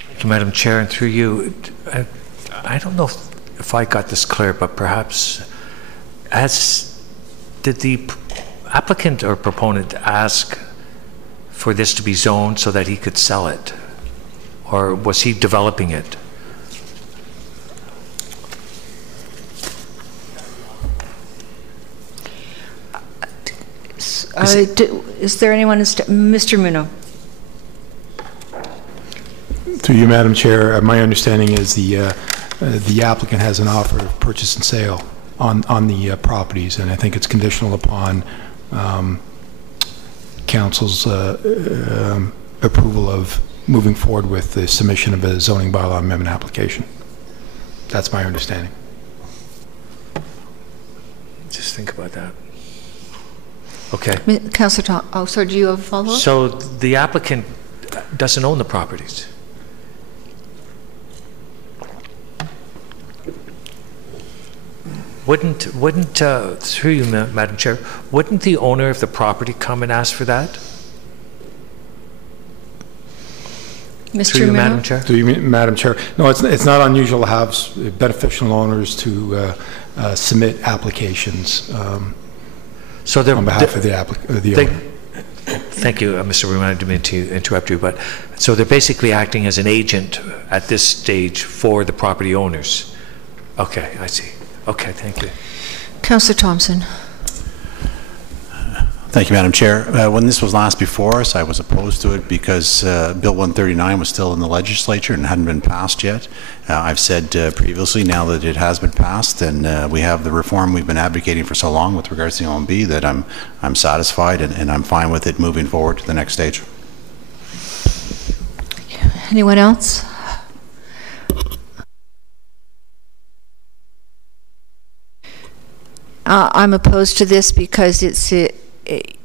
Thank you, Madam Chair, and through you, I don't know if I got this clear, but perhaps did the applicant or proponent ask for this to be zoned so that he could sell it? Or was he developing it? Is there anyone? Mr. Muno. Through you, Madam Chair, my understanding is the applicant has an offer of purchase and sale on the properties, and I think it's conditional upon council's approval of moving forward with the submission of a zoning bylaw amendment application. That's my understanding. Just think about that. Okay. Councillor Tom, oh, sorry, do you have a follow-up? So the applicant doesn't own the properties? Wouldn't through you, Madam Chair, wouldn't the owner of the property come and ask for that? Mr. Through you, Muno? Madam Chair? Through you, Madam Chair. No, it's not unusual to have beneficial owners to submit applications on behalf of the owner. Thank you, Mr. Ruman. I didn't mean to interrupt you, but so they're basically acting as an agent at this stage for the property owners. Okay, I see. Okay, thank you. Councillor Thompson. Thank you, Madam Chair. When this was last before us, I was opposed to it because Bill 139 was still in the legislature and hadn't been passed yet. I've said previously, now that it has been passed and we have the reform we've been advocating for so long with regards to the OMB, that I'm satisfied and I'm fine with it moving forward to the next stage. Anyone else? I'm opposed to this because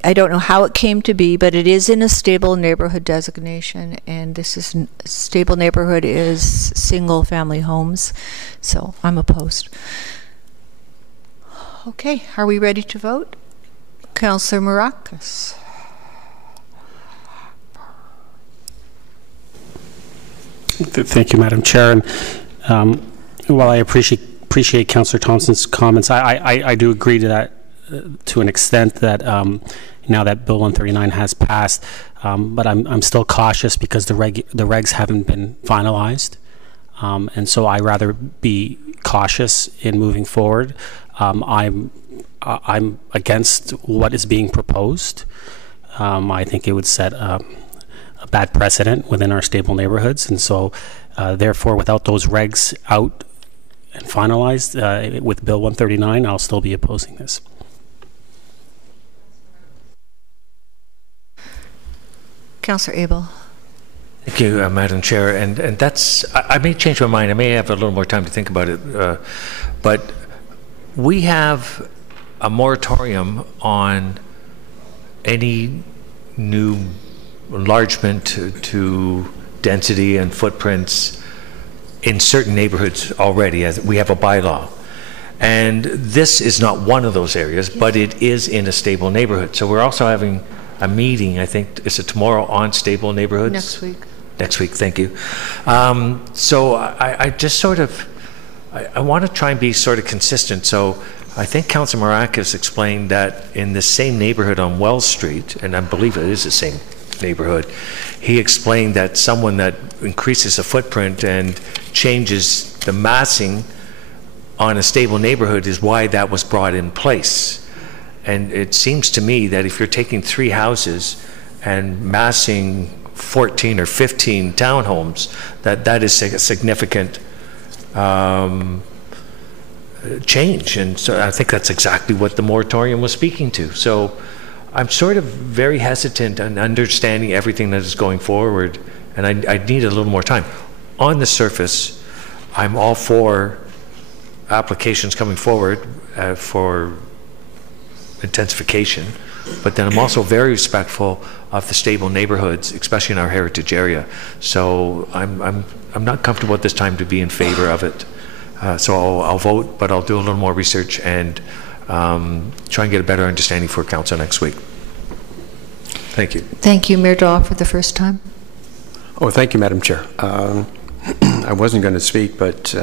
I don't know how it came to be, but it is in a stable neighborhood designation, and this is stable neighborhood is single family homes, so I'm opposed. Okay, are we ready to vote? Councillor Maracas. Thank you, Madam Chair. And while I appreciate Councillor Thompson's comments, I do agree to that to an extent that now that Bill 139 has passed, but I'm still cautious because the regs haven't been finalized, and so I rather be cautious in moving forward. I'm against what is being proposed. I think it would set a bad precedent within our stable neighborhoods, and so therefore, without those regs out and finalized with Bill 139, I'll still be opposing this. Councillor Abel. Thank you, Madam Chair. And that's, I may change my mind. I may have a little more time to think about it. But we have a moratorium on any new enlargement to density and footprints in certain neighborhoods already, as we have a bylaw. And this is not one of those areas, but it is in a stable neighborhood. So we're also having a meeting, I think, is it tomorrow, on stable neighborhoods? Next week. Next week, thank you. So I just sort of, I want to try and be sort of consistent. So I think Councillor Maracas explained that in the same neighborhood on Wells Street, and I believe it is the same neighborhood, he explained that someone that increases a footprint and changes the massing on a stable neighborhood is why that was brought in place. And it seems to me that if you're taking 3 houses and massing 14 or 15 townhomes, that is a significant change. And so I think that's exactly what the moratorium was speaking to. So I'm sort of very hesitant on understanding everything that is going forward, and I need a little more time. On the surface, I'm all for applications coming forward for intensification, but then I'm also very respectful of the stable neighborhoods, especially in our heritage area. So I'm not comfortable at this time to be in favor of it. So I'll vote, but I'll do a little more research and try and get a better understanding for council next week. Thank you. Thank you, Mayor Daw, for the first time. Oh, thank you, Madam Chair. I wasn't going to speak, but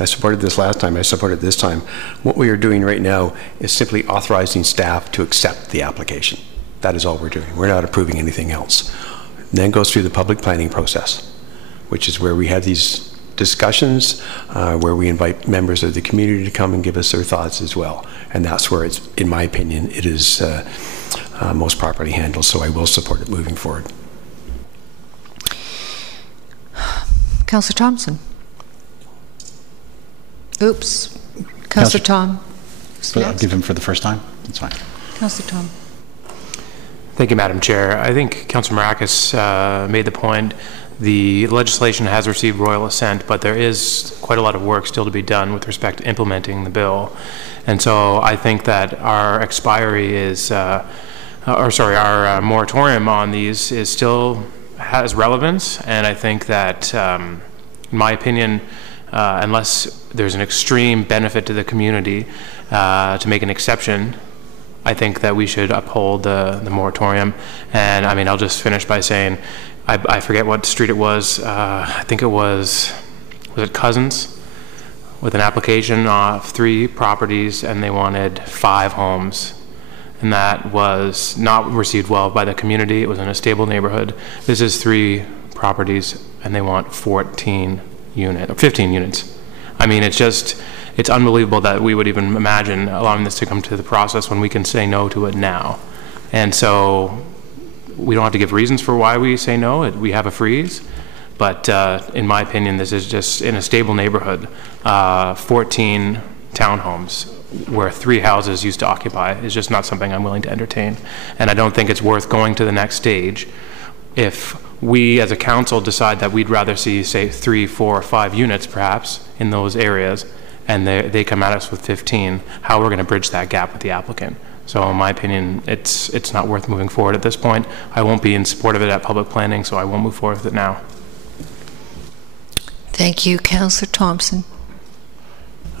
I supported this last time. I support it this time. What we are doing right now is simply authorizing staff to accept the application. That is all we're doing. We're not approving anything else. And then goes through the public planning process, which is where we have these discussions, where we invite members of the community to come and give us their thoughts as well. And that's where it's, in my opinion, it is most properly handled. So I will support it moving forward. Councillor Thompson. Oops. Councillor Tom. I'll give him for the first time. That's fine. Councillor Tom. Thank you, Madam Chair. I think Councillor Marakis made the point. The legislation has received royal assent, but there is quite a lot of work still to be done with respect to implementing the bill. And so I think that our expiry is, our moratorium on these is still has relevance. And I think that, in my opinion, unless there's an extreme benefit to the community to make an exception, I think that we should uphold the moratorium. And I mean, I'll just finish by saying, I forget what street it was. I think it was it Cousins, with an application of 3 properties, and they wanted 5 homes. And that was not received well by the community. It was in a stable neighborhood. This is 3 properties, and they want 15 units. I mean, it's unbelievable that we would even imagine allowing this to come to the process when we can say no to it now. And so we don't have to give reasons for why we say no. We have a freeze. But in my opinion, this is just in a stable neighborhood, 14 townhomes where 3 houses used to occupy is just not something I'm willing to entertain. And I don't think it's worth going to the next stage if we as a council decide that we'd rather see, say, 3, 4, 5 units perhaps in those areas, and they come at us with 15, how we're going to bridge that gap with the applicant. So in my opinion, it's not worth moving forward at this point. I won't be in support of it at public planning, so I won't move forward with it now. Thank you, Councillor Thompson.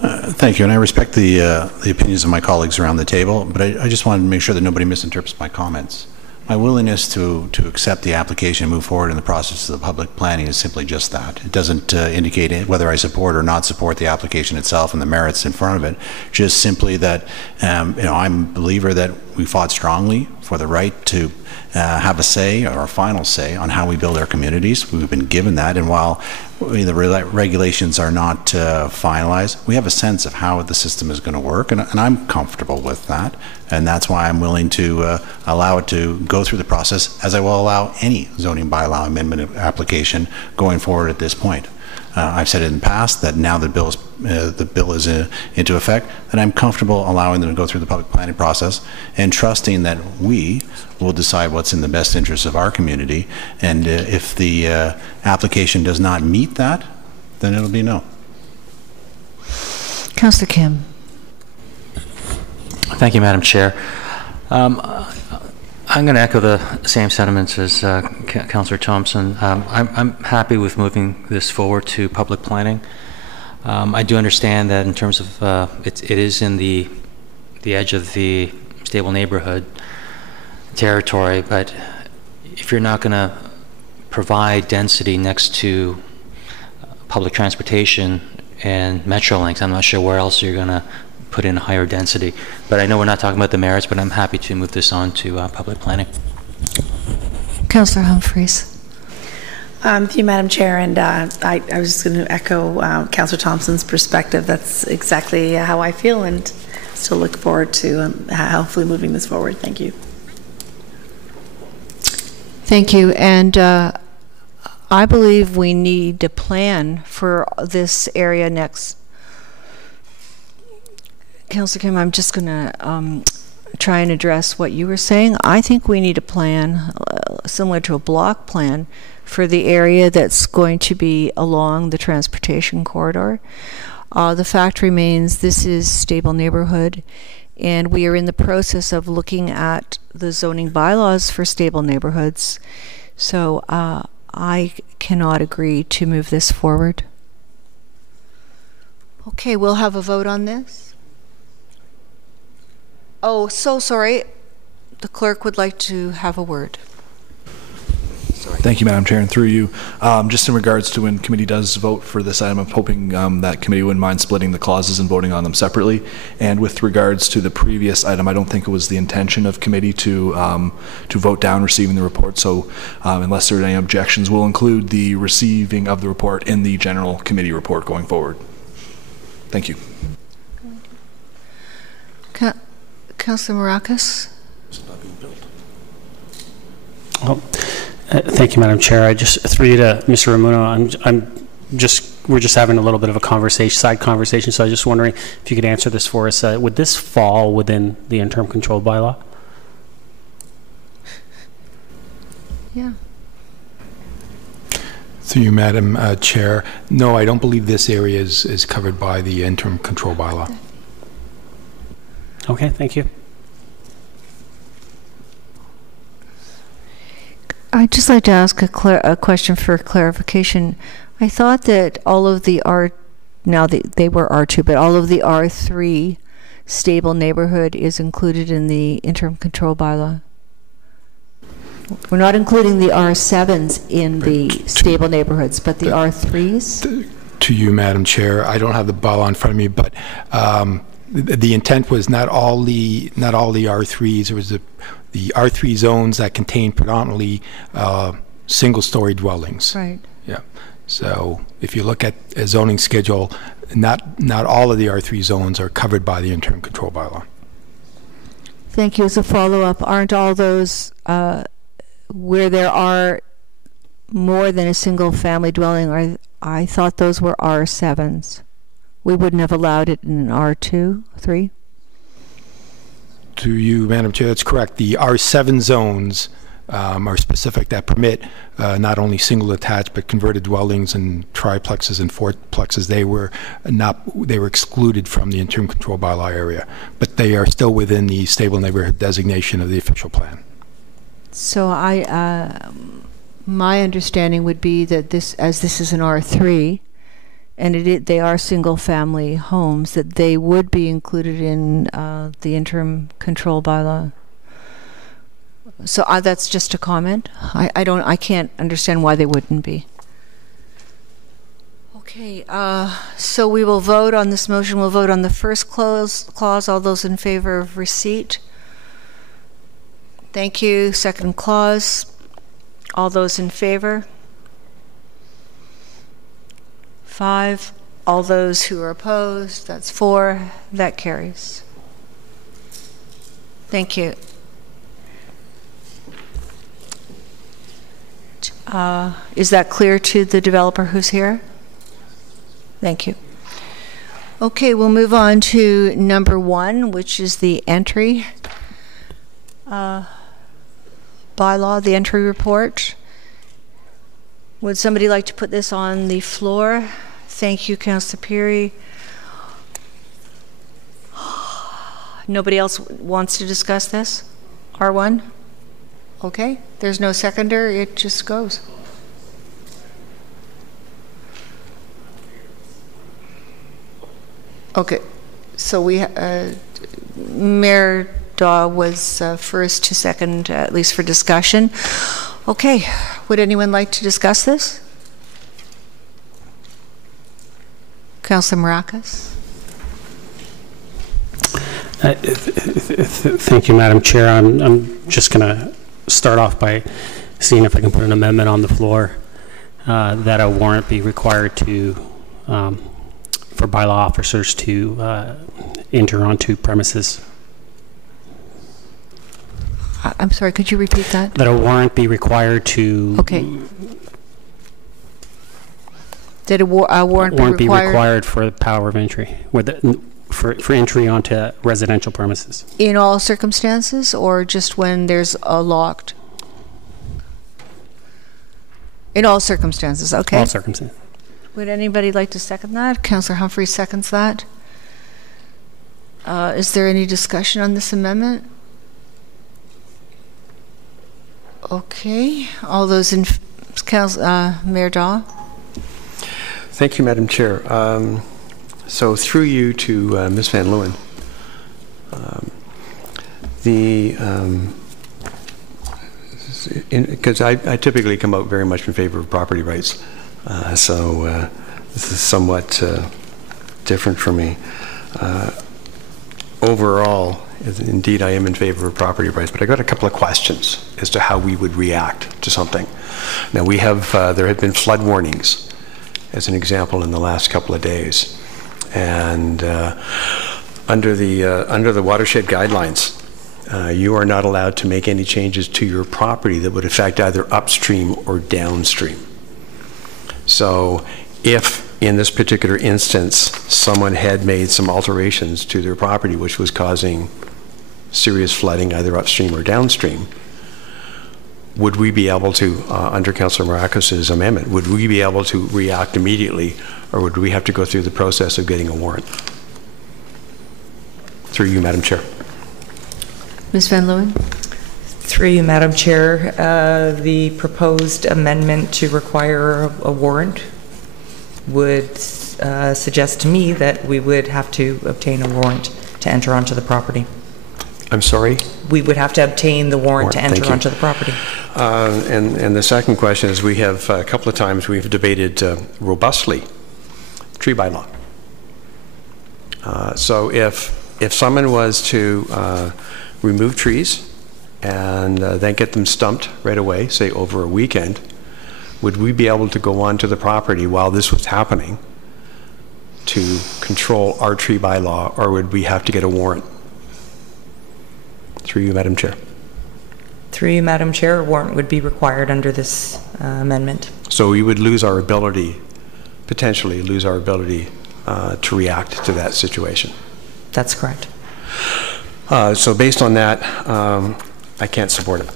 Thank you, and I respect the opinions of my colleagues around the table, but I just wanted to make sure that nobody misinterprets my comments. My willingness to accept the application and move forward in the process of the public planning is simply just that. It doesn't indicate whether I support or not support the application itself and the merits in front of it. Just simply that I'm a believer that we fought strongly for the right to have a say or a final say on how we build our communities. We've been given that, and while the regulations are not finalized, we have a sense of how the system is going to work, and I'm comfortable with that, and that's why I'm willing to allow it to go through the process, as I will allow any zoning bylaw amendment application going forward at this point. I've said it in the past that now the bill is into effect, that I'm comfortable allowing them to go through the public planning process and trusting that we will decide what's in the best interest of our community. And if the application does not meet that, then it'll be no. Councillor Kim. Thank you, Madam Chair. I'm going to echo the same sentiments as Councillor Thompson. I'm happy with moving this forward to public planning. I do understand that in terms of it is in the edge of the stable neighborhood territory, but if you're not going to provide density next to public transportation and Metrolinx, I'm not sure where else you're going to put in higher density. But I know we're not talking about the merits, but I'm happy to move this on to public planning. Councillor Humphreys. Thank you, Madam Chair, and I was just going to echo Councillor Thompson's perspective. That's exactly how I feel, and still look forward to hopefully moving this forward. Thank you. Thank you, and I believe we need a plan for this area next. Councillor Kim, I'm just going to try and address what you were saying. I think we need a plan similar to a block plan for the area that's going to be along the transportation corridor. The fact remains this is stable neighborhood, and we are in the process of looking at the zoning bylaws for stable neighborhoods. So I cannot agree to move this forward. Okay, we'll have a vote on this. Oh, so sorry. The clerk would like to have a word. Sorry. Thank you, Madam Chair, and through you. Just in regards to when committee does vote for this item, I'm hoping that committee wouldn't mind splitting the clauses and voting on them separately. And with regards to the previous item, I don't think it was the intention of committee to vote down receiving the report. So unless there are any objections, we'll include the receiving of the report in the general committee report going forward. Thank you. Councillor Maracas? Oh, thank you, Madam Chair. I just, through you to Mr. Ramuno, we're just having a little bit of a conversation, side conversation, so I was just wondering if you could answer this for us. Would this fall within the interim control bylaw? Yeah. Through you, Madam Chair. No, I don't believe this area is covered by the interim control bylaw. Okay, thank you. I'd just like to ask a question for clarification. I thought that all of the now they were R2, but all of the R3 stable neighborhood is included in the interim control bylaw. We're not including the R7s in the stable neighborhoods, but the R3s? To you, Madam Chair, I don't have the bylaw in front of me, but the intent was not all the R3s. It was the R3 zones that contain predominantly single-story dwellings. Right. Yeah. So if you look at a zoning schedule, not all of the R3 zones are covered by the interim control bylaw. Thank you. As a follow-up, aren't all those where there are more than a single-family dwelling? I thought those were R7s. We wouldn't have allowed it in an R2, 3? To you, Madam Chair, that's correct. The R7 zones are specific that permit not only single attached but converted dwellings and triplexes and fourplexes. They were excluded from the interim control bylaw area, but they are still within the stable neighborhood designation of the official plan. So my understanding would be that this is an R3, and they are single-family homes, that they would be included in the interim control bylaw. So that's just a comment. I can't understand why they wouldn't be. Okay, so we will vote on this motion. We'll vote on the first clause. All those in favor of receipt? Thank you. Second clause. All those in favor? 5. All those who are opposed? That's 4. That carries. Thank you. Is that clear to the developer who's here? Thank you. Okay, we'll move on to number 1, which is the entry bylaw, the entry report. Would somebody like to put this on the floor? Thank you, Councillor Peary. Nobody else wants to discuss this? R1? Okay, there's no seconder, it just goes. Okay, so Mayor Daw was first to second, at least for discussion. Okay, would anyone like to discuss this? Councillor Maracas. Thank you, Madam Chair. I'm just going to start off by seeing if I can put an amendment on the floor that a warrant be required to for bylaw officers to enter onto premises. I'm sorry, could you repeat that? That a warrant be required to... Okay. Did a warrant be required? For the power of entry? for entry onto residential premises. In all circumstances, or just when there's a locked? In all circumstances, okay. All circumstances. Would anybody like to second that? Councillor Humphrey seconds that. Is there any discussion on this amendment? Okay. All those in... Mayor Daw? Thank you, Madam Chair. So through you to Ms. Van Leeuwen, because I typically come out very much in favor of property rights, so this is somewhat different for me. Overall, indeed, I am in favor of property rights, but I got a couple of questions as to how we would react to something. Now, we have there have been flood warnings, as an example, in the last couple of days, and under the watershed guidelines, you are not allowed to make any changes to your property that would affect either upstream or downstream. So, if in this particular instance, someone had made some alterations to their property which was causing serious flooding either upstream or downstream, would we be able to, under Councillor Marakos' amendment, would we be able to react immediately, or would we have to go through the process of getting a warrant? Through you, Madam Chair. Ms. Van Leeuwen? Through you, Madam Chair, the proposed amendment to require a warrant would suggest to me that we would have to obtain a warrant to enter onto the property. I'm sorry? We would have to obtain the warrant to enter onto the property. And the second question is, we have a couple of times we've debated robustly tree bylaw. So if someone was to remove trees and then get them stumped right away, say over a weekend, would we be able to go onto the property while this was happening to control our tree bylaw, or would we have to get a warrant? Through you, Madam Chair. Through you, Madam Chair, a warrant would be required under this amendment. So we would lose our ability, potentially lose our ability to react to that situation. That's correct. So based on that, I can't support it.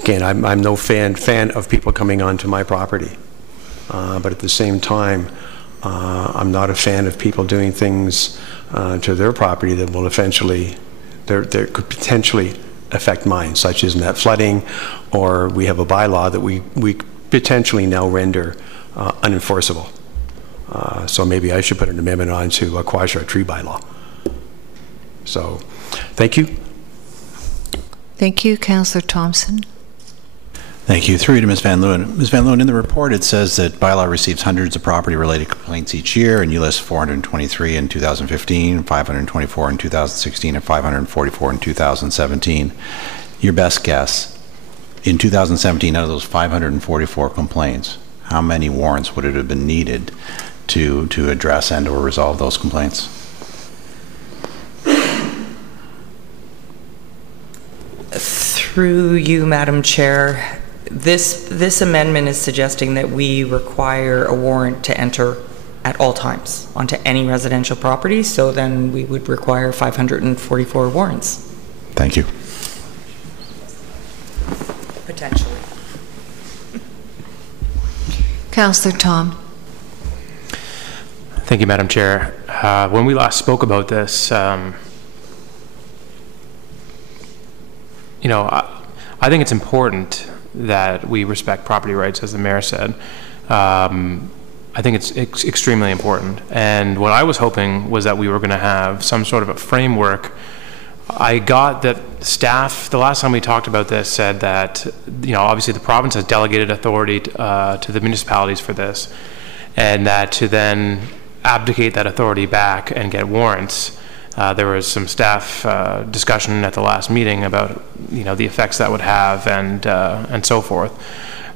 Again, I'm no fan of people coming onto my property, but at the same time, I'm not a fan of people doing things to their property that will eventually, that could potentially affect mine, such as net flooding, or we have a bylaw that we potentially now render unenforceable. So maybe I should put an amendment on to quash our tree bylaw. So, thank you. Thank you, Councillor Thompson. Thank you. Through you to Ms. Van Leeuwen. Ms. Van Leeuwen, in the report it says that bylaw receives hundreds of property-related complaints each year, and you list 423 in 2015, 524 in 2016, and 544 in 2017. Your best guess, in 2017, out of those 544 complaints, how many warrants would it have been needed to address and or resolve those complaints? Through you, Madam Chair, this amendment is suggesting that we require a warrant to enter at all times onto any residential property, so then we would require 544 warrants. Thank you. Potentially. Councillor Tom. Thank you, Madam Chair. When we last spoke about this, you know, I think it's important that we respect property rights, as the mayor said. I think it's extremely important. And what I was hoping was that we were going to have some sort of a framework. I got that staff, the last time we talked about this, said that, you know, obviously the province has delegated authority to the municipalities for this, and that to then abdicate that authority back and get warrants. There was some staff discussion at the last meeting about, you know, the effects that would have and so forth.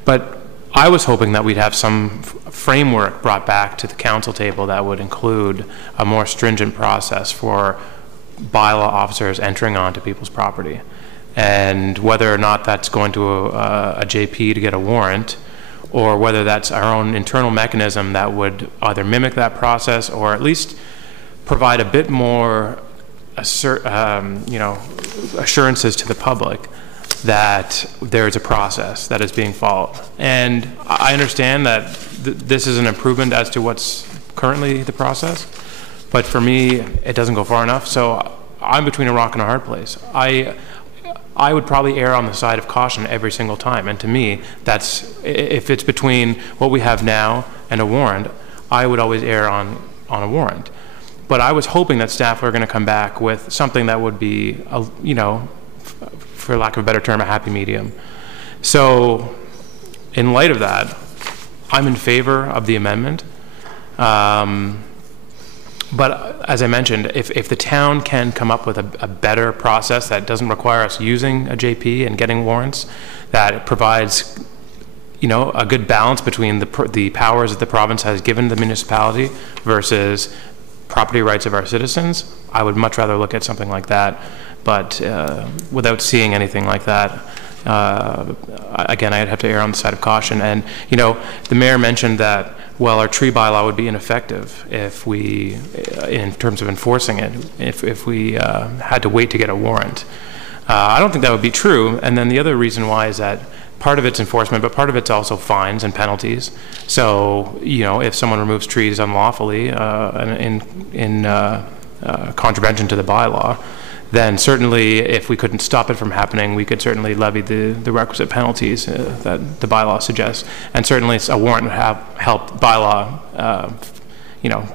But I was hoping that we'd have some framework brought back to the council table that would include a more stringent process for bylaw officers entering onto people's property. And whether or not that's going to a JP to get a warrant, or whether that's our own internal mechanism that would either mimic that process or at least provide a bit more assurances to the public that there is a process that is being followed. And I understand that this is an improvement as to what's currently the process, but for me, it doesn't go far enough. So I'm between a rock and a hard place. I would probably err on the side of caution every single time. And to me, that's, if it's between what we have now and a warrant, I would always err on a warrant. But I was hoping that staff were going to come back with something that would be, for lack of a better term, a happy medium. So in light of that, I'm in favor of the amendment. But as I mentioned, if the town can come up with a better process that doesn't require us using a JP and getting warrants, that it provides a good balance between the powers that the province has given the municipality versus property rights of our citizens, I would much rather look at something like that. But without seeing anything like that, again, I'd have to err on the side of caution. And the mayor mentioned that, well, our tree bylaw would be ineffective if we, in terms of enforcing it, if we had to wait to get a warrant. I don't think that would be true. And then the other reason why is that part of it's enforcement, but part of it's also fines and penalties. So, if someone removes trees unlawfully in contravention to the bylaw, then certainly if we couldn't stop it from happening, we could certainly levy the requisite penalties that the bylaw suggests. And certainly a warrant would have helped bylaw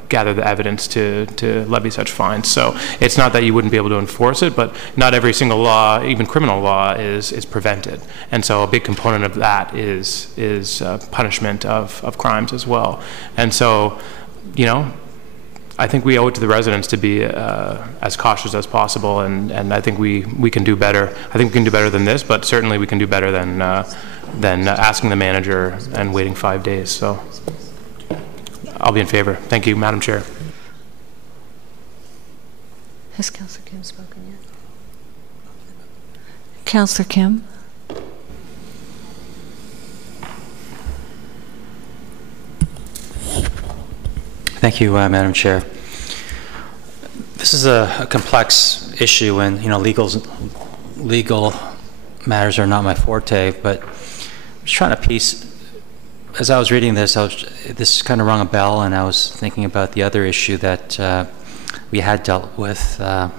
gather the evidence to levy such fines. So it's not that you wouldn't be able to enforce it, but not every single law, even criminal law, is prevented. And so a big component of that is punishment of crimes as well. And so, I think we owe it to the residents to be as cautious as possible, and I think we can do better. I think we can do better than this, but certainly we can do better than asking the manager and waiting 5 days. So I'll be in favor. Thank you, Madam Chair. Has Councillor Kim spoken yet? Councillor Kim? Thank you, Madam Chair. This is a complex issue, and legal matters are not my forte. But I'm just trying to piece. As I was reading this, this kind of rung a bell, and I was thinking about the other issue that we had dealt with or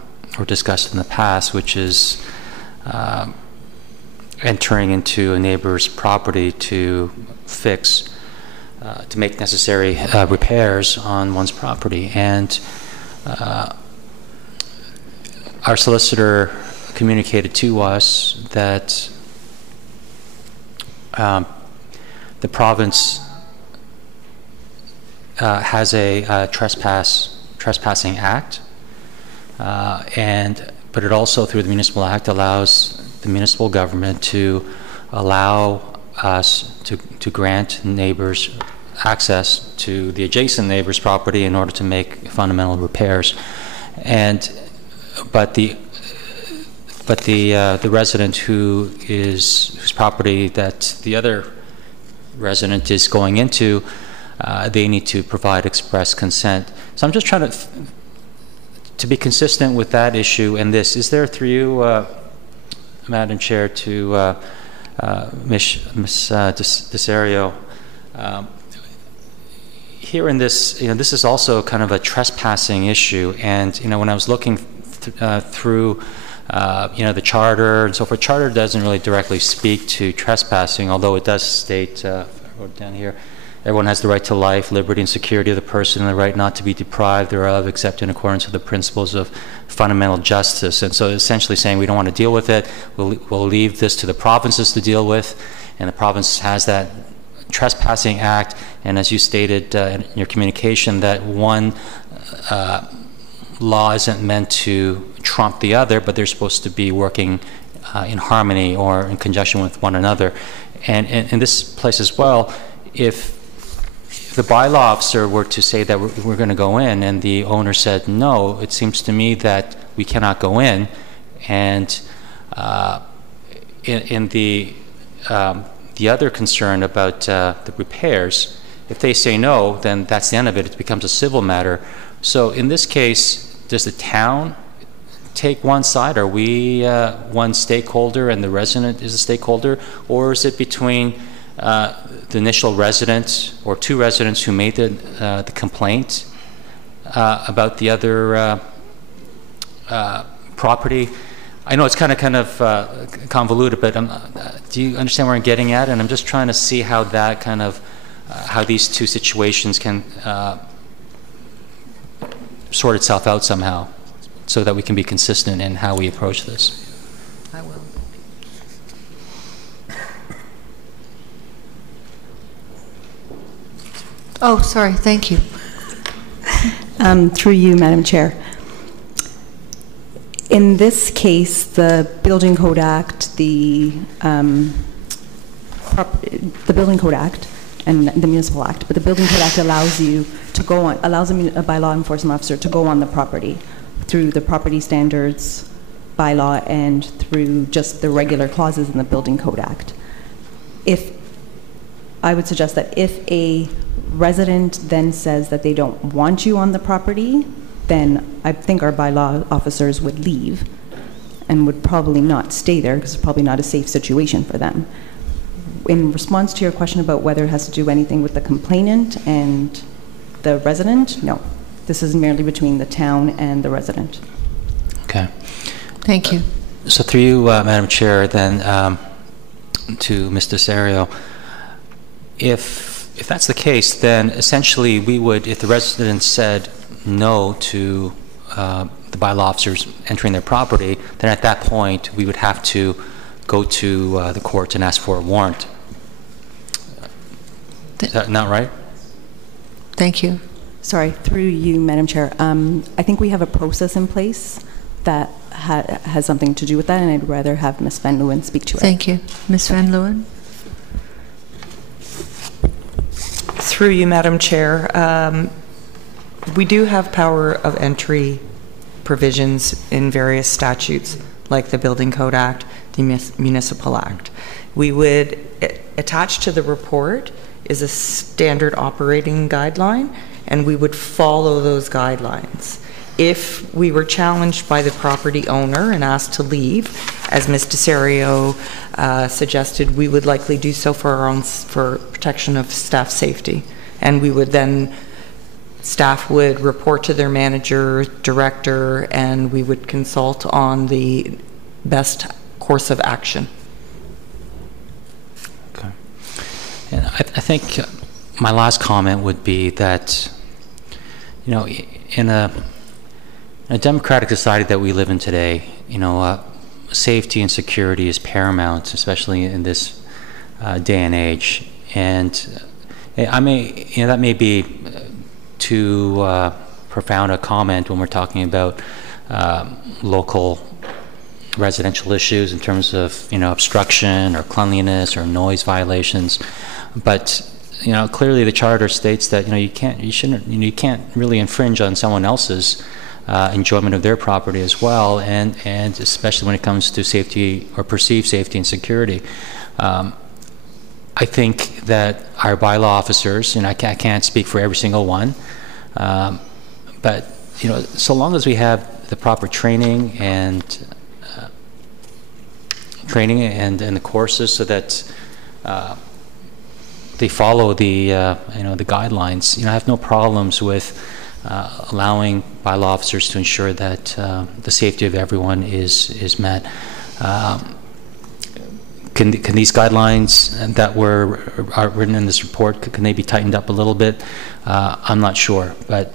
discussed in the past, which is entering into a neighbor's property to fix. To make necessary repairs on one's property. And our solicitor communicated to us that the province has a trespassing act, but it also, through the municipal act, allows the municipal government to allow us to grant neighbors access to the adjacent neighbor's property in order to make fundamental repairs. But the resident whose property that the other resident is going into, they need to provide express consent. So I'm just trying to be consistent with that issue and this. Is there, through you, Madam Chair, to Ms. Desario, here in this, this is also kind of a trespassing issue, and when I was looking through, the charter and so forth, charter doesn't really directly speak to trespassing, although it does state, I wrote it down here, everyone has the right to life, liberty, and security of the person, and the right not to be deprived thereof, except in accordance with the principles of fundamental justice. And so essentially saying we don't want to deal with it, we'll leave this to the provinces to deal with, and the province has that trespassing act, and as you stated in your communication, that one law isn't meant to trump the other, but they're supposed to be working in harmony or in conjunction with one another. And in this place as well, if the bylaw officer were to say that we're going to go in and the owner said no, it seems to me that we cannot go in, and in the the other concern about the repairs, if they say no, then that's the end of it. It becomes a civil matter. So in this case, does the town take one side? Are we one stakeholder and the resident is a stakeholder? Or is it between the initial resident or two residents who made the complaint about the other property? I know it's kind of convoluted, but do you understand where I'm getting at? And I'm just trying to see how that kind of how these two situations can sort itself out somehow, so that we can be consistent in how we approach this. I will. Oh, sorry. Thank you. Through you, Madam Chair. In this case, the Building Code Act, the Building Code Act, and the Municipal Act, but the Building Code Act allows you to go on, allows a bylaw enforcement officer to go on the property through the property standards bylaw and through just the regular clauses in the Building Code Act. I would suggest that if a resident then says that they don't want you on the property, then I think our bylaw officers would leave and would probably not stay there because it's probably not a safe situation for them. In response to your question about whether it has to do anything with the complainant and the resident, no. This is merely between the town and the resident. Okay. Thank you. So through you, Madam Chair, then to Mr. Serio, if that's the case, then essentially we would, if the resident said no to the bylaw officers entering their property, then at that point we would have to go to the court and ask for a warrant. Is that not right? Thank you. Sorry, through you, Madam Chair. I think we have a process in place that has something to do with that, and I'd rather have Ms. Van Leeuwen speak to it. Thank you. Ms. Van Leeuwen? Through you, Madam Chair. We do have power of entry provisions in various statutes, like the Building Code Act, the Municipal Act. We would, attached to the report is a standard operating guideline, and we would follow those guidelines. If we were challenged by the property owner and asked to leave, as Ms. DeSario suggested, we would likely do so for protection of staff safety. And we would then, staff would report to their manager, director, and we would consult on the best course of action. Okay. And I think my last comment would be that, you know, in a democratic society that we live in today, you know, safety and security is paramount, especially in this day and age. And that may be too profound a comment when we're talking about local residential issues in terms of, you know, obstruction or cleanliness or noise violations. But, you know, clearly the charter states that, you know, you can't really infringe on someone else's enjoyment of their property as well, and especially when it comes to safety or perceived safety and security. I think that our bylaw officers, and I can't speak for every single one, but, you know, so long as we have the proper training and the courses so that they follow the you know, the guidelines, you know, I have no problems with allowing bylaw officers to ensure that the safety of everyone is met. Can these guidelines that are written in this report, can they be tightened up a little bit? I'm not sure, but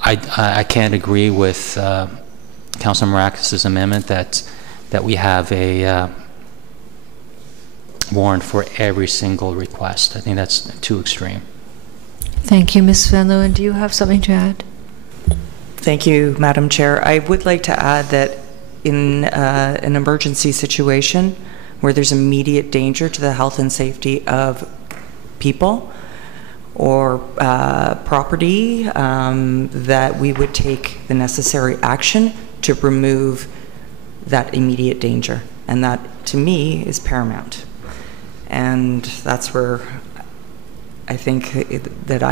I can't agree with Councilor Marakis' amendment that we have a warrant for every single request. I think that's too extreme. Thank you, Ms. Van Leeuwen. Do you have something to add? Thank you, Madam Chair. I would like to add that in an emergency situation where there's immediate danger to the health and safety of people or property, that we would take the necessary action to remove that immediate danger. And that, to me, is paramount. And that's where I think that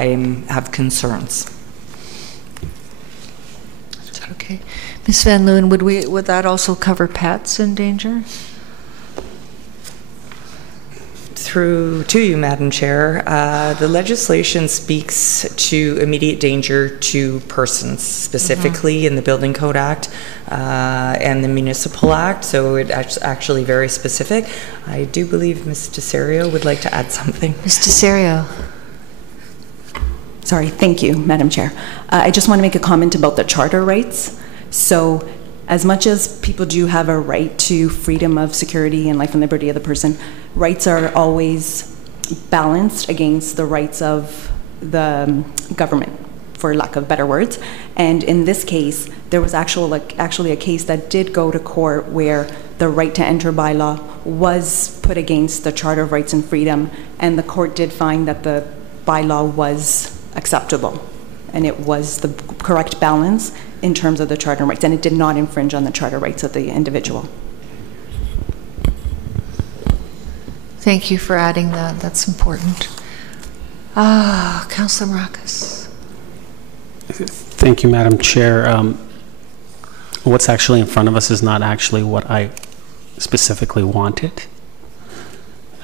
have concerns. Is that okay? Ms. Van Leeuwen, would that also cover pets in danger? Through to you, Madam Chair, the legislation speaks to immediate danger to persons, specifically in the Building Code Act and the Municipal Act, so it's actually very specific. I do believe Ms. Desario would like to add something. Ms. Desario. Sorry, thank you, Madam Chair. I just want to make a comment about the charter rights. So as much as people do have a right to freedom of security and life and liberty of the person, rights are always balanced against the rights of the government, for lack of better words. And in this case, there was actually a case that did go to court where the right to enter bylaw was put against the Charter of Rights and Freedom, and the court did find that the bylaw was acceptable, and it was the correct balance in terms of the charter rights, and it did not infringe on the charter rights of the individual. Thank you for adding that. That's important. Councillor Marcus. Thank you, Madam Chair. What's actually in front of us is not actually what I specifically wanted.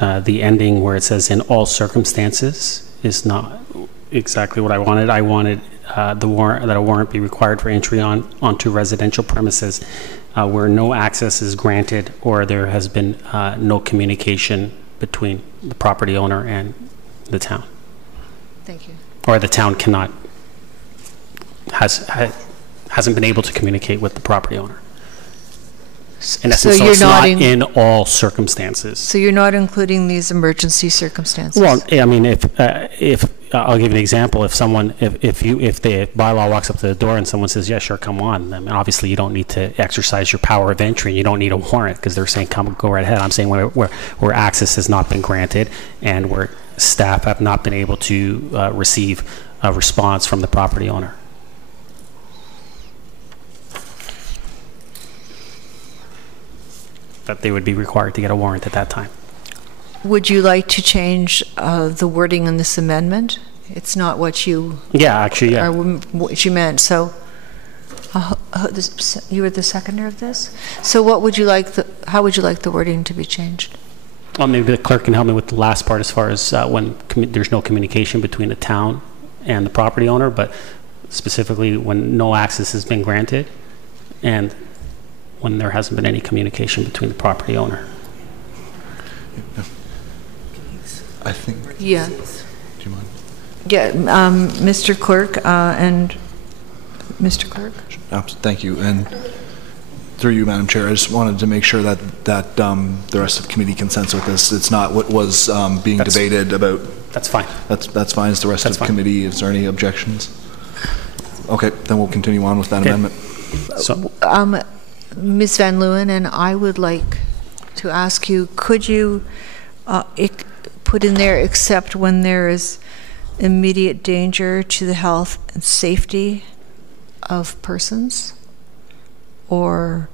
The ending where it says "in all circumstances" is not exactly what I wanted. I wanted that a warrant be required for entry onto residential premises where no access is granted or there has been no communication between the property owner and the town. Thank you. Or the town hasn't been able to communicate with the property owner. In essence, so it's not in all circumstances. So you're not including these emergency circumstances? Well, I mean, if I'll give you an example. If the bylaw walks up to the door and someone says, "Yeah, sure, come on," I mean, obviously you don't need to exercise your power of entry. You don't need a warrant because they're saying, "Come, go right ahead." I'm saying where access has not been granted and where staff have not been able to receive a response from the property owner. That they would be required to get a warrant at that time. Would you like to change the wording in this amendment? It's not what you... Yeah, actually, yeah. Or what you meant. So you were the seconder of this? So what would you like how would you like the wording to be changed? Well, maybe the clerk can help me with the last part as far as when there's no communication between the town and the property owner, but specifically when no access has been granted and when there hasn't been any communication between the property owner. I think. Yeah. Do you mind? Yeah, Mr. Clerk and Mr. Clerk. Thank you. And through you, Madam Chair, I just wanted to make sure that the rest of the committee consents with this. It's not what was being debated about. That's fine. That's fine. Is the rest of the committee? Is there any objections? Okay, then we'll continue on with that amendment. So, Ms. Van Leeuwen, and I would like to ask you, could you put in there except when there is immediate danger to the health and safety of persons? Or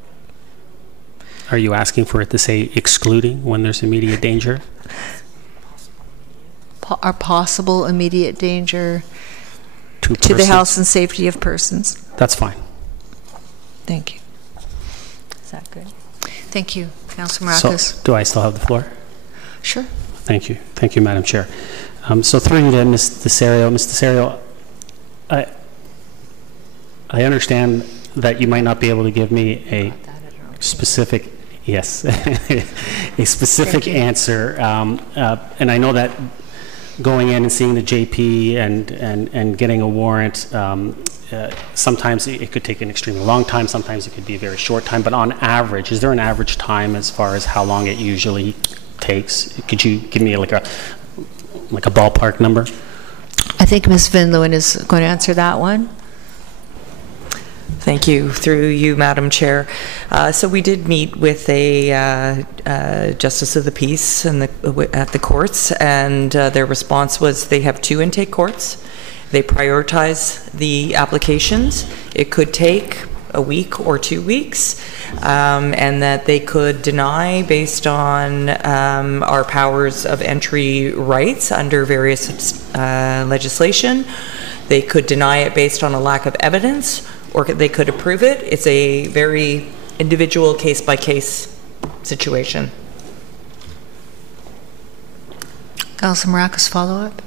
are you asking for it to say excluding when there's immediate danger? Or possible immediate danger to the health and safety of persons? That's fine. Thank you. Is that good? Thank you, Councilor Marcus. So, do I still have the floor? Sure. Thank you. Thank you, Madam Chair. So through you to Ms. Desario. Ms. Desario, I understand that you might not be able to give me a specific, yes, a specific answer. And I know that going in and seeing the JP and getting a warrant, sometimes it could take an extremely long time, sometimes it could be a very short time, but on average, is there an average time as far as how long it usually takes? Could you give me like a ballpark number? I think Ms. Van Leeuwen is going to answer that one. Thank you. Through you, Madam Chair. So we did meet with a Justice of the Peace at the courts, and their response was they have 2 intake courts. They prioritize the applications. It could take a week or 2 weeks, and that they could deny based on our powers of entry rights under various legislation. They could deny it based on a lack of evidence, or they could approve it. It's a very individual case-by-case situation. Councilor Maracas, follow-up?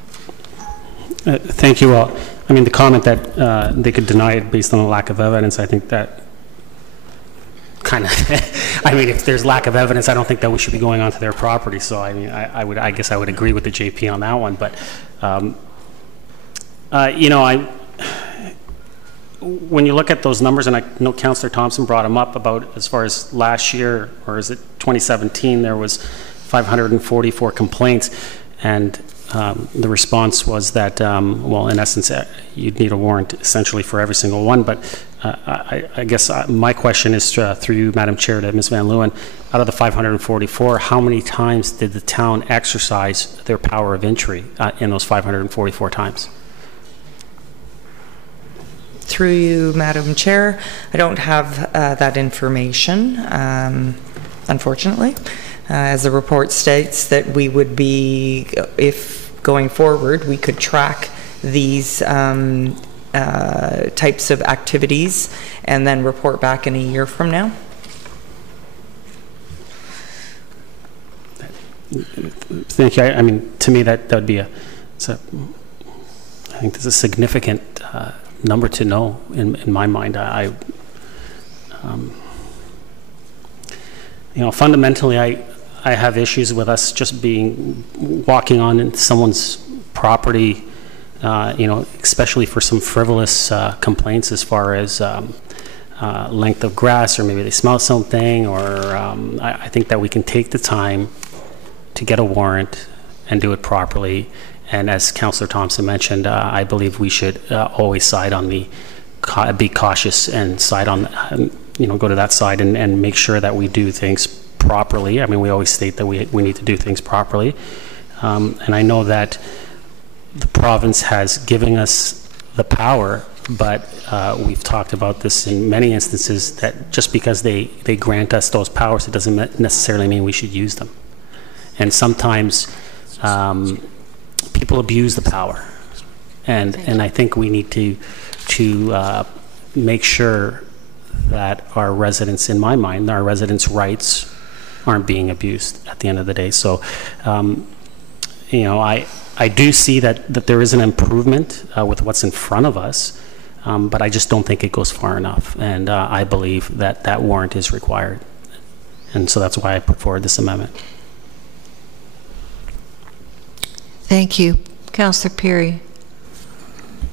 Thank you. Well, I mean, the comment that they could deny it based on a lack of evidence, I think that kind of, I mean, if there's lack of evidence, I don't think that we should be going onto their property. So, I mean, I guess I would agree with the JP on that one. But, you know, when you look at those numbers, and I know Councillor Thompson brought them up about as far as last year, or is it 2017, there was 544 complaints, and the response was that, well, in essence, you'd need a warrant essentially for every single one. But I guess my question is through you, Madam Chair, to Ms. Van Leeuwen. Out of the 544, how many times did the town exercise their power of entry in those 544 times? Through you, Madam Chair, I don't have that information, unfortunately. As the report states, that we would be, if going forward, we could track these types of activities and then report back in a year from now. Thank you. I mean, to me, that would be I think there's a significant number to know in my mind. You know, fundamentally, I have issues with us just walking on someone's property, you know, especially for some frivolous complaints as far as length of grass, or maybe they smell something, or I think that we can take the time to get a warrant and do it properly. And as Councillor Thompson mentioned, I believe we should always side on be cautious and side on, you know, go to that side and make sure that we do things properly. I mean, we always state that we need to do things properly. And I know that the province has given us the power, but we've talked about this in many instances, that just because they grant us those powers, it doesn't necessarily mean we should use them. And sometimes people abuse the power. And I think we need to make sure that our residents, in my mind, our residents' rights aren't being abused at the end of the day. So, you know, I do see that there is an improvement with what's in front of us, but I just don't think it goes far enough. And I believe that that warrant is required. And so that's why I put forward this amendment. Thank you. Councillor Peary.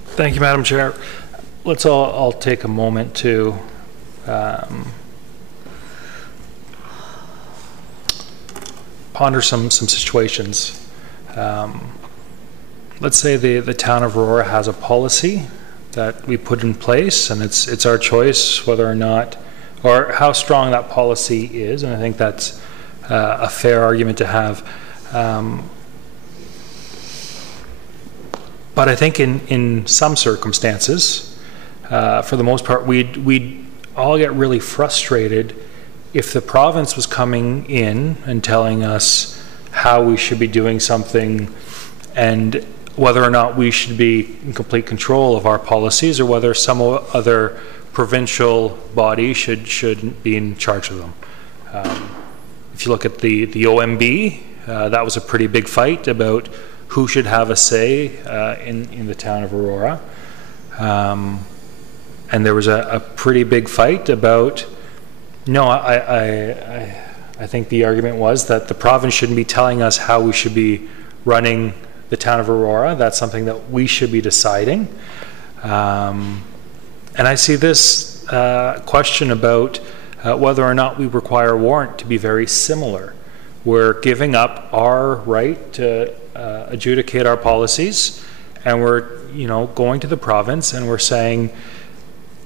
Thank you, Madam Chair. Let's all take a moment to ponder some situations. Let's say the town of Aurora has a policy that we put in place, and it's our choice whether or not, or how strong that policy is, and I think that's a fair argument to have. But I think in some circumstances, for the most part, we'd all get really frustrated if the province was coming in and telling us how we should be doing something, and whether or not we should be in complete control of our policies, or whether some other provincial body should be in charge of them. If you look at the OMB, that was a pretty big fight about who should have a say in the town of Aurora. And there was a pretty big fight about, no, I think the argument was that the province shouldn't be telling us how we should be running the town of Aurora. That's something that we should be deciding. And I see this question about whether or not we require a warrant to be very similar. We're giving up our right to adjudicate our policies, and we're, you know, going to the province and we're saying,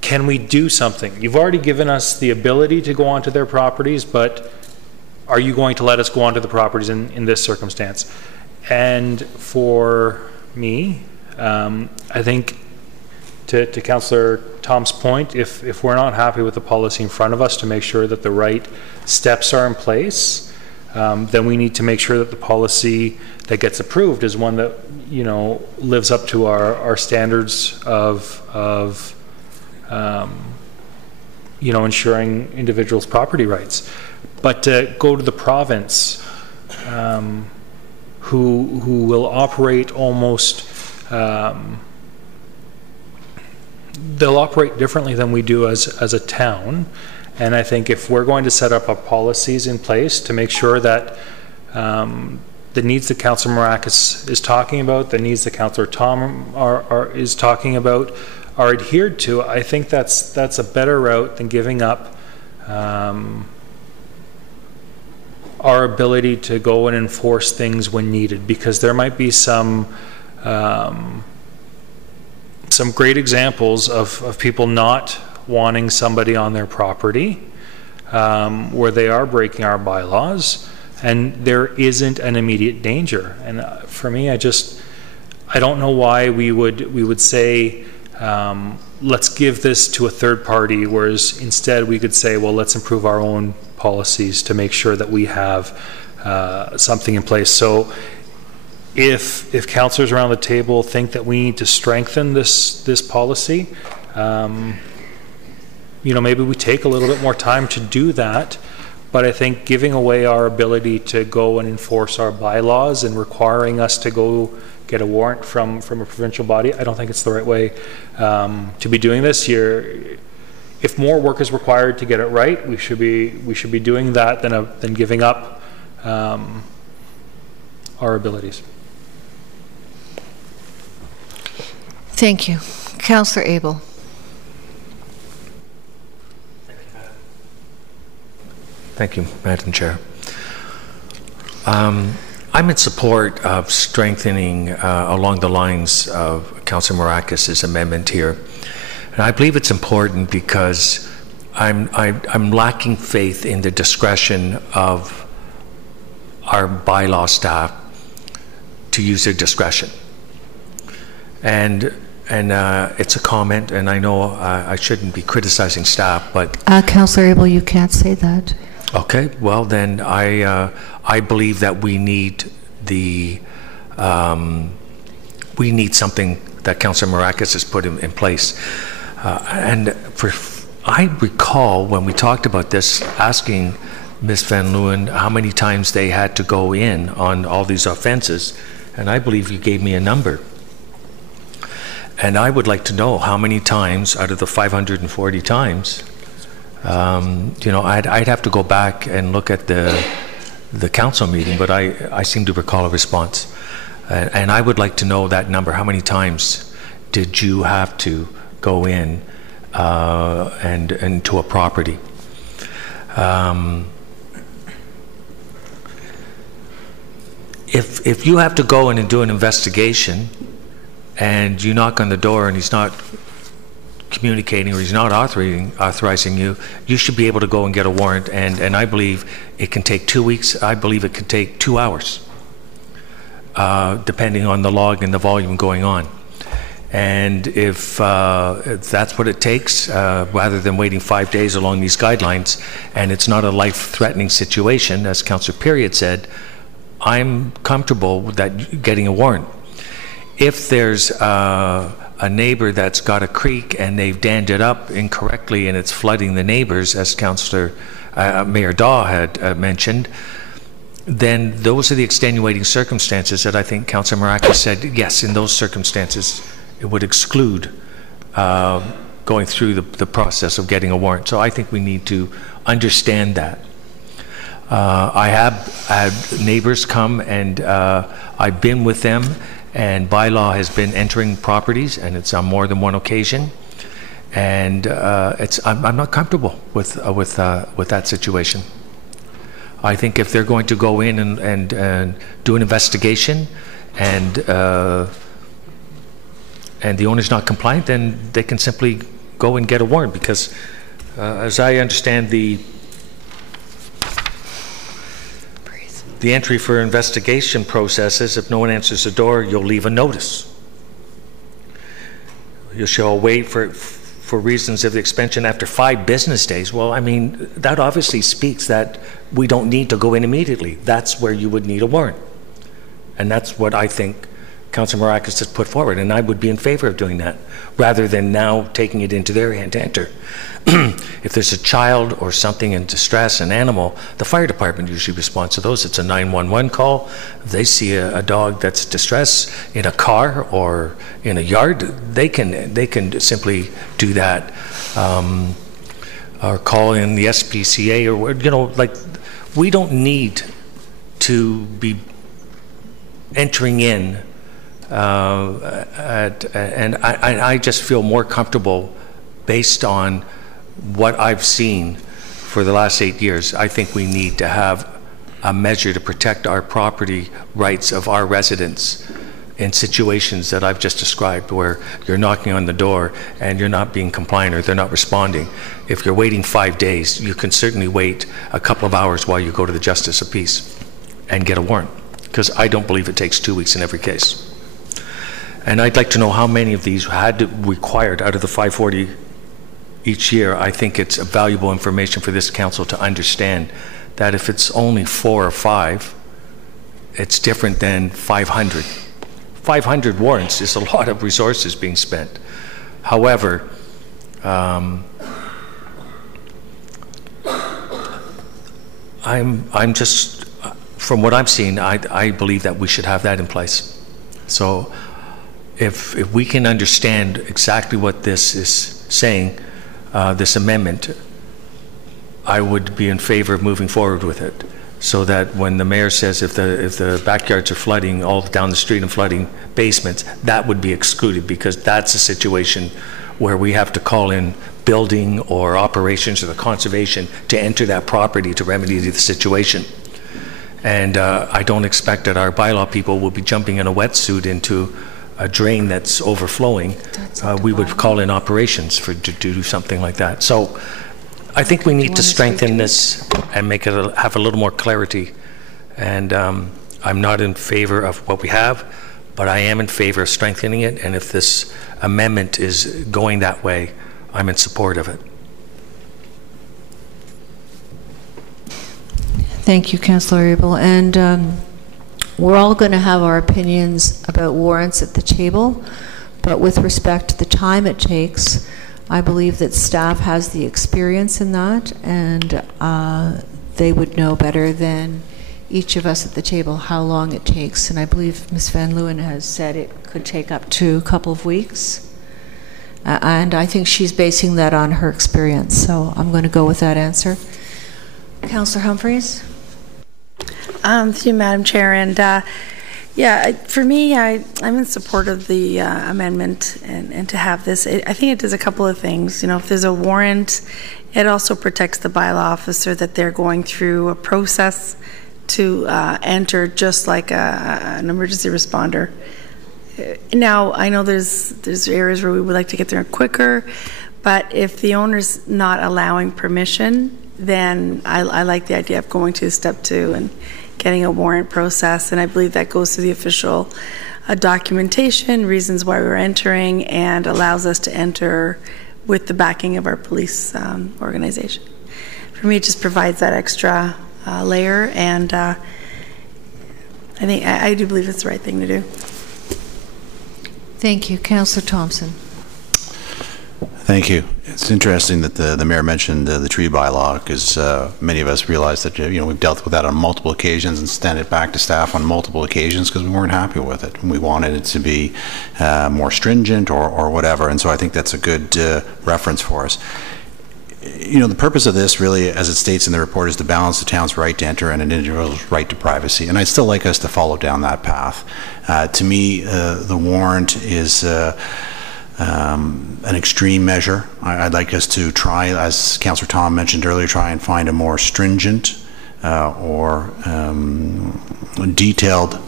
can we do something? You've already given us the ability to go onto their properties, but are you going to let us go onto the properties in this circumstance? And for me, I think to Councillor Tom's point, if we're not happy with the policy in front of us to make sure that the right steps are in place, then we need to make sure that the policy that gets approved is one that, you know, lives up to our standards of you know, ensuring individuals' property rights. But to go to the province, who will operate almost, they'll operate differently than we do as a town. And I think if we're going to set up our policies in place to make sure that the needs that Councillor Marakis is talking about, the needs that Councillor Tom is talking about, are adhered to, I think that's a better route than giving up our ability to go and enforce things when needed, because there might be some great examples of people not wanting somebody on their property where they are breaking our bylaws and there isn't an immediate danger. And for me, I don't know why we would say let's give this to a third party, whereas instead we could say, well, let's improve our own policies to make sure that we have something in place. So if councillors around the table think that we need to strengthen this policy, you know, maybe we take a little bit more time to do that. But I think giving away our ability to go and enforce our bylaws and requiring us to go get a warrant from a provincial body, I don't think it's the right way to be doing this. If more work is required to get it right, we should be doing that than giving up our abilities. Thank you. Councillor Abel. Thank you, Madam Chair. I'm in support of strengthening along the lines of Councillor Marakis' amendment here. And I believe it's important because I'm lacking faith in the discretion of our bylaw staff to use their discretion. And it's a comment, and I know I shouldn't be criticizing staff, but... Councillor Abel, you can't say that. Okay, well then I believe that we need something that Councillor Marakis has put in place. I recall when we talked about this, asking Ms. Van Leeuwen how many times they had to go in on all these offenses, and I believe you gave me a number. And I would like to know how many times out of the 540 times, you know, I'd have to go back and look at the council meeting, but I seem to recall a response. And I would like to know that number. How many times did you have to go in and to a property? If you have to go in and do an investigation and you knock on the door and he's not communicating or he's not authorizing you, you should be able to go and get a warrant. And I believe it can take 2 weeks. I believe it can take 2 hours, depending on the log and the volume going on. And if that's what it takes, rather than waiting 5 days along these guidelines, and it's not a life-threatening situation, as Councillor Perry had said, I'm comfortable with that getting a warrant. If there's a neighbor that's got a creek and they've dammed it up incorrectly and it's flooding the neighbors, as Councillor Mayor Daw had mentioned, then those are the extenuating circumstances that I think Councillor Marakis said, yes, in those circumstances, it would exclude going through the process of getting a warrant. So I think we need to understand that. I have had neighbors come and I've been with them, and bylaw has been entering properties, and it's on more than one occasion. And I'm not comfortable with that situation. I think if they're going to go in and do an investigation, and the owner's not compliant, then they can simply go and get a warrant, because as I understand the entry for investigation processes, if no one answers the door, you'll leave a notice. You shall wait for for reasons of the expansion after 5 business days. Well, I mean, that obviously speaks that we don't need to go in immediately. That's where you would need a warrant. And that's what I think Councillor Marakis has put forward, and I would be in favor of doing that, rather than now taking it into their hand to enter. If there's a child or something in distress, an animal, the fire department usually responds to those. It's a 911 call. If they see a dog that's distress in a car or in a yard, they can simply do that, or call in the SPCA, or, you know, like, we don't need to be entering in and I just feel more comfortable based on what I've seen for the last 8 years. I think we need to have a measure to protect our property rights of our residents in situations that I've just described, where you're knocking on the door and you're not being compliant or they're not responding. If you're waiting 5 days, you can certainly wait a couple of hours while you go to the Justice of Peace and get a warrant, because I don't believe it takes 2 weeks in every case. And I'd like to know how many of these required out of the 540 each year. I think it's a valuable information for this council to understand that if it's only 4 or 5, it's different than 500. 500 warrants is a lot of resources being spent. However, I'm just, from what I've seen, I believe that we should have that in place. So if we can understand exactly what this is saying, this amendment, I would be in favor of moving forward with it, so that when the mayor says if the backyards are flooding all down the street and flooding basements, that would be excluded, because that's a situation where we have to call in building or operations or the conservation to enter that property to remedy the situation. And I don't expect that our bylaw people will be jumping in a wetsuit into a drain that's overflowing. We would call in operations to do something like that. So I think we need to strengthen this and make it have a little more clarity. And I'm not in favor of what we have, but I am in favor of strengthening it. And if this amendment is going that way, I'm in support of it. Thank you, Councillor Abel. And we're all going to have our opinions about warrants at the table, but with respect to the time it takes, I believe that staff has the experience in that, and they would know better than each of us at the table how long it takes. And I believe Ms. Van Leeuwen has said it could take up to a couple of weeks. And I think she's basing that on her experience, so I'm going to go with that answer. Councillor Humphreys? Thank you, Madam Chair. And yeah, for me, I'm in support of the amendment and to have this. I think it does a couple of things. You know, if there's a warrant, it also protects the bylaw officer that they're going through a process to enter, just like an emergency responder. Now, I know there's areas where we would like to get there quicker, but if the owner's not allowing permission, then I like the idea of going to step 2 and getting a warrant process. And I believe that goes to the official documentation, reasons why we're entering, and allows us to enter with the backing of our police organization. For me, it just provides that extra layer, and I do believe it's the right thing to do. Thank you. Councillor Thompson. Thank you. It's interesting that the mayor mentioned the tree bylaw, because many of us realize that we've dealt with that on multiple occasions and sent it back to staff on multiple occasions because we weren't happy with it. We wanted it to be more stringent or whatever, and so I think that's a good reference for us. The purpose of this, really, as it states in the report, is to balance the town's right to enter and an individual's right to privacy. And I'd still like us to follow down that path. To me, the warrant is an extreme measure. I'd like us to try, as Councillor Tom mentioned earlier, try and find a more stringent or detailed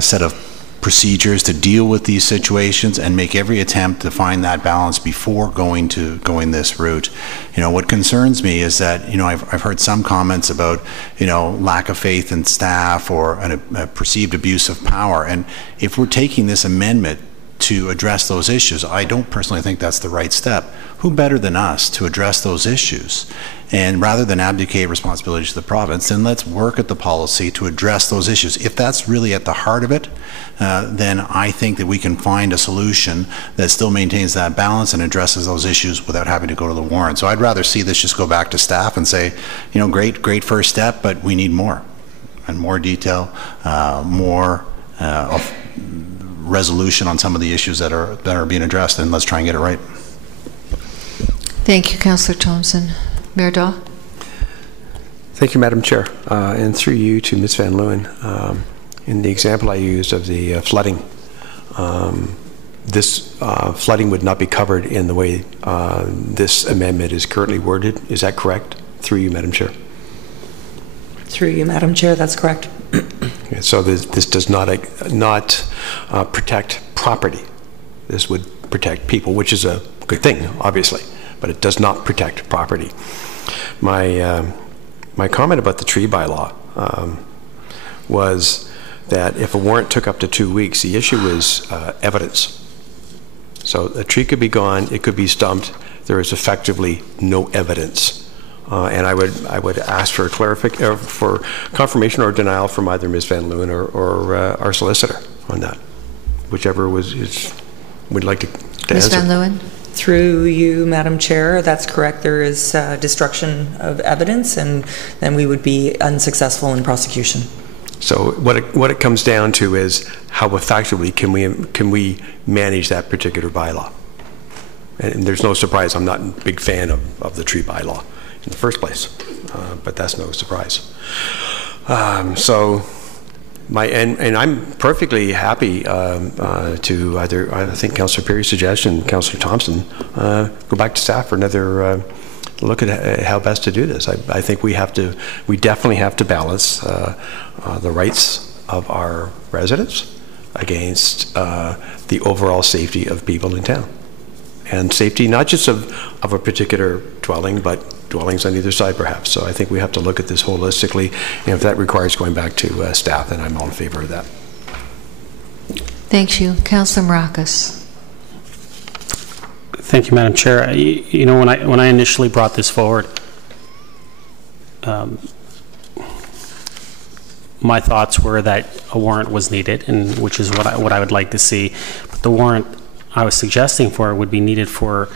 set of procedures to deal with these situations, and make every attempt to find that balance before going this route. What concerns me is that I've heard some comments about lack of faith in staff or a perceived abuse of power, and if we're taking this amendment to address those issues, I don't personally think that's the right step. who better than us to address those issues? And rather than abdicate responsibility to the province, then let's work at the policy to address those issues. If that's really at the heart of it, then I think that we can find a solution that still maintains that balance and addresses those issues without having to go to the warrant. So I'd rather see this just go back to staff and say, you know, great first step, but we need more, and more detail, more resolution on some of the issues that are being addressed, and let's try and get it right. Thank you, Councillor Thompson. Mayor Daw. Thank you, Madam Chair. And through you to Ms. Van Leeuwen, in the example I used of the flooding, this flooding would not be covered in the way this amendment is currently worded. Is that correct? Through you, Madam Chair. Through you, Madam Chair, that's correct. Okay, so this does not protect property. This would protect people, which is a good thing, obviously, but it does not protect property. My comment about the tree bylaw was that if a warrant took up to 2 weeks, the issue is evidence. So a tree could be gone, it could be stumped, there is effectively no evidence. And I would ask for for confirmation or denial from either Ms. Van Leeuwen or our solicitor on that, whichever would like to Ms. answer. Van Leeuwen. Through you, Madam Chair, that's correct. There is destruction of evidence, and then we would be unsuccessful in prosecution. So what it comes down to is how effectively can we manage that particular bylaw? And there's no surprise, I'm not a big fan of the tree bylaw in the first place, but that's no surprise. So and I'm perfectly happy to either, I think Councillor Perry's suggestion, Councillor Thompson, go back to staff for another look at how best to do this. I think we definitely have to balance the rights of our residents against the overall safety of people in town. And safety not just of a particular dwelling, but dwellings on either side perhaps. So I think we have to look at this holistically, and if that requires going back to staff, then I'm all in favor of that. Thank you. Councillor Maracas. Thank you, Madam Chair. You know, when I initially brought this forward, my thoughts were that a warrant was needed, and which is what I would like to see. But the warrant I was suggesting for would be needed for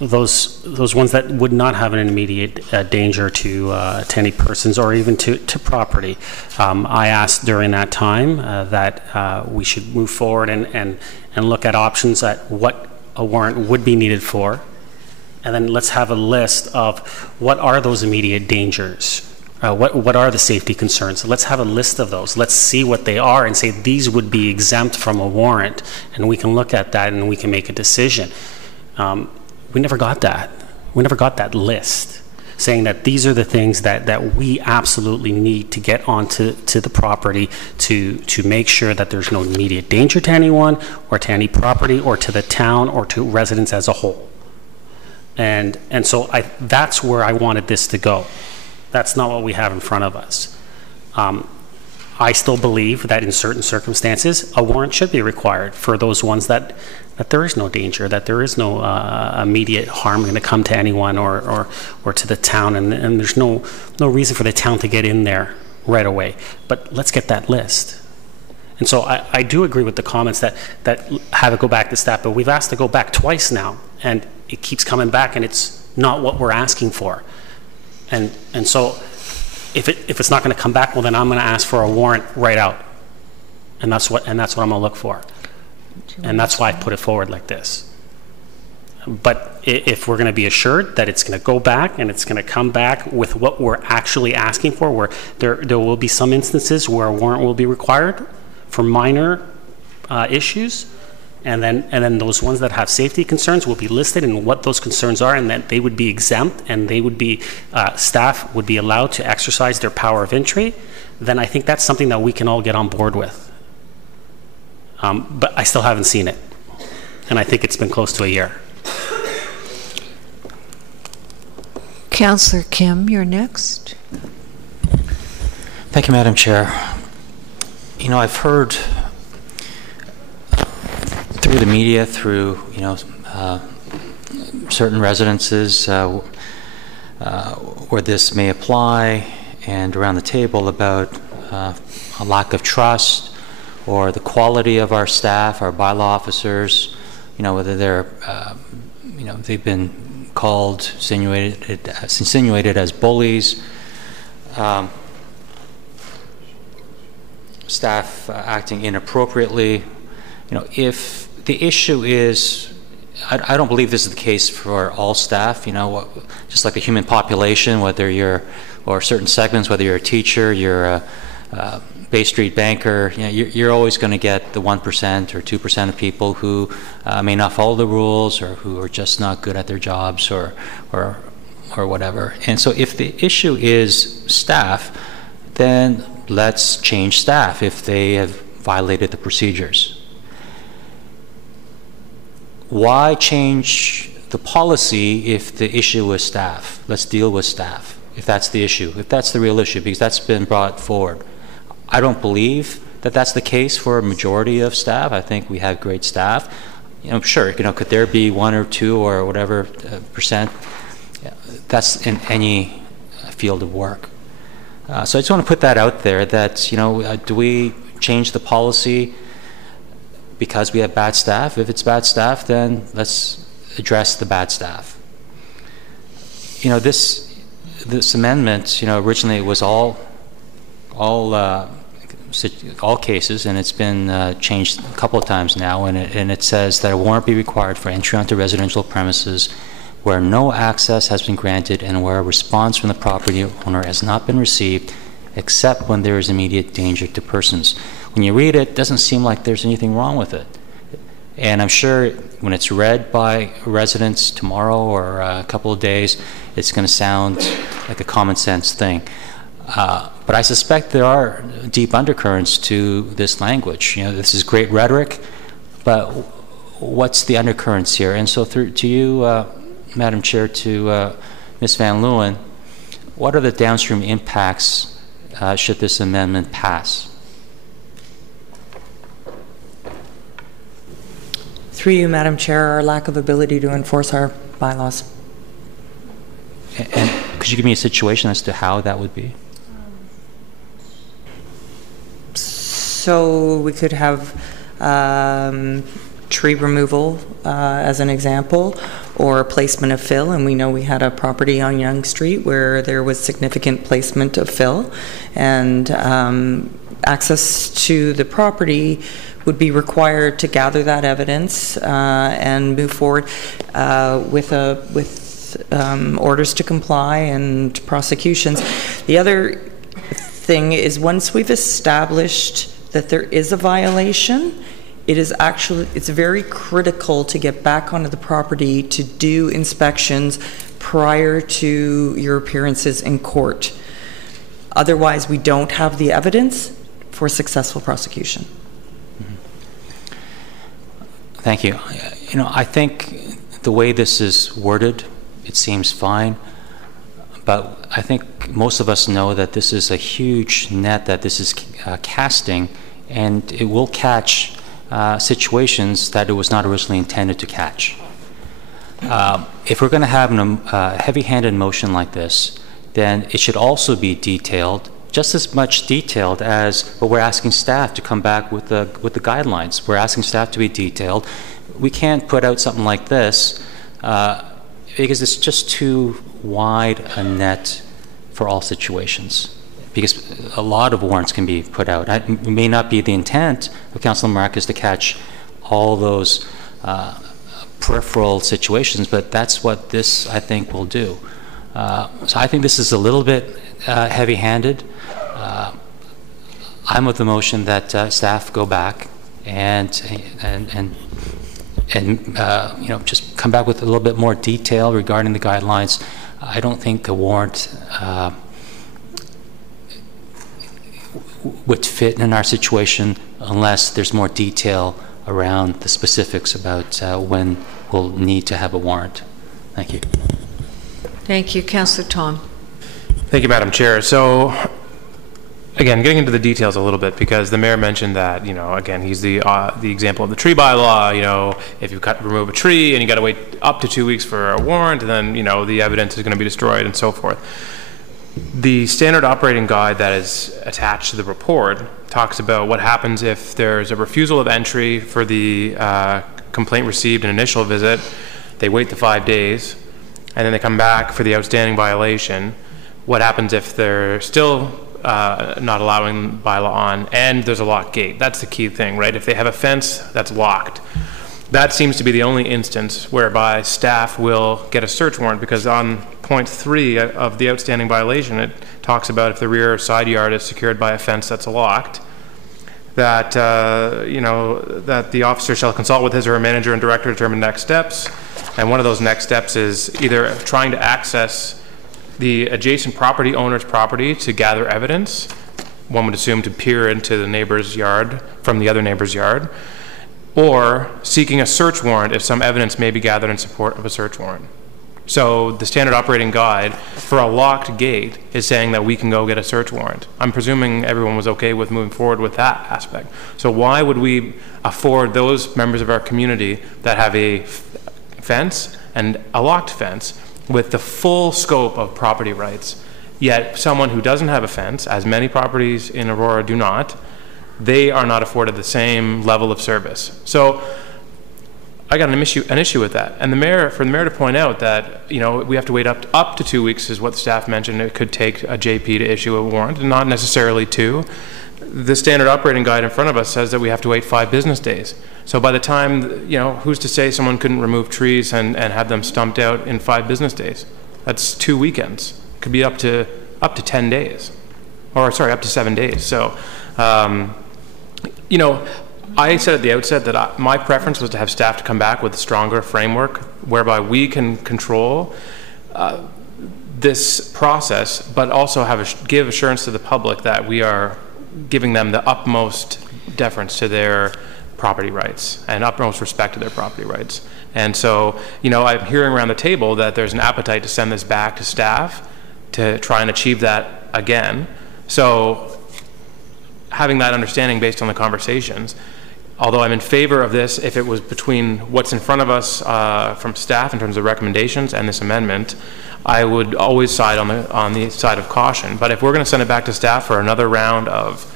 those ones that would not have an immediate danger to any persons or even to property. I asked during that time that we should move forward and look at options at what a warrant would be needed for, and then let's have a list of what are those immediate dangers. What are the safety concerns? Let's have a list of those. Let's see what they are and say these would be exempt from a warrant, and we can look at that and we can make a decision. We never got that. We never got that list saying that these are the things that we absolutely need to get onto the property to make sure that there's no immediate danger to anyone or to any property or to the town or to residents as a whole. And so that's where I wanted this to go. That's not what we have in front of us. I still believe that in certain circumstances, a warrant should be required for those ones that there is no danger, that there is no immediate harm going to come to anyone or to the town, and there's no reason for the town to get in there right away. But let's get that list. And so I do agree with the comments that have it go back to staff, but we've asked to go back twice now, and it keeps coming back, and it's not what we're asking for. And so if it's not going to come back, well, then I'm going to ask for a warrant right out, and that's what I'm going to look for, and that's why I put it forward like this. But if we're going to be assured that it's going to go back and it's going to come back with what we're actually asking for, where there will be some instances where a warrant will be required for minor issues, and then those ones that have safety concerns will be listed and what those concerns are, and that they would be exempt, and they would be staff would be allowed to exercise their power of entry. Then I think that's something that we can all get on board with. But I still haven't seen it, and I think it's been close to a year. Councillor Kim, you're next. Thank you, Madam Chair. You know, I've heard through the media, through certain residences where this may apply, and around the table about a lack of trust or the quality of our staff, our bylaw officers, whether they're, they've been called, insinuated as bullies, staff acting inappropriately. If the issue is, I don't believe this is the case for all staff, just like a human population, whether you're, or certain segments, whether you're a teacher, you're a Bay Street banker, you're always going to get the 1% or 2% of people who may not follow the rules, or who are just not good at their jobs, or whatever. And so if the issue is staff, then let's change staff if they have violated the procedures. Why change the policy if the issue is staff? Let's deal with staff if that's the issue, if that's the real issue, because that's been brought forward. I don't believe that that's the case for a majority of staff. I think we have great staff. Sure, could there be 1 or 2 or whatever percent? That's in any field of work. So I just want to put that out there that, do we change the policy because we have bad staff? If it's bad staff, then let's address the bad staff. This amendment, originally it was all cases, and it's been changed a couple of times now, and it says that a warrant be required for entry onto residential premises where no access has been granted and where a response from the property owner has not been received, except when there is immediate danger to persons. When you read it, it doesn't seem like there's anything wrong with it. And I'm sure when it's read by residents tomorrow or a couple of days, it's going to sound like a common sense thing. But I suspect there are deep undercurrents to this language. This is great rhetoric, but what's the undercurrents here? And so to you, Madam Chair, to Ms. Van Leeuwen, what are the downstream impacts should this amendment pass? Through you, Madam Chair, our lack of ability to enforce our bylaws. And could you give me a situation as to how that would be? So we could have tree removal as an example, or placement of fill, and we know we had a property on Yonge Street where there was significant placement of fill, and access to the property would be required to gather that evidence and move forward with orders to comply and prosecutions. The other thing is, once we've established that there is a violation, it's very critical to get back onto the property to do inspections prior to your appearances in court. Otherwise, we don't have the evidence for successful prosecution. Thank you. I think the way this is worded, it seems fine, but I think most of us know that this is a huge net that this is casting, and it will catch situations that it was not originally intended to catch. If we're going to have a heavy-handed motion like this, then it should also be detailed, just as much detailed as, but we're asking staff to come back with the guidelines. We're asking staff to be detailed. We can't put out something like this because it's just too wide a net for all situations. Because a lot of warrants can be put out. It may not be the intent of Councilor Marcus to catch all those peripheral situations, but that's what this, I think, will do. So I think this is a little bit heavy-handed. I'm of the motion that staff go back and just come back with a little bit more detail regarding the guidelines. I don't think a warrant would fit in our situation unless there's more detail around the specifics about when we'll need to have a warrant. Thank you. Thank you. Councillor Tom. Thank you, Madam Chair. So again, getting into the details a little bit, because the mayor mentioned that, again, he's the example of the tree bylaw. If you remove a tree and you got to wait up to 2 weeks for a warrant, and then the evidence is going to be destroyed and so forth. The standard operating guide that is attached to the report talks about what happens if there's a refusal of entry for the complaint received an initial visit. They wait the 5 days, and then they come back for the outstanding violation. What happens if they're still not allowing bylaw on, and there's a locked gate? That's the key thing, right? If they have a fence that's locked, that seems to be the only instance whereby staff will get a search warrant, because on point 3 of the outstanding violation, it talks about if the rear or side yard is secured by a fence that's locked, that that the officer shall consult with his or her manager and director to determine next steps. And one of those next steps is either trying to access the adjacent property owner's property to gather evidence. One would assume to peer into the neighbor's yard from the other neighbor's yard, or seeking a search warrant if some evidence may be gathered in support of a search warrant. So the standard operating guide for a locked gate is saying that we can go get a search warrant. I'm presuming everyone was okay with moving forward with that aspect. So why would we afford those members of our community that have a fence and a locked fence with the full scope of property rights, yet someone who doesn't have a fence, as many properties in Aurora do not, they are not afforded the same level of service? So I got an issue with that. And for the mayor to point out that we have to wait up to 2 weeks is what the staff mentioned. It could take a JP to issue a warrant, and not necessarily 2. The standard operating guide in front of us says that we have to wait 5 business days. So by the time, who's to say someone couldn't remove trees and have them stumped out in 5 business days? That's 2 weekends. It could be up to 10 days, or sorry, up to 7 days. So, I said at the outset that my preference was to have staff to come back with a stronger framework whereby we can control this process, but also give assurance to the public that we are giving them the utmost deference to their property rights and utmost respect to their property rights. And so, I'm hearing around the table that there's an appetite to send this back to staff to try and achieve that again. So having that understanding based on the conversations, although I'm in favor of this, if it was between what's in front of us from staff in terms of recommendations and this amendment, I would always side on the side of caution. But if we're going to send it back to staff for another round of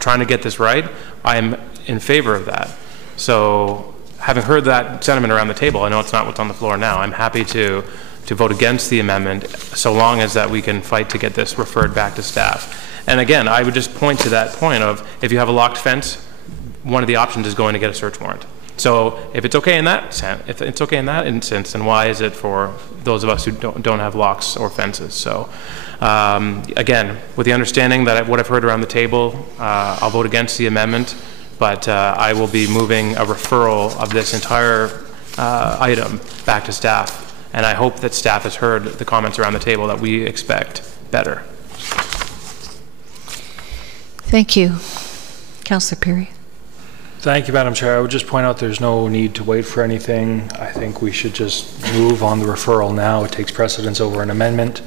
trying to get this right, I'm in favor of that. So having heard that sentiment around the table, I know it's not what's on the floor now, I'm happy to vote against the amendment so long as that we can fight to get this referred back to staff. And again, I would just point to that point of, if you have a locked fence, one of the options is going to get a search warrant. So if it's okay in that instance, then why is it for those of us who don't have locks or fences? So again, with the understanding that what I've heard around the table, I'll vote against the amendment, but I will be moving a referral of this entire item back to staff. And I hope that staff has heard the comments around the table that we expect better. Thank you. Councillor Perry. Thank you, Madam Chair. I would just point out there's no need to wait for anything. I think we should just move on the referral now. It takes precedence over an amendment.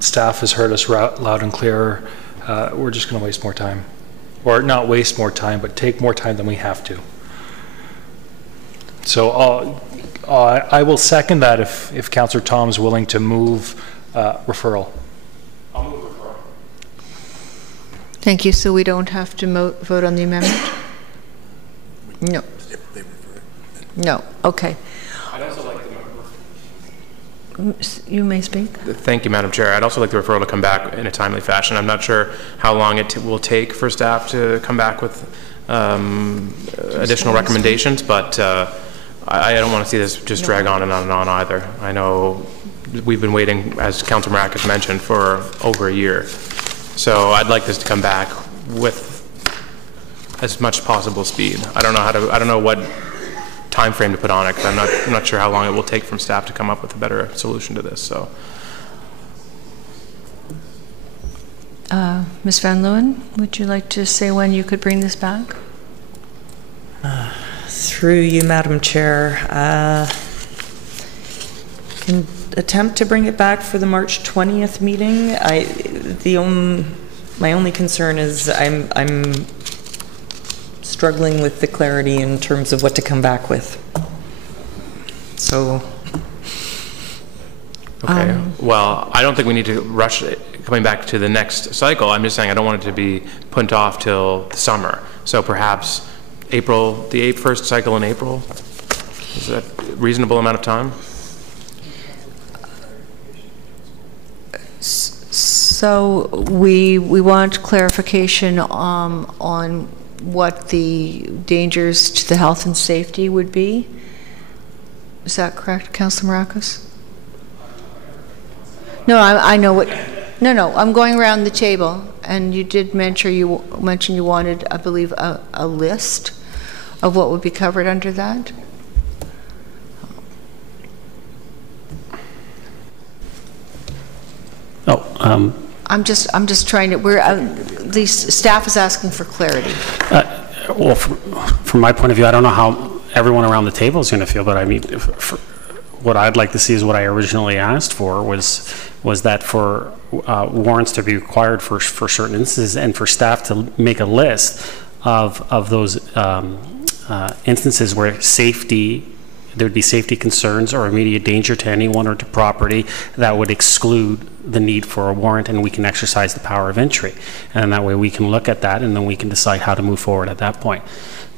Staff has heard us loud and clear. We're just going to waste more time. Or not waste more time, but take more time than we have to. So I will second that if Councillor Tom's willing to move referral. I'll move referral. Thank you. So we don't have to vote on the amendment? No. No. Okay. I'd also like the You may speak. Thank you, Madam Chair. I'd also like the referral to come back in a timely fashion. I'm not sure how long it will take for staff to come back with additional recommendations, but I don't want to see this just drag on and on and on either. I know we've been waiting, as Councillor Maracas mentioned, for over a year. So I'd like this to come back with as much possible speed. I don't know what time frame to put on it, because I'm not sure how long it will take from staff to come up with a better solution to this. So, Ms. Van Leeuwen, would you like to say when you could bring this back? Through you, Madam Chair, attempt to bring it back for the March 20th meeting. My only concern is I'm struggling with the clarity in terms of what to come back with. So. Okay. Well, I don't think we need to rush it coming back to the next cycle. I'm just saying I don't want it to be put off till the summer. So perhaps April, the first cycle in April. Is that a reasonable amount of time? So we want clarification on what the dangers to the health and safety would be. Is that correct, Councillor Maracus? No, I know what. No, I'm going around the table, and you did mention you wanted, I believe, a list of what would be covered under that. I'm just trying to. The staff is asking for clarity. Well, from my point of view, I don't know how everyone around the table is going to feel, but I mean, what I'd like to see is what I originally asked for was that for warrants to be required for certain instances, and for staff to make a list of those instances where there'd be safety concerns or immediate danger to anyone or to property that would exclude the need for a warrant, and we can exercise the power of entry. And that way we can look at that, and then we can decide how to move forward at that point.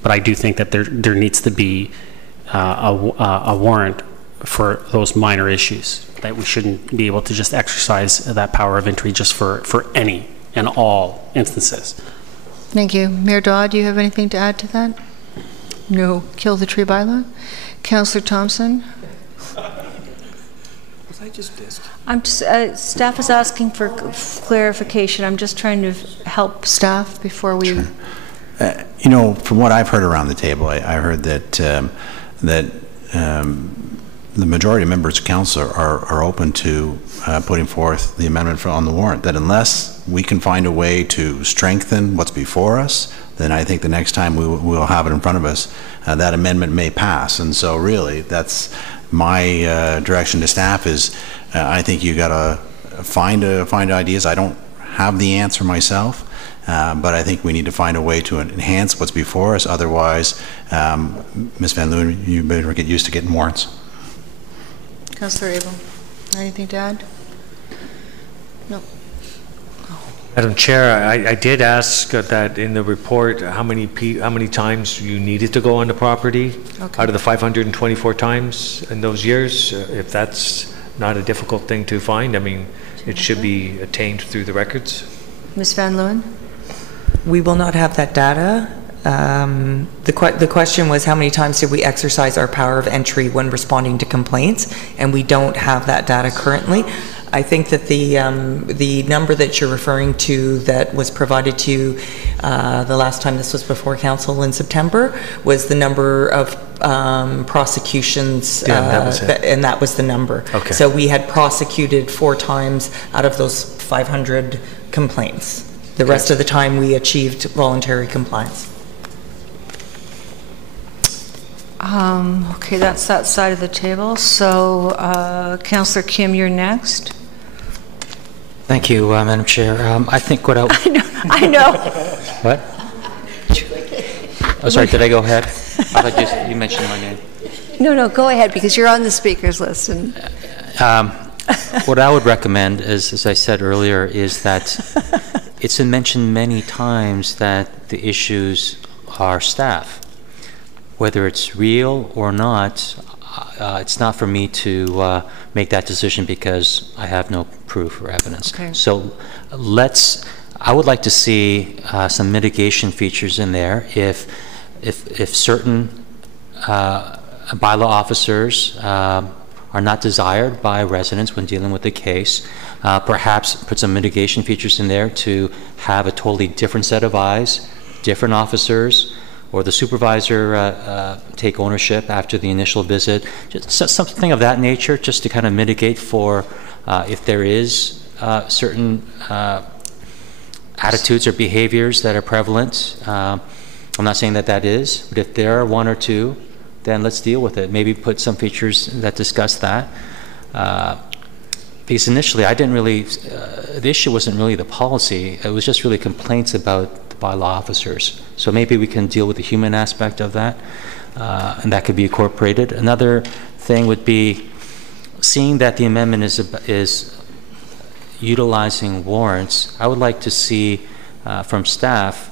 But I do think that there needs to be a warrant for those minor issues, that we shouldn't be able to just exercise that power of entry just for any and all instances. Thank you. Mayor Dodd, do you have anything to add to that? No. Kill the tree bylaw? Councillor Thompson? Was I just dissed? I'm just, staff is asking for clarification. I'm just trying to help staff before we... Sure. You know, from what I've heard around the table, I heard that the majority of members of council are open to putting forth the amendment on the warrant, that unless we can find a way to strengthen what's before us, then I think the next time we'll have it in front of us, that amendment may pass. And so really, that's my direction to staff is, I think you got to find ideas. I don't have the answer myself, but I think we need to find a way to enhance what's before us. Otherwise, Ms. Van Loon, you better get used to getting warrants. Councillor Abel, anything to add? No. Madam Chair, I did ask that in the report how many times you needed to go on the property out of the 524 times in those years. If that's not a difficult thing to find, I mean, it should be attained through the records. Ms. Van Loon? We will not have that data. The question was, how many times did we exercise our power of entry when responding to complaints? And we don't have that data currently. I think that the number that you're referring to that was provided to you the last time this was before council in September was the number of prosecutions, and that was the number. Okay. So we had prosecuted 4 times out of those 500 complaints. The rest of the time we achieved voluntary compliance. Okay, that's that side of the table. So, Councillor Kim, you're next. Thank you, Madam Chair. I think what I know. What? Oh, sorry, did I go ahead? I thought you mentioned my name. No, go ahead, because you're on the speaker's list. And what I would recommend, as I said earlier, is that it's been mentioned many times that the issues are staff. Whether it's real or not, it's not for me to make that decision because I have no proof or evidence. Okay. So I would like to see some mitigation features in there if certain bylaw officers are not desired by residents when dealing with the case, perhaps put some mitigation features in there to have a totally different set of eyes, different officers, or the supervisor take ownership after the initial visit, just something of that nature, just to kind of mitigate for if there is certain attitudes or behaviors that are prevalent. I'm not saying that is, but if there are 1 or 2, then let's deal with it. Maybe put some features that discuss that. because initially I didn't really, the issue wasn't really the policy, it was just really complaints about the bylaw officers. So maybe we can deal with the human aspect of that, and that could be incorporated. Another thing would be, seeing that the amendment is utilizing warrants, I would like to see from staff,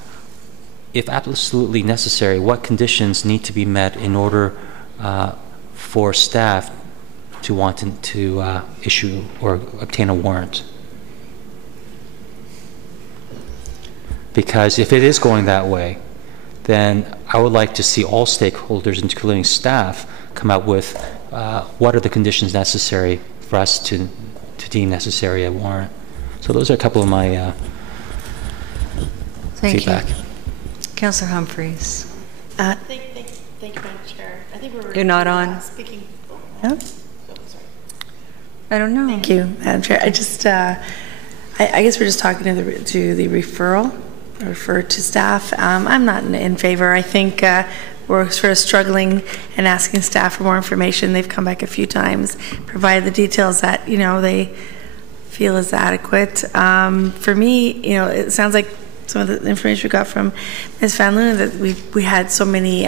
if absolutely necessary, what conditions need to be met in order for staff to want to issue or obtain a warrant. Because if it is going that way, then I would like to see all stakeholders, including staff, come up with what are the conditions necessary for us to deem necessary a warrant. So those are a couple of my feedback. Thank you. Councillor Humphreys. Thank you, Madam Chair. I think we're. You're not on. Speaking. No? I don't know. Thank you, Madam Chair. I just, I guess we're just talking to the referral, refer to staff. I'm not in favor. I think we're sort of struggling and asking staff for more information. They've come back a few times, provided the details that, they feel is adequate. For me, it sounds like some of the information we got from Ms. Van Loon, that we had so many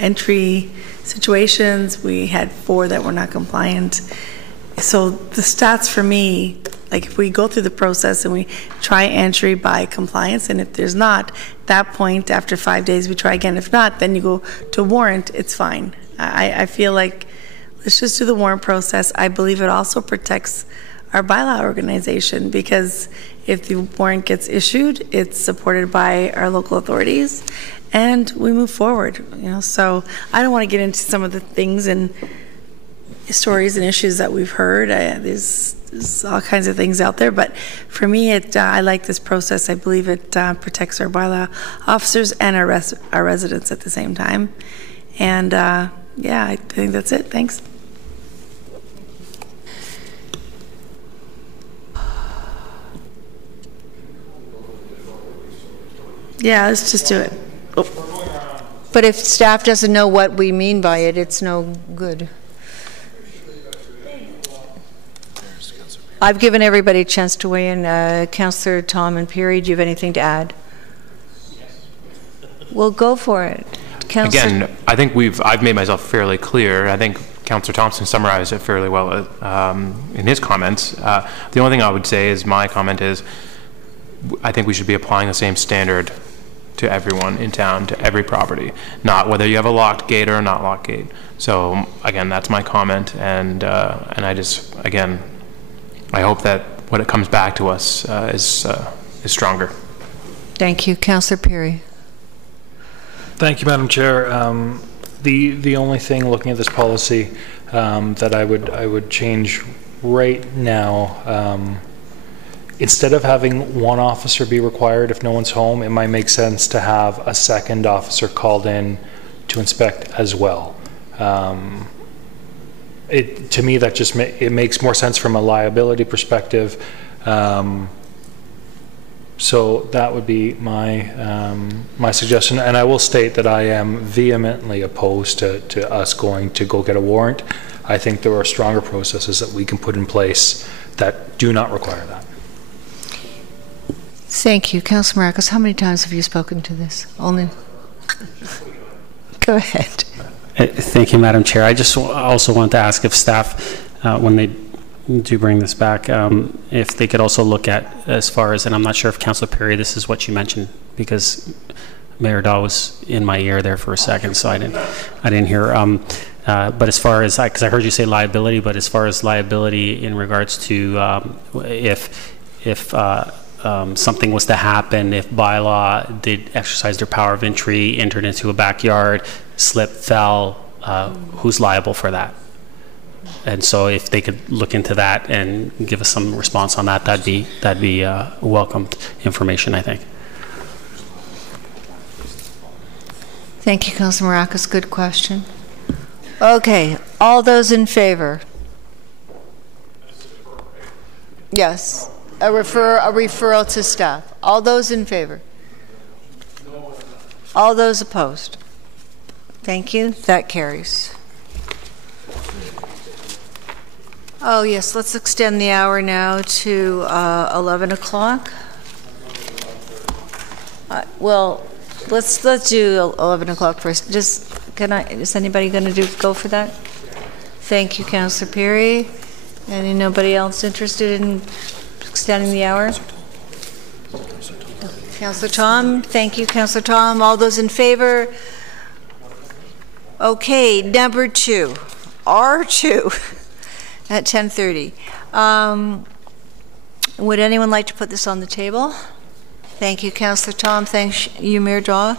entry situations. We had 4 that were not compliant. So the stats for me, like if we go through the process and we try entry by compliance, and if there's not, at that point, after 5 days, we try again. If not, then you go to warrant, it's fine. I feel like let's just do the warrant process. I believe it also protects our bylaw organization, because if the warrant gets issued, it's supported by our local authorities, and we move forward. So I don't want to get into some of the things and stories and issues that we've heard. There's all kinds of things out there, but for me, I like this process. I believe it protects our bylaw officers and our residents at the same time. And yeah, I think that's it. Thanks. Yeah, let's just do it. Oh. But if staff doesn't know what we mean by it, it's no good. I've given everybody a chance to weigh in. Councillor Tom and Peary, do you have anything to add? Well, go for it. Again, I think I've made myself fairly clear. I think Councillor Thompson summarized it fairly well in his comments. The only thing I would say is my comment is I think we should be applying the same standard to everyone in town, to every property, not whether you have a locked gate or a not locked gate. So again, that's my comment, and I just, again, I hope that when it comes back to us is stronger. Thank you. Councillor Peary. Thank you, Madam Chair. The only thing looking at this policy that I would change right now, instead of having one officer be required if no one's home, it might make sense to have a second officer called in to inspect as well. To me, that just it makes more sense from a liability perspective. So that would be my suggestion. And I will state that I am vehemently opposed to us going to go get a warrant. I think there are stronger processes that we can put in place that do not require that. Thank you. Councillor Marcos, how many times have you spoken to this? Only. Go ahead. Thank you, Madam Chair. I just also want to ask if staff, when they do bring this back, if they could also look at, as far as, and I'm not sure if Councillor Perry, this is what you mentioned, because Mayor Dahl was in my ear there for a second, so I didn't hear. But as far as, because I heard you say liability, but as far as liability in regards to if something was to happen, if bylaw did exercise their power of entry, entered into a backyard, slipped, fell, who's liable for that? And so if they could look into that and give us some response on that, that'd be welcomed information, I think. Thank you, Councillor Maracas. Good question. Okay, all those in favor? Yes. A referral to staff. All those in favor? All those opposed? Thank you. That carries. Oh, yes, let's extend the hour now to 11 o'clock. Well, let's do 11 o'clock first. Is anybody going to go for that? Thank you, Councillor Perry. Nobody else interested in extending the hour? Councillor Tom, thank you, Councillor Tom. All those in favor? Okay, number 2, R2 at 10:30. Would anyone like to put this on the table? Thank you, Councillor Tom. Thanks you, Mayor Daw.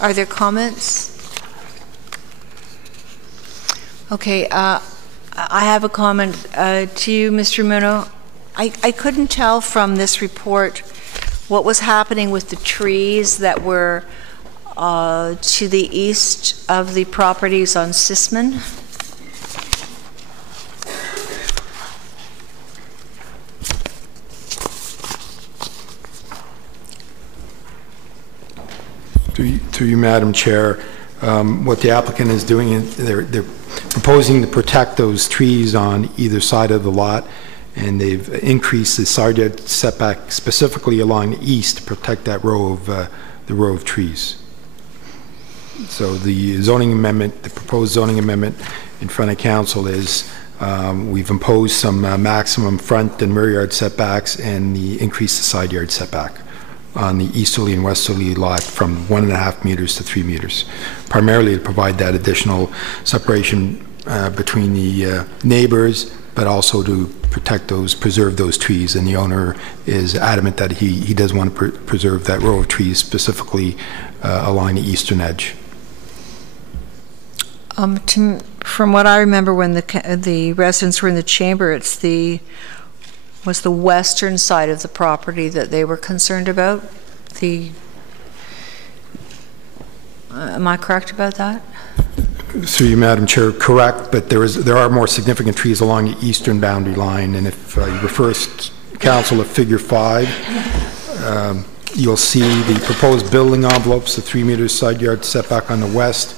Are there comments? Okay, I have a comment to you, Mr. Muno. I couldn't tell from this report what was happening with the trees that were to the east of the properties on Sisman. To you, Madam Chair, what the applicant is doing is they're proposing to protect those trees on either side of the lot, and they've increased the side yard setback specifically along the east to protect that row of trees. So the zoning amendment, the proposed zoning amendment in front of council is we've imposed some maximum front and rear yard setbacks and the increase the side yard setback on the easterly and westerly lot from 1.5 meters to 3 meters, primarily to provide that additional separation between the neighbors, but also to preserve those trees. And the owner is adamant that he does want to preserve that row of trees, specifically along the eastern edge. From what I remember, when the residents were in the chamber, was the western side of the property that they were concerned about. Am I correct about that? Through you, Madam Chair, correct, but there are more significant trees along the eastern boundary line, and if you refer council to Figure 5, you'll see the proposed building envelopes, the 3 meter side yard setback on the west,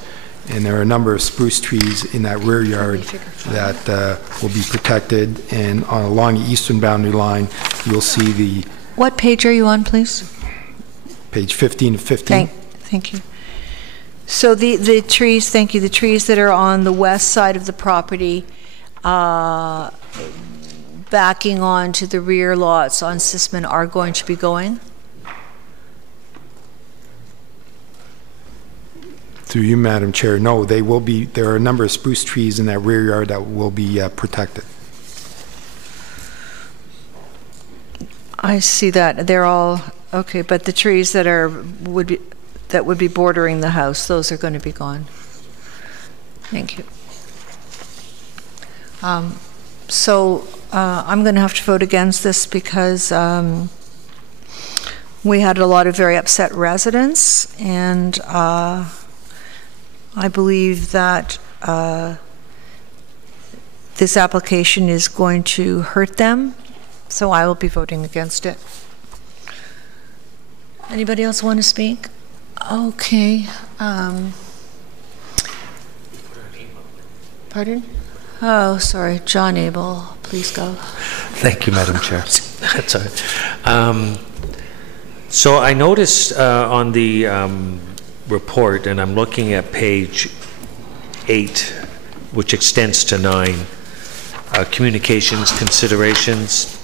and there are a number of spruce trees in that rear yard that will be protected. And along the eastern boundary line, you'll see the... What page are you on, please? Page 15 to 15. Thank you. So the trees, thank you, the trees that are on the west side of the property, backing on to the rear lots on Sisman are going to be going? Through you, Madam Chair, no, they will be. There are a number of spruce trees in that rear yard that will be protected. I see that. They're all, okay, but the trees that would be bordering the house, those are going to be gone. Thank you. So I'm going to have to vote against this because we had a lot of very upset residents, and I believe that this application is going to hurt them, so I will be voting against it. Anybody else want to speak? Okay. Pardon? Oh, sorry. John Abel, please go. Thank you, Madam Chair. That's all right. So I noticed on the report, and I'm looking at page 8, which extends to 9, communications considerations.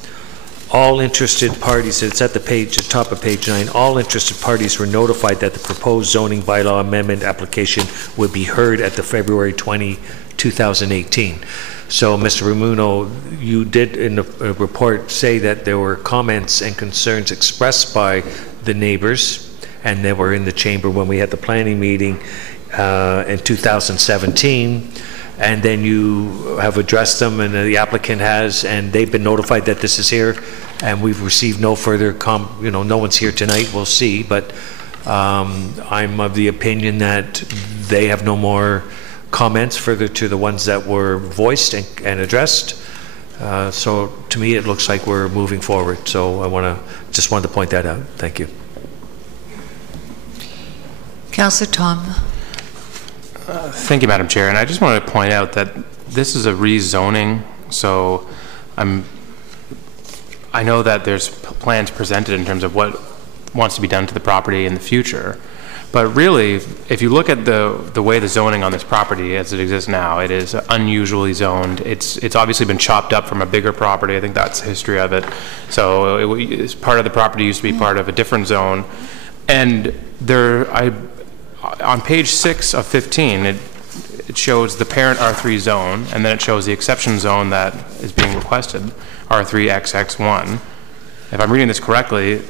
All interested parties, it's at the top of page 9, all interested parties were notified that the proposed zoning bylaw amendment application would be heard at the February 20, 2018. So, Mr. Ramuno, you did in the report say that there were comments and concerns expressed by the neighbors, and they were in the chamber when we had the planning meeting in 2017, and then you have addressed them, and the applicant has, and they've been notified that this is here, and we've received no further no one's here tonight, we'll see, but I'm of the opinion that they have no more comments further to the ones that were voiced and addressed. So to me it looks like we're moving forward, so I just wanted to point that out. Thank you. Councillor Tom. Thank you, Madam Chair. And I just wanted to point out that this is a rezoning So I know that there's plans presented in terms of what wants to be done to the property in the future. But really, if you look at the way the zoning on this property as it exists now, it is unusually zoned. It's obviously been chopped up from a bigger property. I think that's the history of it. So it's part of the property used to be part of a different zone. And on page 6 of 15, it shows the parent R3 zone, and then it shows the exception zone that is being requested, R3XX1. If I'm reading this correctly,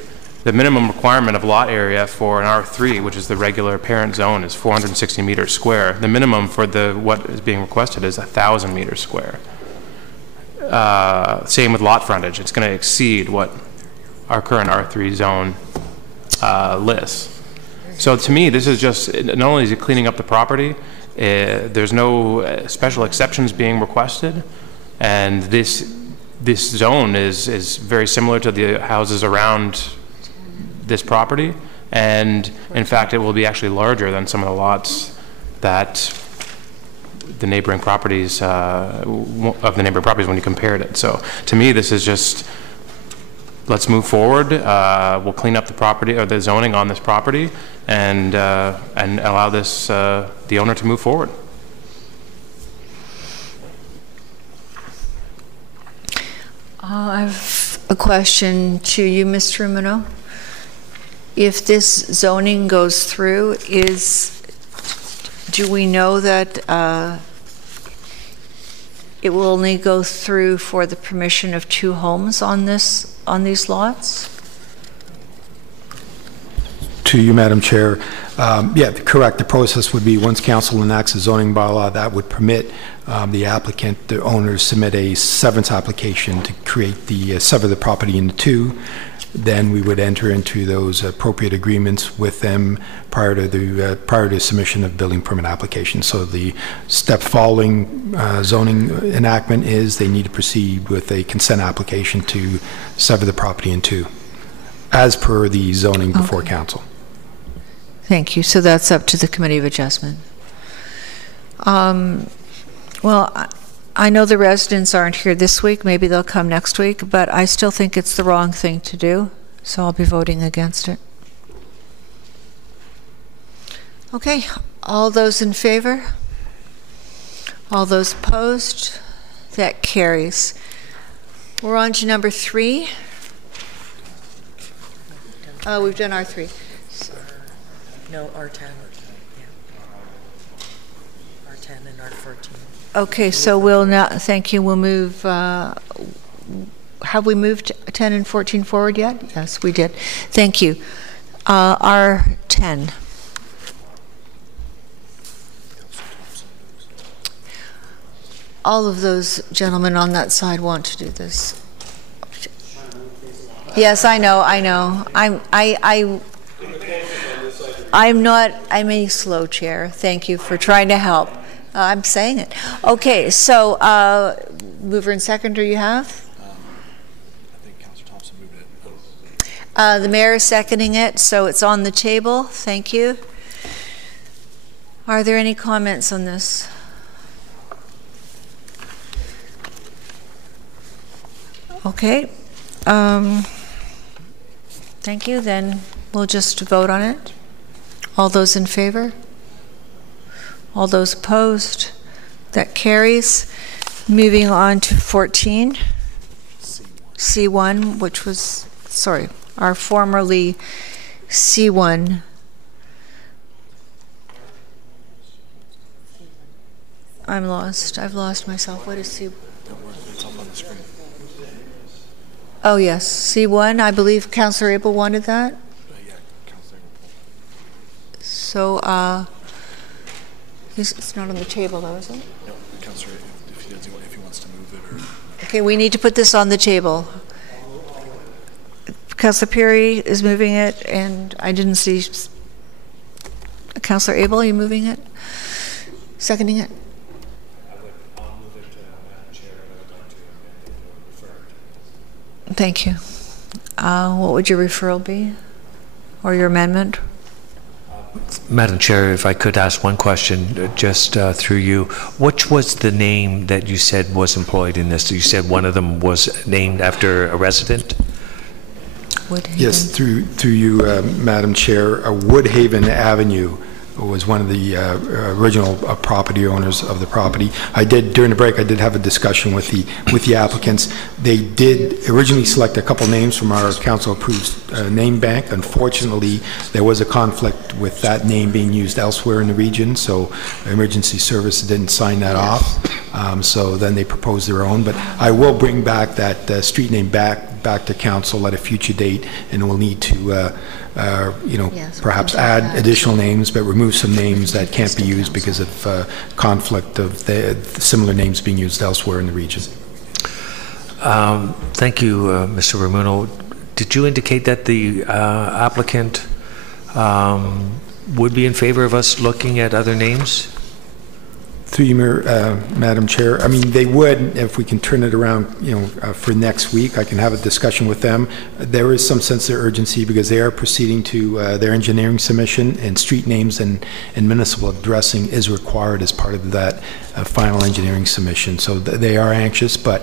the minimum requirement of lot area for an R3, which is the regular parent zone, is 460 meters square. The minimum for what is being requested is 1,000 meters square. Same with lot frontage. It's going to exceed what our current R3 zone lists. So to me, this is just, not only is it cleaning up the property, there's no special exceptions being requested, and this zone is very similar to the houses around this property, and in fact it will be actually larger than some of the lots that the neighboring properties when you compared it. So to me, this is just, let's move forward. We'll clean up the property, or the zoning on this property, and allow this the owner to move forward. I have a question to you, Mr. Minot. If this zoning goes through, do we know that it will only go through for the permission of 2 homes on these lots? To you, Madam Chair. Yeah, correct. The process would be, once council enacts a zoning bylaw that would permit the applicant, the owners, submit a severance application to create sever the property into 2. Then we would enter into those appropriate agreements with them prior to submission of building permit application. So the step following zoning enactment is they need to proceed with a consent application to sever the property in 2, as per the zoning before council. Thank you. So that's up to the Committee of Adjustment. Well, I know the residents aren't here this week. Maybe they'll come next week, but I still think it's the wrong thing to do, so I'll be voting against it. Okay, all those in favor? All those opposed? That carries. We're on to number 3. Oh, we've done R3. No, R10. Yeah. R10 and R14. Okay, so we'll now, thank you, we'll move, have we moved 10 and 14 forward yet? Yes, we did. Thank you. R10. All of those gentlemen on that side want to do this. Yes, I know. I'm a slow chair. Thank you for trying to help. I'm saying it. Okay, so mover and seconder you have? I think Councilor Thompson moved it. The mayor is seconding it, so it's on the table. Thank you. Are there any comments on this? Okay. Thank you. Then we'll just vote on it. All those in favor? All those opposed? That carries. Moving on to 14. C1, which was, sorry, our formerly C1. I'm lost. I've lost myself. What is C1? It's up on the screen. Oh, yes. C1, I believe Councillor Abel wanted that. Yeah, Councilor Abel. So, it's not on the table, though, is it? No, Councilor, if he wants to move it or... Okay, we need to put this on the table. Councillor Perry is moving it, and I didn't see... Councillor Abel, are you moving it? Seconding it? I'll move it to Madam Chair, and I would like to refer it. Thank you. What would your referral be? Or your amendment? Madam Chair, if I could ask one question, just through you. Which was the name that you said was employed in this? You said one of them was named after a resident? Woodhaven. Yes, through you, Madam Chair, Woodhaven Avenue was one of the original property owners of the property. During the break, I did have a discussion with the applicants. They did originally select a couple names from our council-approved name bank. Unfortunately, there was a conflict with that name being used elsewhere in the region, so emergency service didn't sign that off. So then they proposed their own. But I will bring back that street name back to council at a future date, and we'll need to perhaps add additional names, but remove some names that can't be used because of conflict of the similar names being used elsewhere in the region. Thank you, Mr. Ramuno. Did you indicate that the applicant would be in favor of us looking at other names? Through you, Madam Chair, I mean, they would, if we can turn it around, for next week. I can have a discussion with them. There is some sense of urgency because they are proceeding to their engineering submission, and street names and municipal addressing is required as part of that final engineering submission. So they are anxious, but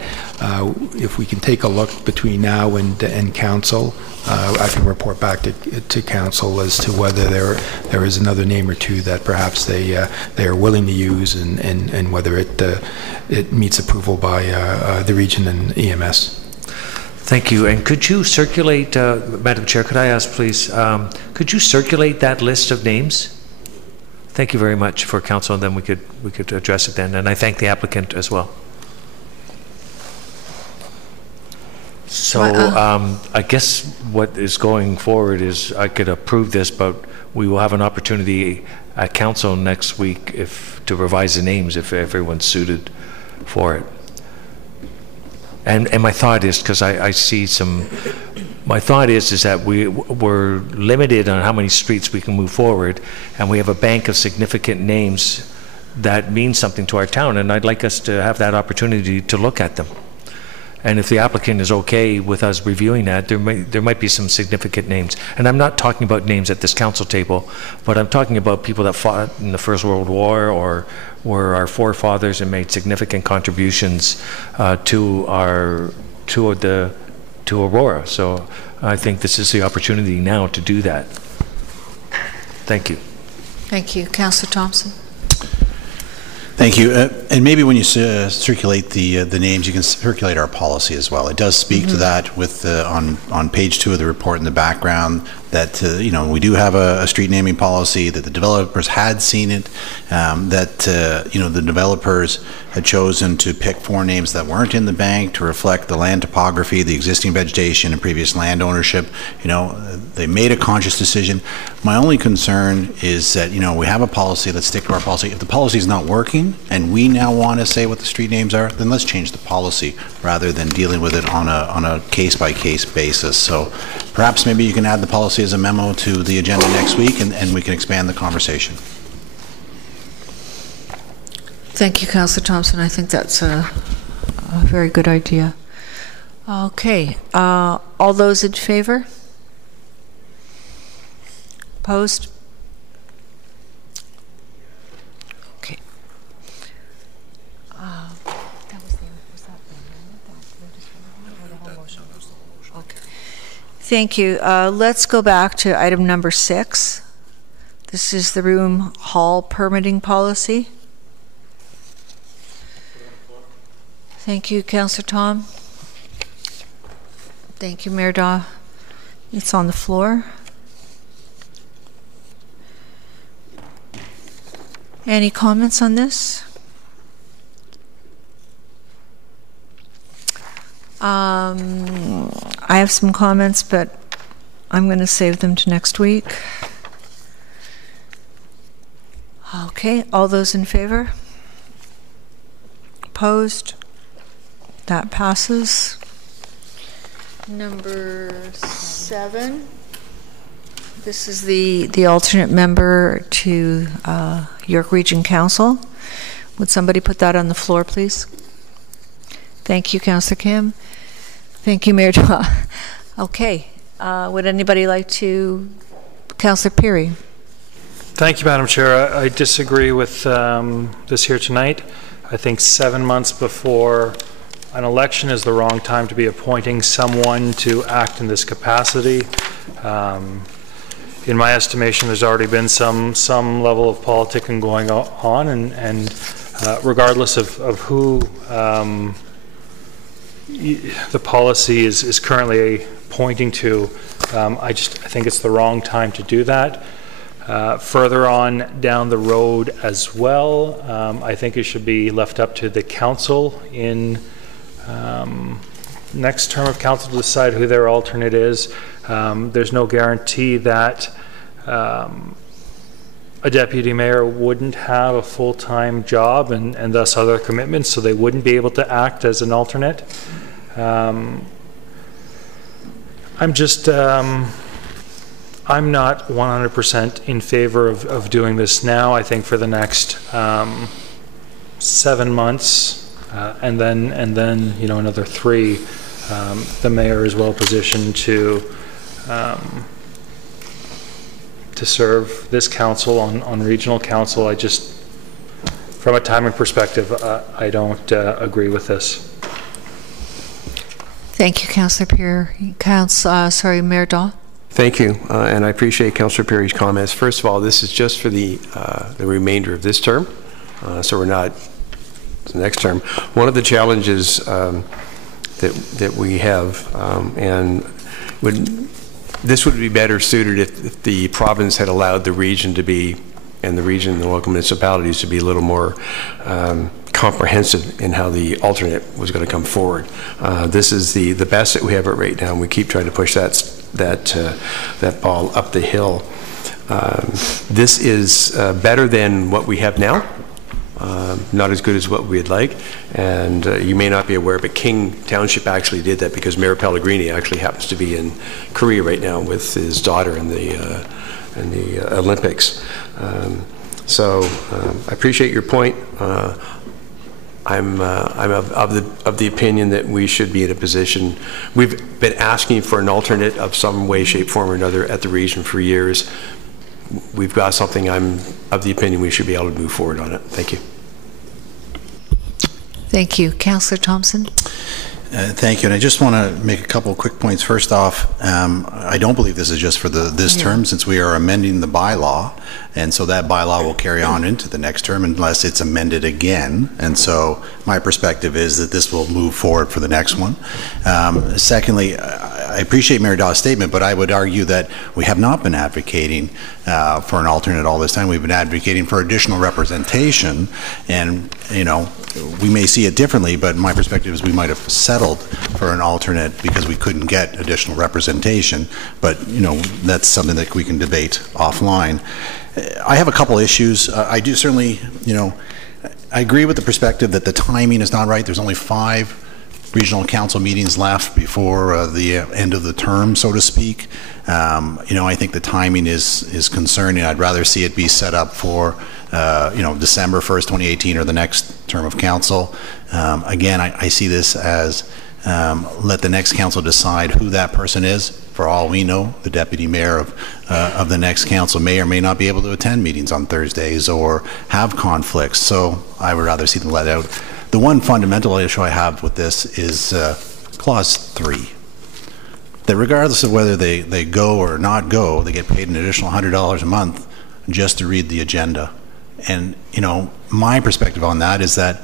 if we can take a look between now and council, I can report back to council as to whether there is another name or two that perhaps they are willing to use, and whether it meets approval by the region and EMS. Thank you. And could you circulate, Madam Chair, could I ask please, could you circulate that list of names? Thank you very much for council, and then we could address it then. And I thank the applicant as well. So I guess what is going forward is I could approve this, but we will have an opportunity at council next week to revise the names if everyone's suited for it. And my thought is, because I see some, my thought is that we're limited on how many streets we can move forward, and we have a bank of significant names that mean something to our town, and I'd like us to have that opportunity to look at them. And if the applicant is okay with us reviewing that, there might be some significant names. And I'm not talking about names at this council table, but I'm talking about people that fought in the First World War or were our forefathers and made significant contributions to Aurora. So I think this is the opportunity now to do that. Thank you. Thank you. Councillor Thompson. Thank you. And maybe when you circulate the names, you can circulate our policy as well. It does speak to that with on page 2 of the report in the background that we do have a street naming policy, that the developers had seen it, that the developers had chosen to pick 4 names that weren't in the bank to reflect the land topography, the existing vegetation, and previous land ownership. They made a conscious decision. My only concern is that we have a policy. Let's stick to our policy. If the policy is not working and we now want to say what the street names are, then let's change the policy rather than dealing with it on a case-by-case basis. So perhaps maybe you can add the policy as a memo to the agenda next week, and we can expand the conversation. Thank you, Councillor Thompson. I think that's a very good idea. Okay. All those in favor? Opposed? Okay. Okay. Thank you. Let's go back to item number 6. This is the room hall permitting policy. Thank you, Councillor Tom. Thank you, Mayor Daw. It's on the floor. Any comments on this? I have some comments, but I'm going to save them to next week. Okay, all those in favor? Opposed? That passes. Number 7. This is the alternate member to York Region Council. Would somebody put that on the floor, please? Thank you, Councillor Kim. Thank you, Mayor Daw. Okay. Would anybody like to? Councillor Peary. Thank you, Madam Chair. I disagree with this here tonight. I think 7 months before an election is the wrong time to be appointing someone to act in this capacity. In my estimation, there's already been some level of politicking going on, and regardless of who the policy is currently pointing to, I think it's the wrong time to do that. Further on down the road as well, I think it should be left up to the council in next term of council to decide who their alternate is. There's no guarantee that a deputy mayor wouldn't have a full-time job and thus other commitments, so they wouldn't be able to act as an alternate. I'm not 100% in favor of doing this now. I think for the next 7 months and then another 3, the mayor is well positioned to serve this council on regional council. I just, from a timing perspective, I don't agree with this. Thank you, Councillor Perry. Mayor Dahl. Thank you, and I appreciate Councillor Perry's comments. First of all, this is just for the remainder of this term, so we're not the next term. One of the challenges that we have, and this would be better suited if the province had allowed the region to be, and the region and the local municipalities to be a little more comprehensive in how the alternate was going to come forward. This is the best that we have it right now, and we keep trying to push that ball up the hill. This is better than what we have now. Not as good as what we'd like, and you may not be aware, but King Township actually did that because Mayor Pellegrini actually happens to be in Korea right now with his daughter in the Olympics. So I appreciate your point. I'm of the opinion that we should be in a position. We've been asking for an alternate of some way, shape, form, or another at the region for years. We've got something. I'm of the opinion we should be able to move forward on it. Thank you. Thank you. Councillor Thompson. Thank you, and I just want to make a couple of quick points. First off, I don't believe this is just for this term, since we are amending the bylaw, and so that bylaw will carry on into the next term unless it's amended again, and so my perspective is that this will move forward for the next one. Secondly, I appreciate Mayor Dawes' statement, but I would argue that we have not been advocating for an alternate all this time. We've been advocating for additional representation, and we may see it differently, but my perspective is we might have settled for an alternate because we couldn't get additional representation, but that's something that we can debate offline. I have a couple issues. I do certainly, I agree with the perspective that the timing is not right. There's only 5 regional council meetings left before the end of the term, so to speak. I think the timing is concerning. I'd rather see it be set up for December 1st, 2018, or the next term of council. Again, I see this as let the next council decide who that person is. For all we know, the deputy mayor of the next council may or may not be able to attend meetings on Thursdays or have conflicts, so I would rather see them let out. The one fundamental issue I have with this is Clause 3. That regardless of whether they go or not go, they get paid an additional $100 a month just to read the agenda. And, my perspective on that is that,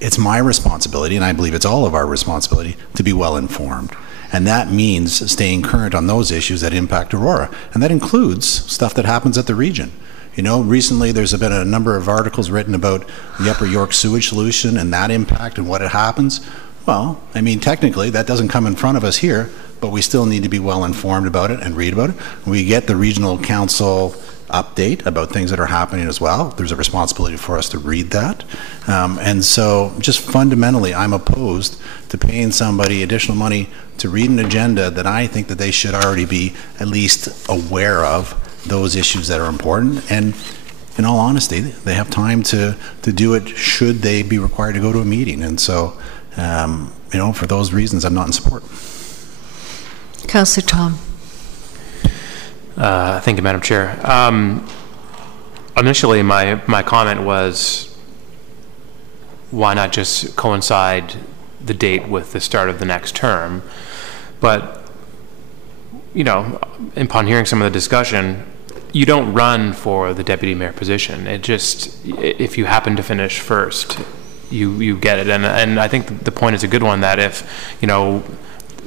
it's my responsibility, and I believe it's all of our responsibility, to be well informed. And that means staying current on those issues that impact Aurora. And that includes stuff that happens at the region. Recently there's been a number of articles written about the Upper York sewage solution and that impact and what it happens. Well, technically that doesn't come in front of us here, but we still need to be well informed about it and read about it. We get the regional council update about things that are happening as well. There's a responsibility for us to read that. And so just fundamentally, I'm opposed to paying somebody additional money to read an agenda that I think that they should already be at least aware of those issues that are important. And in all honesty, they have time to do it should they be required to go to a meeting. And so, for those reasons, I'm not in support. Councillor Tom. Thank you, Madam Chair. Initially, my comment was, why not just coincide the date with the start of the next term? But, you know, upon hearing some of the discussion, you don't run for the deputy mayor position. It just, if you happen to finish first, you get it. And I think the point is a good one, that if, you know,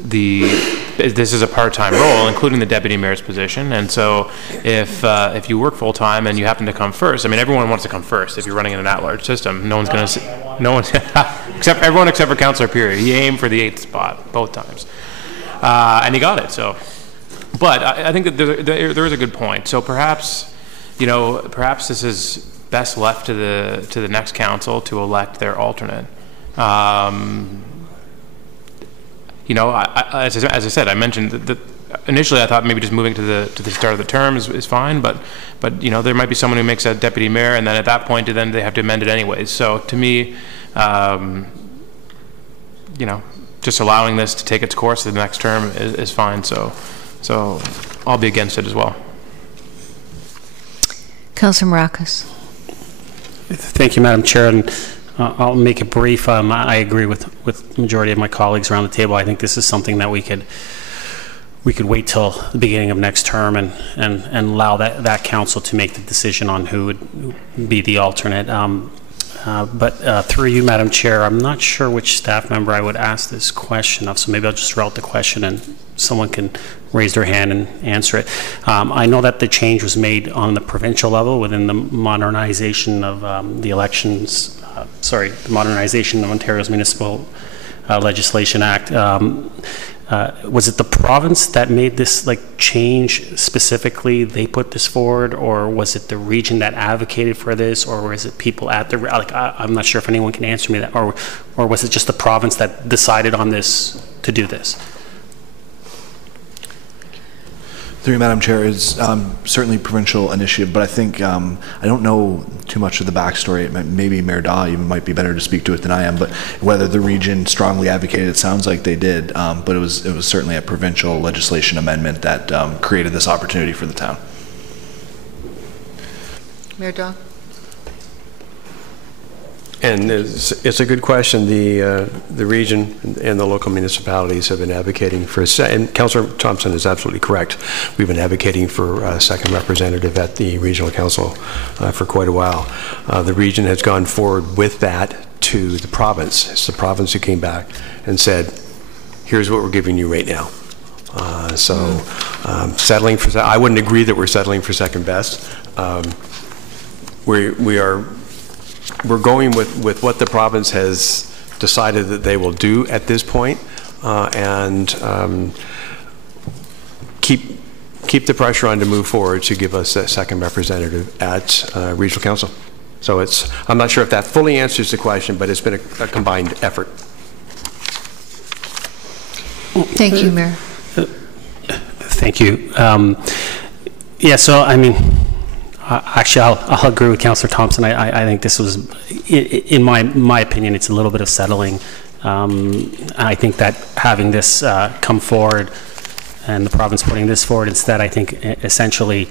this is a part-time role, including the deputy mayor's position, and so if you work full-time and you happen to come first, I mean, everyone wants to come first if you're running in an at-large system. No one's going to, no one's, everyone except for Councillor Peary. He aimed for the 8th spot both times, and he got it. So, but I think that there is a good point. So perhaps, you know, perhaps this is best left to the next council to elect their alternate. You know, as I said, I mentioned that initially I thought maybe just moving to the start of the term is fine, but you know, there might be someone who makes a deputy mayor, and then at that point then they have to amend it anyways. So to me, you know, just allowing this to take its course to the next term is fine. So I'll be against it as well. Councillor Maracas. Thank you, Madam Chair. And I'll make it brief. I agree with the majority of my colleagues around the table. I think this is something that we could wait till the beginning of next term and allow that council to make the decision on who would be the alternate. But through you, Madam Chair, I'm not sure which staff member I would ask this question of, so maybe I'll just route the question and someone can raise their hand and answer it. I know that the change was made on the provincial level within the modernization of the elections, the modernization of Ontario's Municipal Legislation Act. Was it the province that made this change specifically? They put this forward, or was it the region that advocated for this, or was it people at the I'm not sure if anyone can answer me that, or was it just the province that decided on this to do this? Through you, Madam Chair, is certainly provincial initiative, but I think I don't know too much of the backstory. Maybe Mayor Daw even might be better to speak to it than I am. But whether the region strongly advocated, it sounds like they did. But it was certainly a provincial legislation amendment that created this opportunity for the town. Mayor Daw. And it's a good question. The region and the local municipalities have been advocating for and Councillor Thompson is absolutely correct. We've been advocating for a second representative at the regional council for quite a while. The region has gone forward with that to the province. It's the province who came back and said, here's what we're giving you right now. Settling for, I wouldn't agree that we're settling for second best. We're going with what the province has decided that they will do at this point, and keep the pressure on to move forward to give us a second representative at regional council. So I'm not sure if that fully answers the question, but it's been a combined effort. Thank you, Mayor. Thank you. Yeah, so I mean, actually, I'll agree with Councillor Thompson. I think this was, in my opinion, it's a little bit of settling. I think that having this come forward and the province putting this forward instead, I think essentially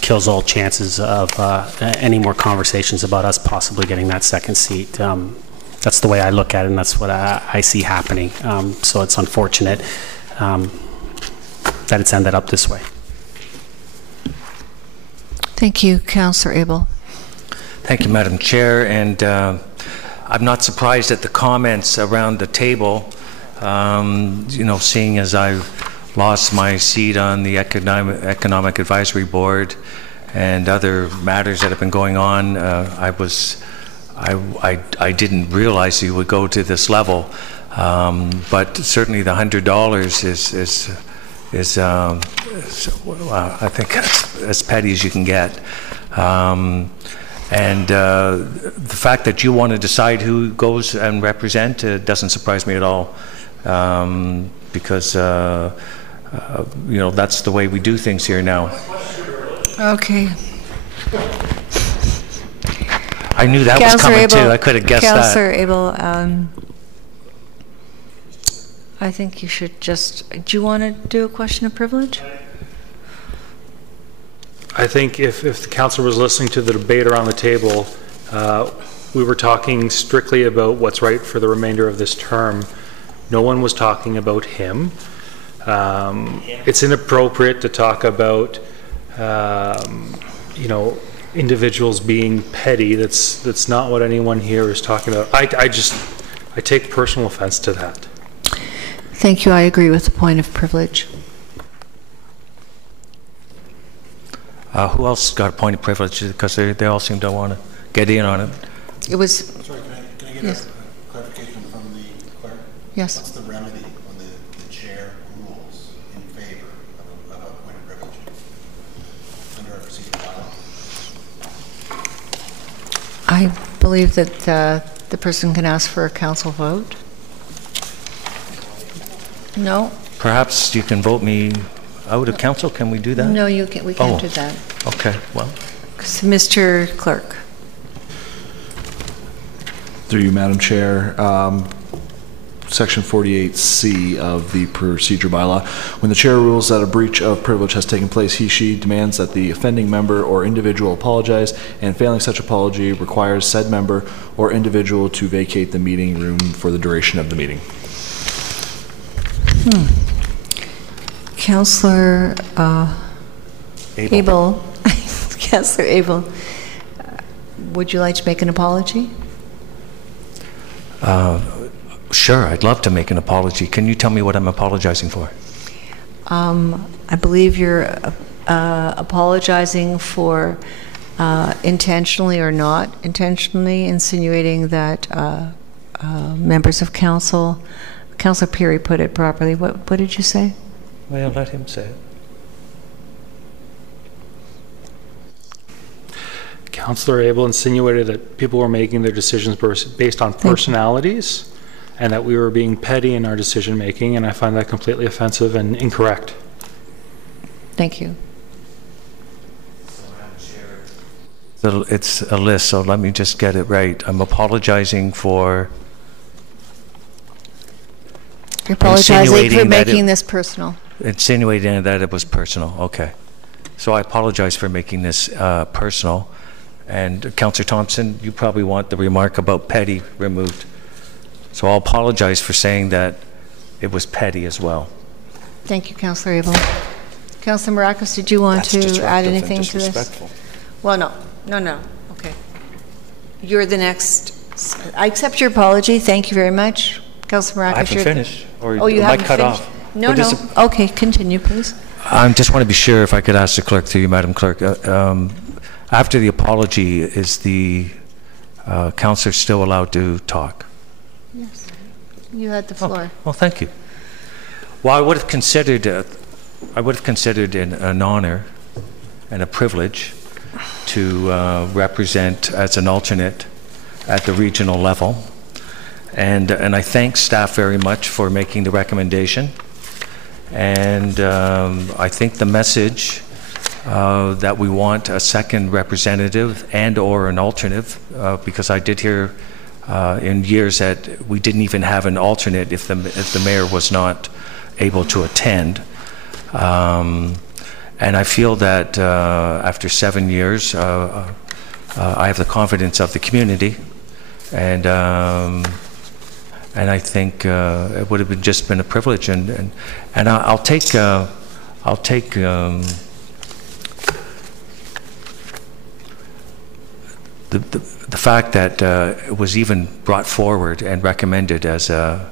kills all chances of any more conversations about us possibly getting that second seat. That's the way I look at it, and that's what I see happening. So it's unfortunate that it's ended up this way. Thank you, Councillor Abel. Thank you, Madam Chair. And I'm not surprised at the comments around the table. You know, seeing as I've lost my seat on the Economic Advisory Board and other matters that have been going on, I didn't realize you would go to this level. But certainly the $100 is I think as petty as you can get. And the fact that you want to decide who goes and represent doesn't surprise me at all, because you know, that's the way we do things here now. Okay. I knew that was coming too. I could have guessed that. Councillor Abel, I think you should just, do you want to do a question of privilege? I think if the council was listening to the debate around the table, we were talking strictly about what's right for the remainder of this term. No one was talking about him. It's inappropriate to talk about, you know, individuals being petty. That's not what anyone here is talking about. I take personal offense to that. Thank you. I agree with the point of privilege. Who else got a point of privilege? Because they all seem to want to get in on it. It was. Sorry, can I get yes. a clarification from the clerk? Yes. What's the remedy when the chair rules in favor of a point of privilege under our procedural bylaw? I believe that the person can ask for a council vote. No. Perhaps you can vote me out of council. Can we do that? No, you can't. We can't do that. Okay. Well. Mr. Clerk. Through you, Madam Chair. Section 48C of the procedure bylaw. When the chair rules that a breach of privilege has taken place, he/she demands that the offending member or individual apologize, and failing such apology, requires said member or individual to vacate the meeting room for the duration of the meeting. Councillor Abel. Councillor Abel, would you like to make an apology? Sure, I'd love to make an apology. Can you tell me what I'm apologizing for? I believe you're apologizing for intentionally or not intentionally insinuating that members of council, Councillor Peary put it properly. What did you say? Well, let him say it. Councillor Abel insinuated that people were making their decisions based on personalities and that we were being petty in our decision making, and I find that completely offensive and incorrect. Thank you. So it's a list, so let me just get it right. I'm apologizing for... You're apologizing for making this personal. Insinuating that it was personal. Okay. So I apologize for making this personal. And Councillor Thompson, you probably want the remark about petty removed. So I'll apologize for saying that it was petty as well. Thank you, Councillor Abel. Councillor Maracas, did you want to add anything to this? Well, no. Okay. You're the next. I accept your apology. Thank you very much. Councillor Maracas. I haven't finished. Or you haven't cut finished? off. No. Okay, continue, please. I just want to be sure if I could ask the clerk, through you, Madam Clerk. After the apology, is the councillor still allowed to talk? Yes. You had the floor. Well, thank you. Well, I would have considered an honor and a privilege to represent as an alternate at the regional level. And I thank staff very much for making the recommendation. And I think the message that we want a second representative and or an alternative, because I did hear in years that we didn't even have an alternate if the mayor was not able to attend. And I feel that after 7 years, I have the confidence of the community, and I think it would have just been a privilege, and I'll take the fact that it was even brought forward and recommended as a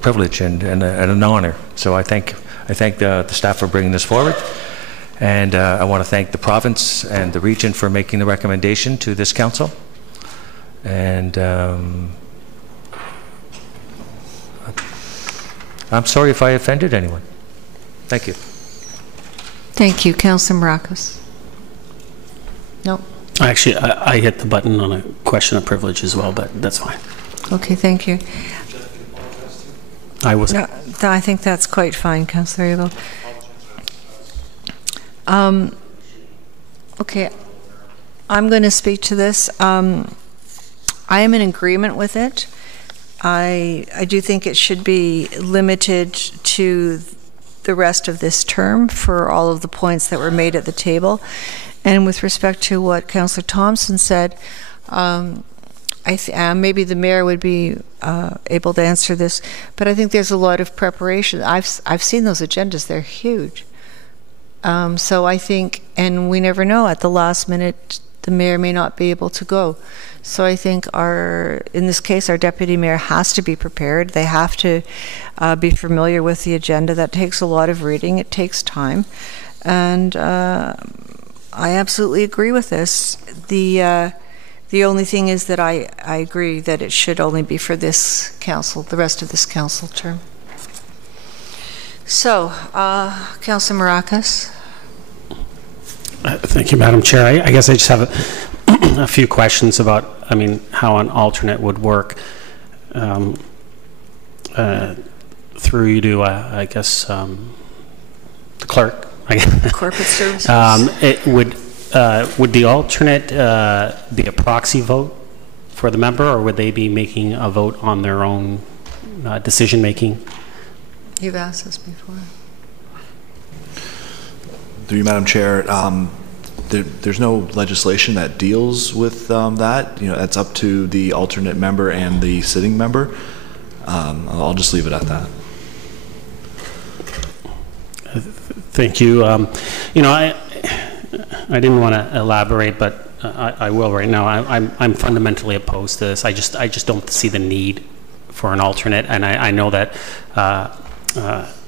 privilege and an honor. So I thank the staff for bringing this forward, and I want to thank the province and the region for making the recommendation to this council. And I'm sorry if I offended anyone. Thank you. Thank you, Councillor Maracas. No. Actually, I hit the button on a question of privilege as well, but that's fine. Okay, thank you. I was. No, I think that's quite fine, Councillor Abel. Okay, I'm going to speak to this. I am in agreement with it. I do think it should be limited to the rest of this term for all of the points that were made at the table. And with respect to what Councillor Thompson said, maybe the mayor would be able to answer this, but I think there's a lot of preparation. I've seen those agendas; they're huge. So I think, and we never know, at the last minute, the mayor may not be able to go. So I think in this case, our deputy mayor has to be prepared. They have to be familiar with the agenda. That takes a lot of reading. It takes time, and I absolutely agree with this. The only thing is that I agree that it should only be for this council, the rest of this council term. So, Councillor Maracas. Thank you, Madam Chair. I guess I just have a few questions about, how an alternate would work. Through you to, I guess, the clerk. Corporate services. Would the alternate be a proxy vote for the member, or would they be making a vote on their own decision making? You've asked this before. Through you, Madam Chair, there's no legislation that deals with that. That's up to the alternate member and the sitting member. I'll just leave it at that. Thank you. I didn't want to elaborate, but I will right now. I'm fundamentally opposed to this. I just don't see the need for an alternate, and I know that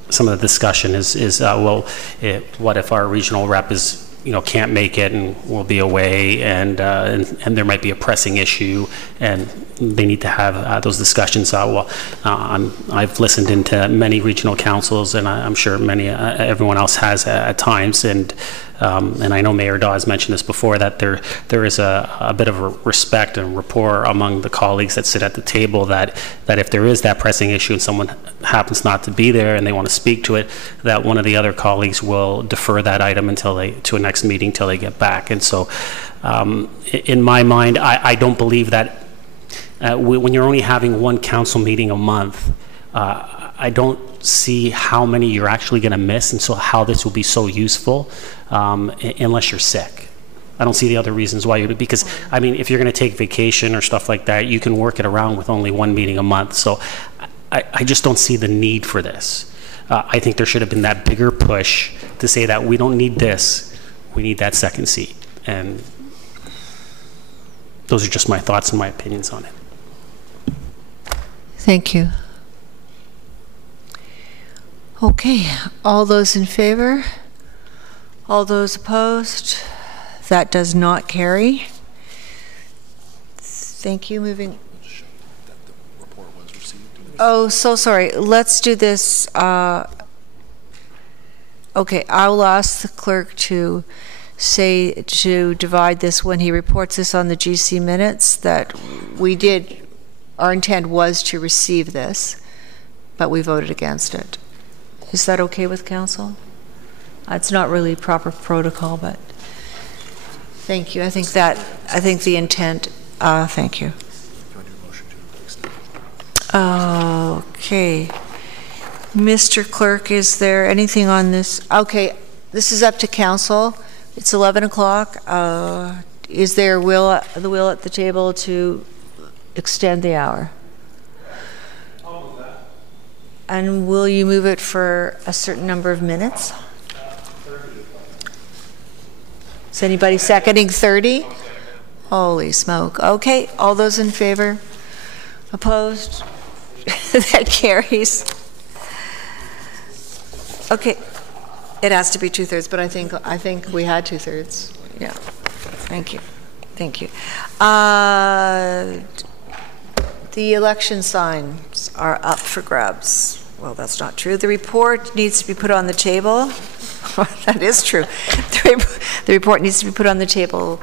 some of the discussion is what if our regional rep is can't make it and will be away, and there might be a pressing issue, and they need to have those discussions. I've listened into many regional councils, and I'm sure everyone else has at times, and I know Mayor Dawes mentioned this before, that there is a bit of a respect and rapport among the colleagues that sit at the table, that if there is that pressing issue and someone happens not to be there and they want to speak to it, that one of the other colleagues will defer that item to a next meeting till they get back. And so in my mind, I don't believe that when you're only having one council meeting a month, I don't see how many you're actually going to miss, and so how this will be so useful unless you're sick. I don't see the other reasons why because if you're going to take vacation or stuff like that, you can work it around with only one meeting a month. So I just don't see the need for this. I think there should have been that bigger push to say that we don't need this, we need that second seat. And those are just my thoughts and my opinions on it. Thank you. Okay, all those in favor? All those opposed? That does not carry. Thank you. Moving. Oh, so sorry. Let's do this. Okay, I will ask the clerk to divide this when he reports this on the GC minutes, that our intent was to receive this, but we voted against it. Is that okay with council? It's not really proper protocol, but thank you. I think the intent, thank you. Okay. Mr. Clerk, is there anything on this? Okay, this is up to council. It's 11 o'clock. Is there the will at the table to extend the hour? And will you move it for a certain number of minutes? 30. Is anybody seconding 30? Holy smoke. Okay, all those in favor? Opposed? That carries. Okay, it has to be 2/3, but I think we had 2/3. Yeah. Thank you. Thank you. The election signs are up for grabs. Well, that's not true. The report needs to be put on the table. That is true. The report needs to be put on the table.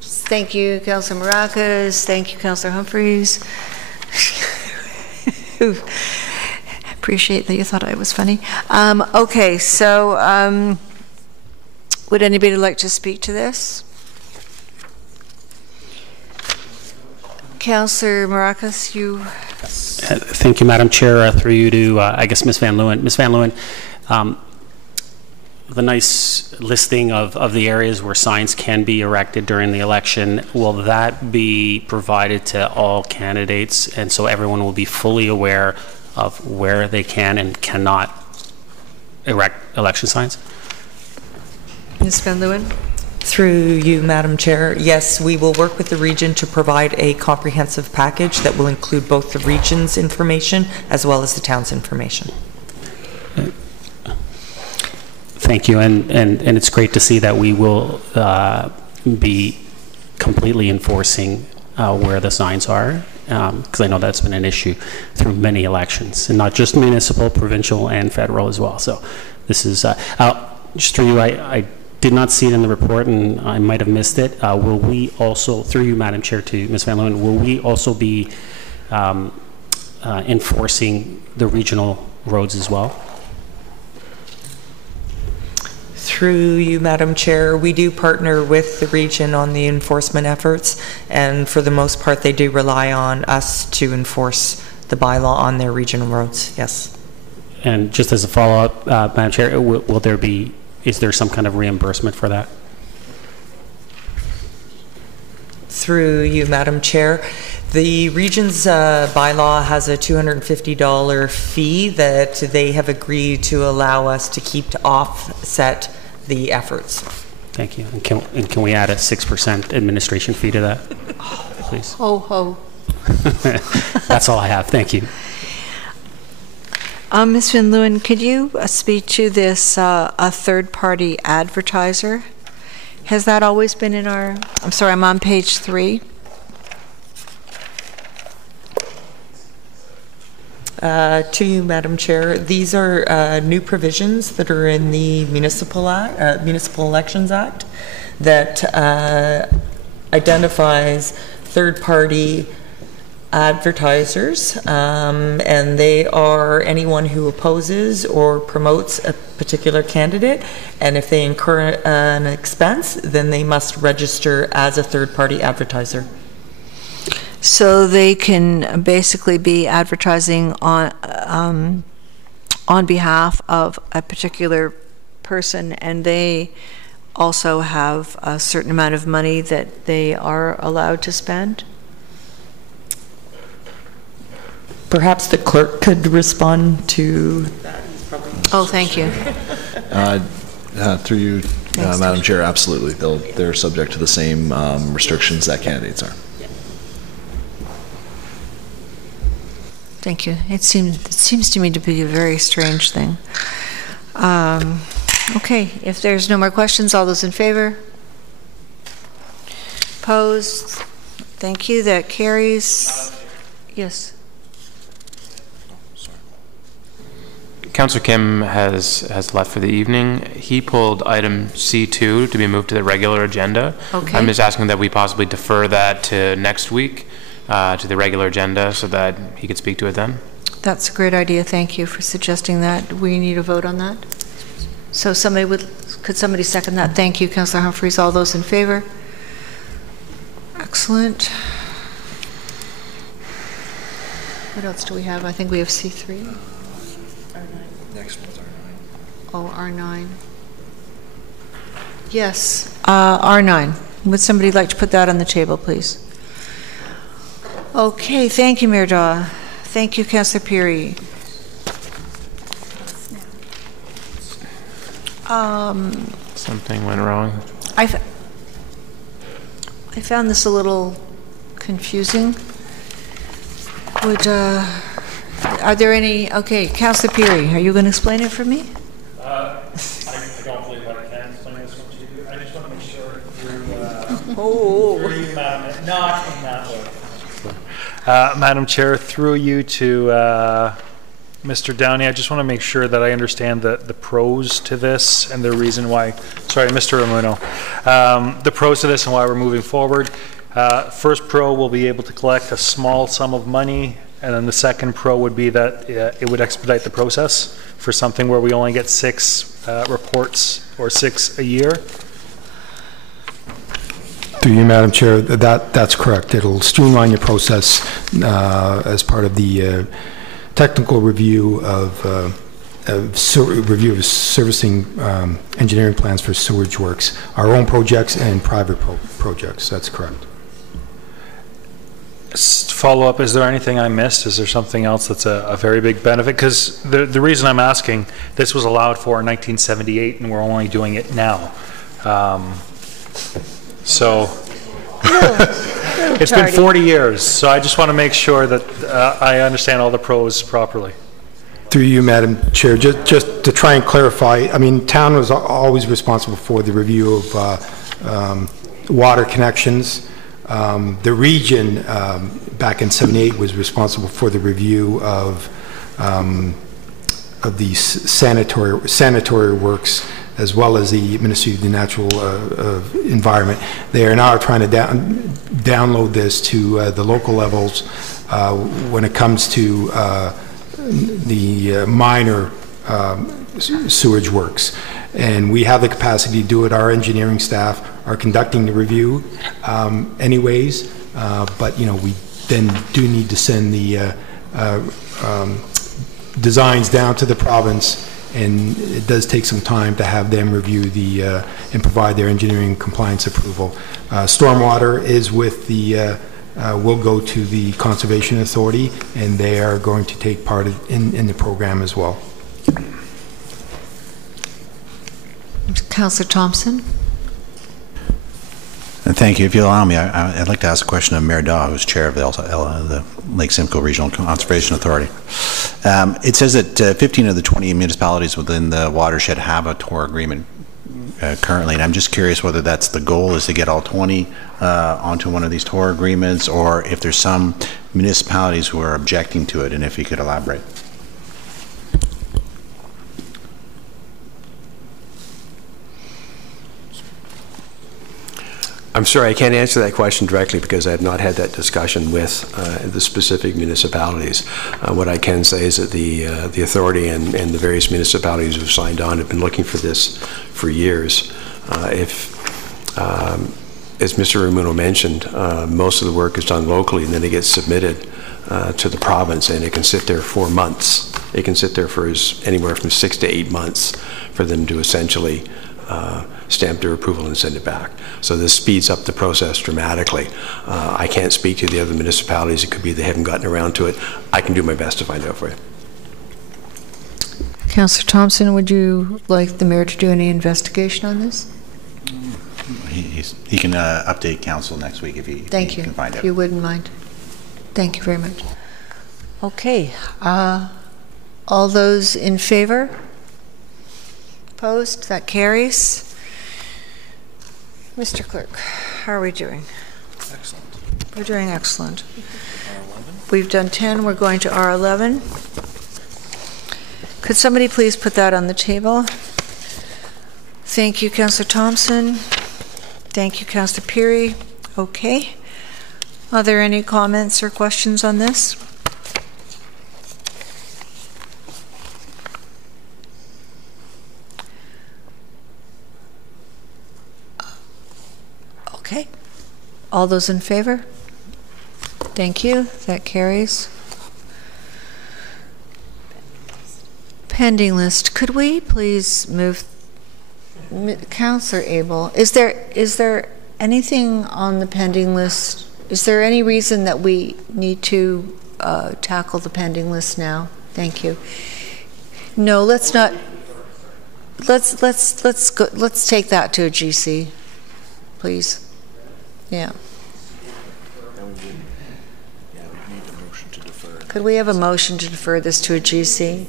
Thank you, Councillor Maracas. Thank you, Councillor Humphreys. Appreciate that you thought I was funny. Okay, so would anybody like to speak to this? Councillor Maracas, you. Thank you, Madam Chair. Through you to, I guess, Ms. Van Leeuwen. Ms. Van Leeuwen, the nice listing of the areas where signs can be erected during the election, will that be provided to all candidates, and so everyone will be fully aware of where they can and cannot erect election signs? Ms. Van Leeuwen? Through you, Madam Chair, yes, we will work with the region to provide a comprehensive package that will include both the region's information as well as the town's information. Thank you, and it's great to see that we will be completely enforcing where the signs are, because I know that's been an issue through many elections, and not just municipal, provincial, and federal as well. So this is, just through you, I did not see it in the report, and I might have missed it. Will we also, through you, Madam Chair, to Ms. Van Leeuwen, will we also be enforcing the regional roads as well? Through you, Madam Chair, we do partner with the region on the enforcement efforts, and for the most part, they do rely on us to enforce the bylaw on their regional roads, yes. And just as a follow-up, Madam Chair, will there be, is there some kind of reimbursement for that? Through you, Madam Chair, the region's bylaw has a $250 fee that they have agreed to allow us to keep to offset the efforts. Thank you. And can we add a 6% administration fee to that, please? Ho, ho. That's all I have. Thank you. Ms. Van Leeuwen, could you speak to this a third-party advertiser? Has that always been in our, I'm sorry, I'm on page 3. To you, Madam Chair, these are new provisions that are in the Municipal Elections Act that identifies third-party advertisers, and they are anyone who opposes or promotes a particular candidate, and if they incur an expense, then they must register as a third-party advertiser. So they can basically be advertising on behalf of a particular person, and they also have a certain amount of money that they are allowed to spend? Perhaps the clerk could respond to that. Oh, thank you. Through you, Madam Chair, absolutely. They're subject to the same restrictions that candidates are. Thank you. It seems to me to be a very strange thing. Okay, if there's no more questions, all those in favor? Opposed? Thank you. That carries. Yes. Councillor Kim has left for the evening. He pulled item C2 to be moved to the regular agenda. Okay. I'm just asking that we possibly defer that to next week, to the regular agenda, so that he could speak to it then. That's a great idea. Thank you for suggesting that. We need a vote on that. So could somebody second that? Thank you, Councillor Humphreys. All those in favor? Excellent. What else do we have? I think we have C3. Next one's R9. Oh, R9. Yes, R9. Would somebody like to put that on the table, please? Okay, thank you, Mayor Daw. Thank you, Councillor Peary. Something went wrong. I found this a little confusing. Are there any, okay, Councillor Peary, are you going to explain it for me? I don't believe I can explain this one to you. I just want to make sure through you, Madam, not in that way. Madam Chair, through you to Mr. Downey, I just want to make sure that I understand the pros to this and the reason why, sorry, Mr. Ramuno, the pros to this and why we're moving forward. First pro, will be able to collect a small sum of money, and then the second pro would be that it would expedite the process for something where we only get 6 reports or 6 a year. Through you, Madam Chair, that's correct. It'll streamline your process as part of the technical review of review of servicing engineering plans for sewage works, our own projects and private projects. That's correct. Follow up, is there anything I missed? Is there something else that's a very big benefit? Because the reason I'm asking, this was allowed for in 1978 and we're only doing it now. So it's been 40 years, so I just want to make sure that I understand all the pros properly. Through you, Madam Chair, just to try and clarify, I mean, town was always responsible for the review of water connections. The region, back in '78, was responsible for the review of the sanitary works, as well as the Ministry of the Natural Environment. They are now trying to download this to the local levels when it comes to the minor sewage works. And we have the capacity to do it. Our engineering staff are conducting the review anyways, but we then do need to send the designs down to the province, and it does take some time to have them review and provide their engineering compliance approval. Stormwater is with will go to the Conservation Authority, and they are going to take part in the program as well. Councillor Thompson. Thank you. If you allow me, I'd like to ask a question of Mayor Daw, who's chair of the Lake Simcoe Regional Conservation Authority. It says that 15 of the 20 municipalities within the watershed have a TOR agreement currently, and I'm just curious whether that's the goal, is to get all 20 onto one of these TOR agreements, or if there's some municipalities who are objecting to it, and if you could elaborate. I'm sorry, I can't answer that question directly because I have not had that discussion with the specific municipalities. What I can say is that the authority and the various municipalities who've signed on have been looking for this for years. As Mr. Ramuno mentioned, most of the work is done locally, and then it gets submitted to the province, and it can sit there for months. It can sit there for anywhere from 6 to 8 months for them to essentially stamp their approval and send it back. So this speeds up the process dramatically. I can't speak to the other municipalities. It could be they haven't gotten around to it. I can do my best to find out for you. Councillor Thompson, would you like the mayor to do any investigation on this? He can update council next week if he can find out. If you wouldn't mind. Thank you very much. Okay. All those in favor? Opposed? That carries. Mr. Clerk, how are we doing? Excellent. We're doing excellent. R11. We've done 10. We're going to R11. Could somebody please put that on the table? Thank you, Councillor Thompson. Thank you, Councillor Peary. Okay. Are there any comments or questions on this? Okay. All those in favor? Thank you. That carries. Pending list. Could we please move? Councillor Abel, is there anything on the pending list? Is there any reason that we need to tackle the pending list now? Thank you. No, let's not. Let's go. Let's take that to a GC, please. Yeah. Could we have a motion to defer this to a GC?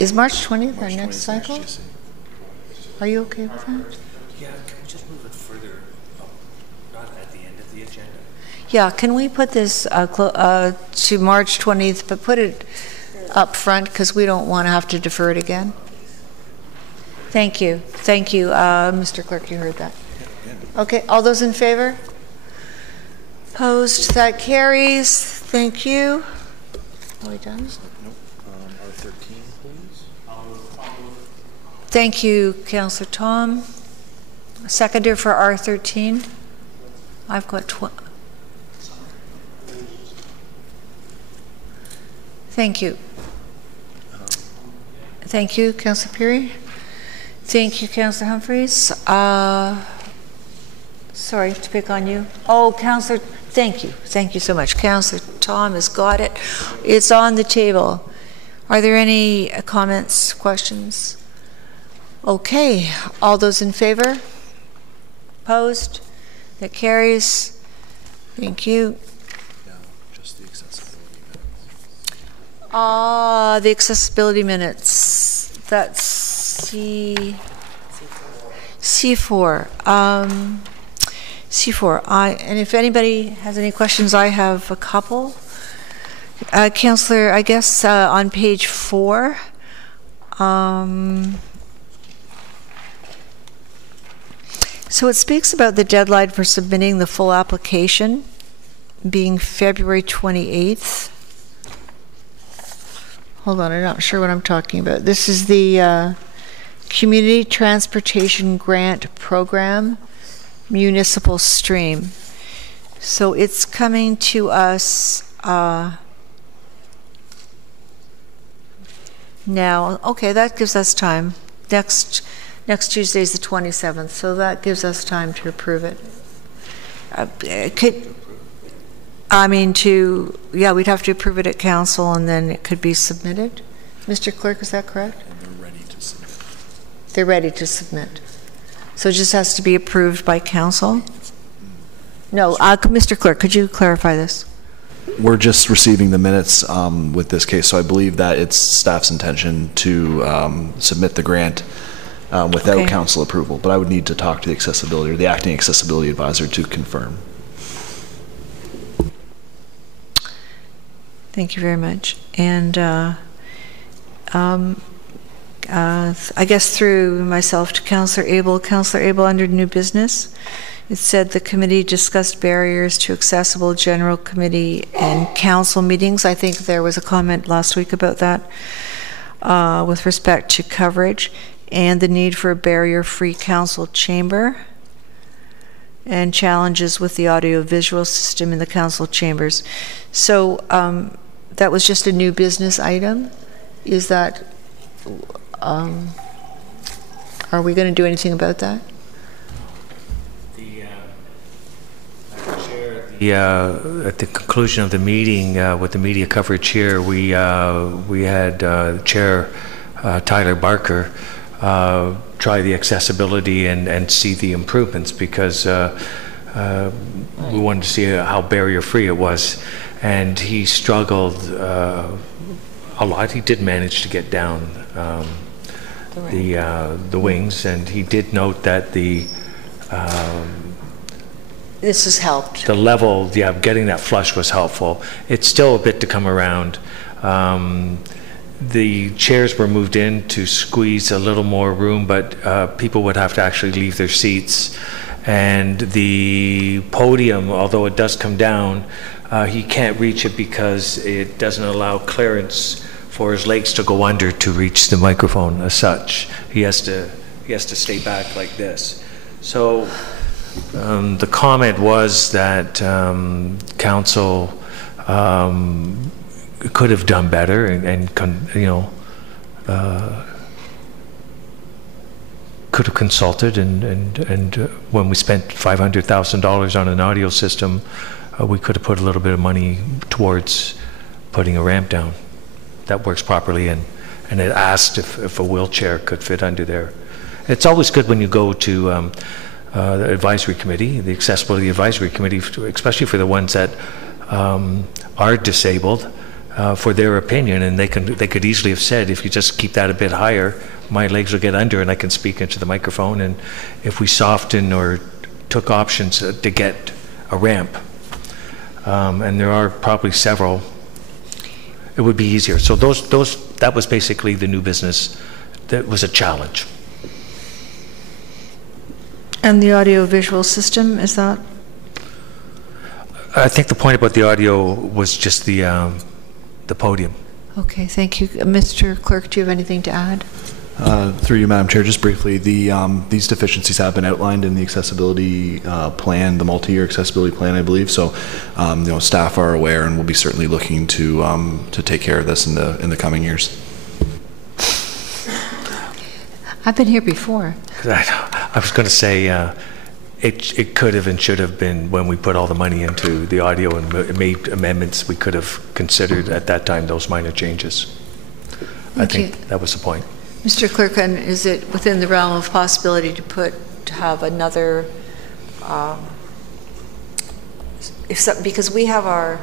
Is March 20th our next cycle? Are you okay with that? Yeah, can we just move it further up, not at the end of the agenda? Yeah, can we put this to March 20th, but put it up front because we don't want to have to defer it again? Thank you. Thank you. Mr. Clerk, you heard that. Okay, all those in favor? Opposed? That carries. Thank you. Are we done? Nope. R13, please. Thank you, Councillor Tom. Seconder for R13. I've got Thank you. Thank you, Councillor Peary. Thank you, Councillor Humphreys. Sorry to pick on you. Oh, Councillor, thank you. Thank you so much. Councillor Tom has got it. It's on the table. Are there any comments, questions? Okay. All those in favor? Opposed? That carries. Thank you. Just the accessibility minutes. The accessibility minutes. That's C4. C4. And if anybody has any questions, I have a couple. Councillor, I guess on page 4, so it speaks about the deadline for submitting the full application being February 28th. Hold on, I'm not sure what I'm talking about. This is the Community Transportation Grant Program, Municipal Stream. So it's coming to us now. Okay, that gives us time. Next Tuesday is the 27th, so that gives us time to approve it. We'd have to approve it at council and then it could be submitted. Mr. Clerk, is that correct? And they're ready to submit. They're ready to submit. So it just has to be approved by council? No, Mr. Clerk, could you clarify this? We're just receiving the minutes with this case, so I believe that it's staff's intention to submit the grant without council approval, but I would need to talk to the accessibility or the acting accessibility advisor to confirm. Thank you very much. And I guess through myself to Councillor Abel, under new business, it said the committee discussed barriers to accessible general committee and council meetings. I think there was a comment last week about that with respect to coverage and the need for a barrier-free council chamber and challenges with the audio-visual system in the council chambers. So that was just a new business item. Is that, are we going to do anything about that? At the conclusion of the meeting with the media coverage here, we had Chair Tyler Barker try the accessibility and see the improvements, because we wanted to see how barrier-free it was, and he struggled a lot. He did manage to get down the wings, and he did note that the this has helped. The level, getting that flush was helpful. It's still a bit to come around. The chairs were moved in to squeeze a little more room, but people would have to actually leave their seats. And the podium, although it does come down, he can't reach it because it doesn't allow clearance for his legs to go under to reach the microphone as such. He has to stay back like this. So the comment was that council could have done better and could have consulted, and when we spent $500,000 on an audio system, we could have put a little bit of money towards putting a ramp down that works properly, and it asked if a wheelchair could fit under there. It's always good when you go to the advisory committee, the accessibility advisory committee, especially for the ones that are disabled, for their opinion, and they could easily have said, if you just keep that a bit higher, my legs will get under and I can speak into the microphone. And if we soften or took options to get a ramp, and there are probably several, it would be easier. So that was basically the new business. That was a challenge. And the audio-visual system, is that? I think the point about the audio was just the podium. Okay, thank you. Mr. Clerk, do you have anything to add? Through you, Madam Chair, just briefly, these deficiencies have been outlined in the accessibility plan, the multi-year accessibility plan, I believe. So, staff are aware, and we'll be certainly looking to take care of this in the coming years. I've been here before. I was going to say it could have and should have been, when we put all the money into the audio and made amendments, we could have considered at that time those minor changes. I think that was the point. Mr. Clerk, and is it within the realm of possibility to have another, because we have our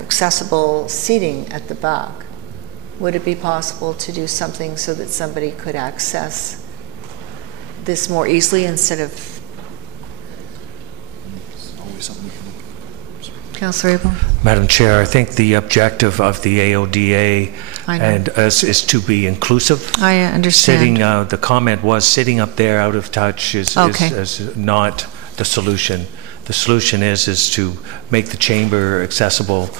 accessible seating at the back, would it be possible to do something so that somebody could access this more easily instead of? Councillor Abel. Madam Chair, I think the objective of the AODA and us is to be inclusive. I understand. The comment was sitting up there out of touch is not the solution. The solution is to make the chamber accessible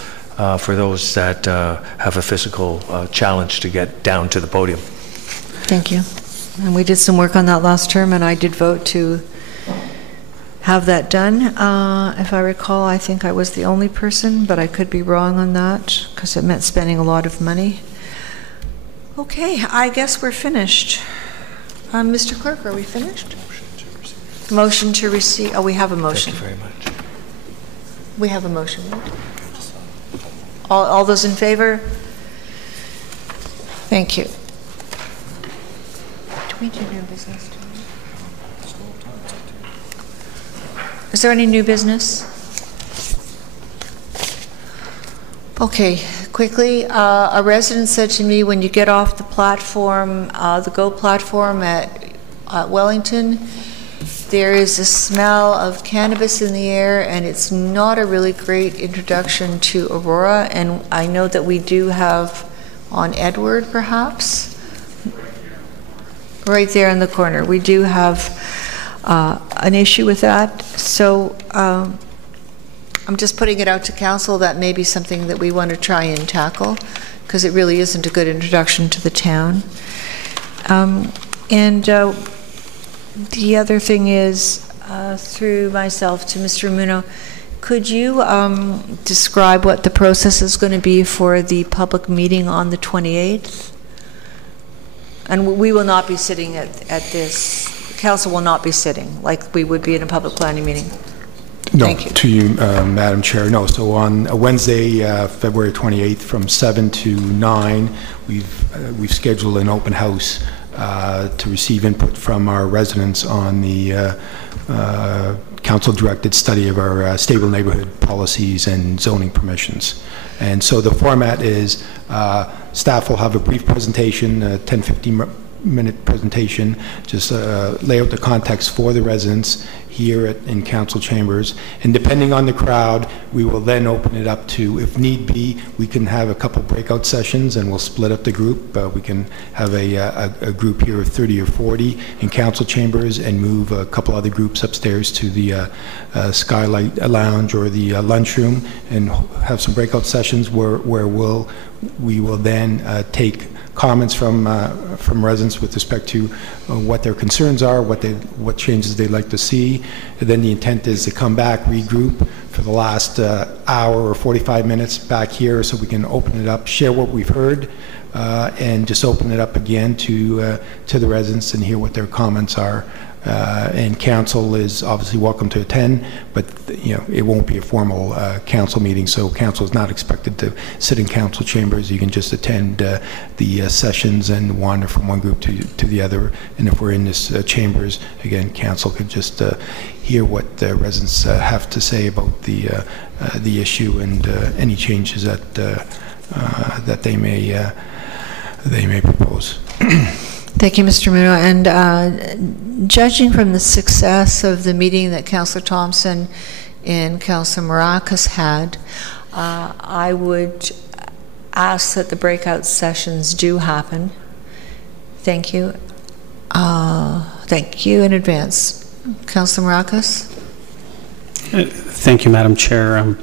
for those that have a physical challenge to get down to the podium. Thank you. And we did some work on that last term, and I did vote to have that done. If I recall, I think I was the only person, but I could be wrong on that because it meant spending a lot of money. Okay, I guess we're finished. Mr. Clerk, are we finished? Motion to receive. Oh, we have a motion. Thank you very much. We have a motion. All those in favor? Thank you. Do we do new business? Is there any new business? Okay, quickly, a resident said to me, when you get off the platform, the GO platform at Wellington, there is a smell of cannabis in the air, and it's not a really great introduction to Aurora. And I know that we do have on Edward, perhaps, right there in the corner. We do have an issue with that. So I'm just putting it out to council that may be something that we want to try and tackle, because it really isn't a good introduction to the town. The other thing is, through myself to Mr. Muno, could you describe what the process is going to be for the public meeting on the 28th? And we will not be sitting at this. Council will not be sitting like we would be in a public planning meeting. No, Thank you. To you, Madam Chair. No, so on Wednesday, February 28th, from 7 to 9, we've scheduled an open house to receive input from our residents on the council-directed study of our stable neighborhood policies and zoning permissions. And so the format is staff will have a brief presentation, a 10-15-minute presentation, just lay out the context for the residents here in council chambers, and depending on the crowd, we will then open it up to, if need be, we can have a couple breakout sessions and we'll split up the group. We can have a group here of 30 or 40 in council chambers and move a couple other groups upstairs to the Skylight Lounge or the lunchroom and have some breakout sessions where we will then take comments from residents with respect to what their concerns are, what changes they'd like to see. And then the intent is to come back, regroup for the last hour or 45 minutes back here, so we can open it up, share what we've heard, and just open it up again to the residents and hear what their comments are. And council is obviously welcome to attend, but it won't be a formal council meeting, so council is not expected to sit in council chambers. You can just attend the sessions and wander from one group to the other. And if we're in this chambers, again, council could just hear what the residents have to say about the issue and any changes that they may propose. Thank you, Mr. Muno. And judging from the success of the meeting that Councillor Thompson and Councillor Maracas had, I would ask that the breakout sessions do happen. Thank you. Thank you in advance. Councillor Maracas? Thank you, Madam Chair.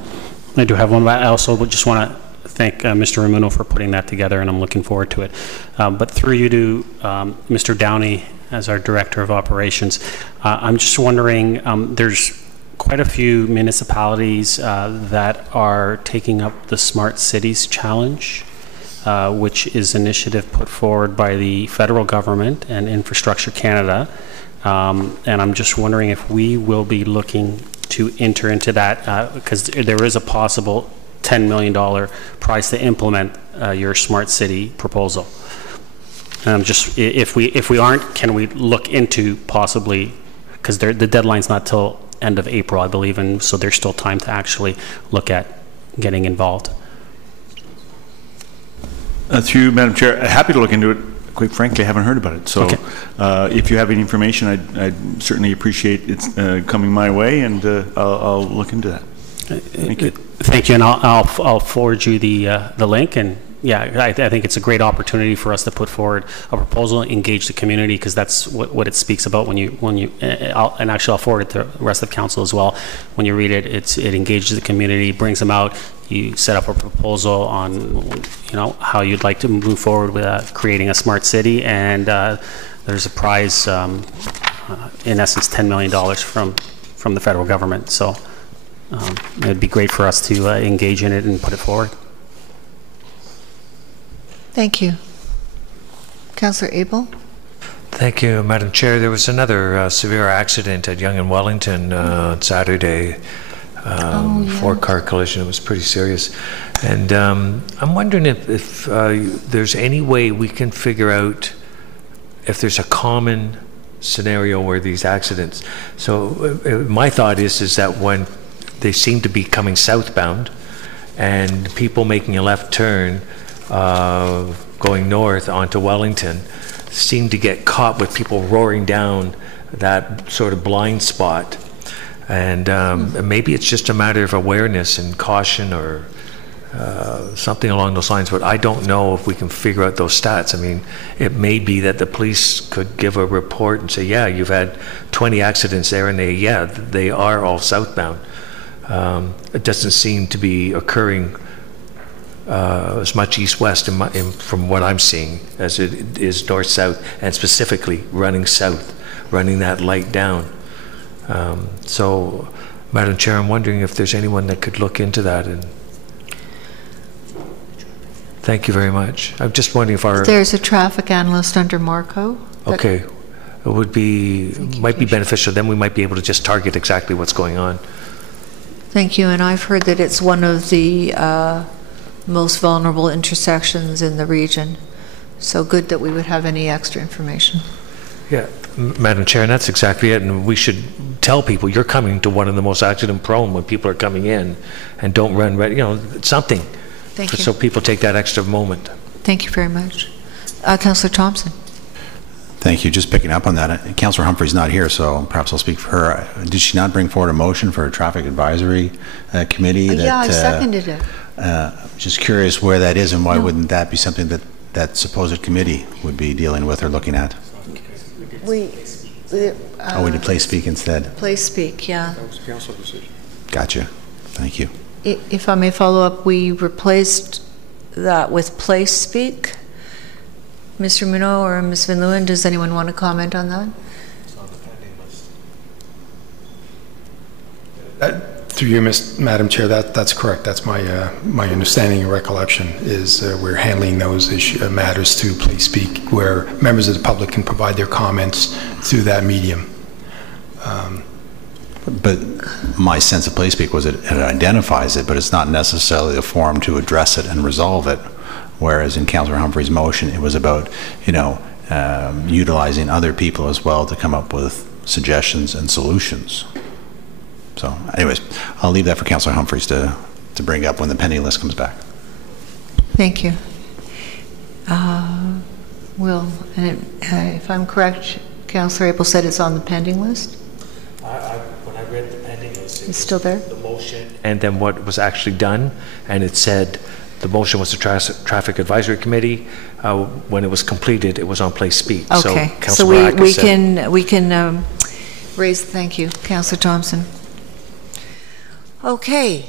I do have one, but I also would just want to thank Mr. Ramuno for putting that together, and I'm looking forward to it. But through you to Mr. Downey, as our Director of Operations, I'm just wondering, there's quite a few municipalities that are taking up the Smart Cities Challenge, which is an initiative put forward by the federal government and Infrastructure Canada. And I'm just wondering if we will be looking to enter into that, because there is a possible $10 million prize to implement your smart city proposal. Just if we aren't, can we look into possibly, because the deadline's not till end of April, I believe, and so there's still time to actually look at getting involved. Through you, Madam Chair, happy to look into it. Quite frankly, I haven't heard about it. So okay. If you have any information, I'd certainly appreciate it coming my way, and I'll look into that. Thank you. Thank you, and I'll forward you the link. And yeah, I think it's a great opportunity for us to put forward a proposal, engage the community, because that's what it speaks about when you and actually I'll forward it to the rest of council as well. When you read it, it engages the community, brings them out. You set up a proposal on how you'd like to move forward with creating a smart city, and there's a prize, in essence, $10 million from the federal government. So it'd be great for us to engage in it and put it forward. Thank you. Councillor Abel. Thank you, Madam Chair. There was another severe accident at Yonge and Wellington on Saturday. Four-car collision. It was pretty serious. And I'm wondering if there's any way we can figure out if there's a common scenario where these accidents. So my thought is that when they seem to be coming southbound and people making a left turn going north onto Wellington seem to get caught with people roaring down that sort of blind spot. And maybe it's just a matter of awareness and caution or something along those lines, but I don't know if we can figure out those stats. I mean, it may be that the police could give a report and say, yeah, you've had 20 accidents there, and they are all southbound. It doesn't seem to be occurring as much east-west from what I'm seeing as it is north-south, and specifically running south, running that light down. So, Madam Chair, I'm wondering if there's anyone that could look into that. And thank you very much. I'm just wondering if there's a traffic analyst under Marco. Okay, it would be might be beneficial. Then we might be able to just target exactly what's going on. Thank you. And I've heard that it's one of the most vulnerable intersections in the region. So good that we would have any extra information. Yeah, Madam Chair, and that's exactly it. And we should tell people you're coming to one of the most accident-prone when people are coming in, and don't run red. Something. Thank you. So people take that extra moment. Thank you very much, Councillor Thompson. Thank you. Just picking up on that, Councillor Humphrey's not here, so perhaps I'll speak for her. Did she not bring forward a motion for a traffic advisory committee? Yeah, I seconded it. Just curious where that is, and why wouldn't that be something that supposed committee would be dealing with or looking at? We did Play Speak instead. Play Speak, yeah. That was a council decision. Gotcha. Thank you. If I may follow up, we replaced that with Play Speak. Mr. Muno or Ms. Van Leeuwen, does anyone want to comment on that? It's on the pending list. Through you, Madam Chair, that's correct. That's my understanding and recollection is we're handling those matters through Play Speak, where members of the public can provide their comments through that medium. But my sense of Play Speak was it identifies it, but it's not necessarily a forum to address it and resolve it. Whereas in Councillor Humphrey's motion, it was about utilizing other people as well to come up with suggestions and solutions. So, anyways, I'll leave that for Councillor Humphreys to bring up when the pending list comes back. Thank you. Will, if I'm correct, Councillor Abel said it's on the pending list? When I read the pending list, it's still there? The motion and then what was actually done, and it said the motion was the Traffic Advisory Committee. When it was completed, it was on Play Speak. Okay, so we can raise. Thank you, Councillor Thompson. Okay.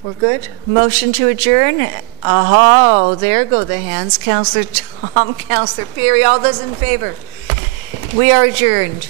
We're good? Motion to adjourn? Oh, there go the hands. Councillor Tom, Councillor Peary, all those in favor? We are adjourned.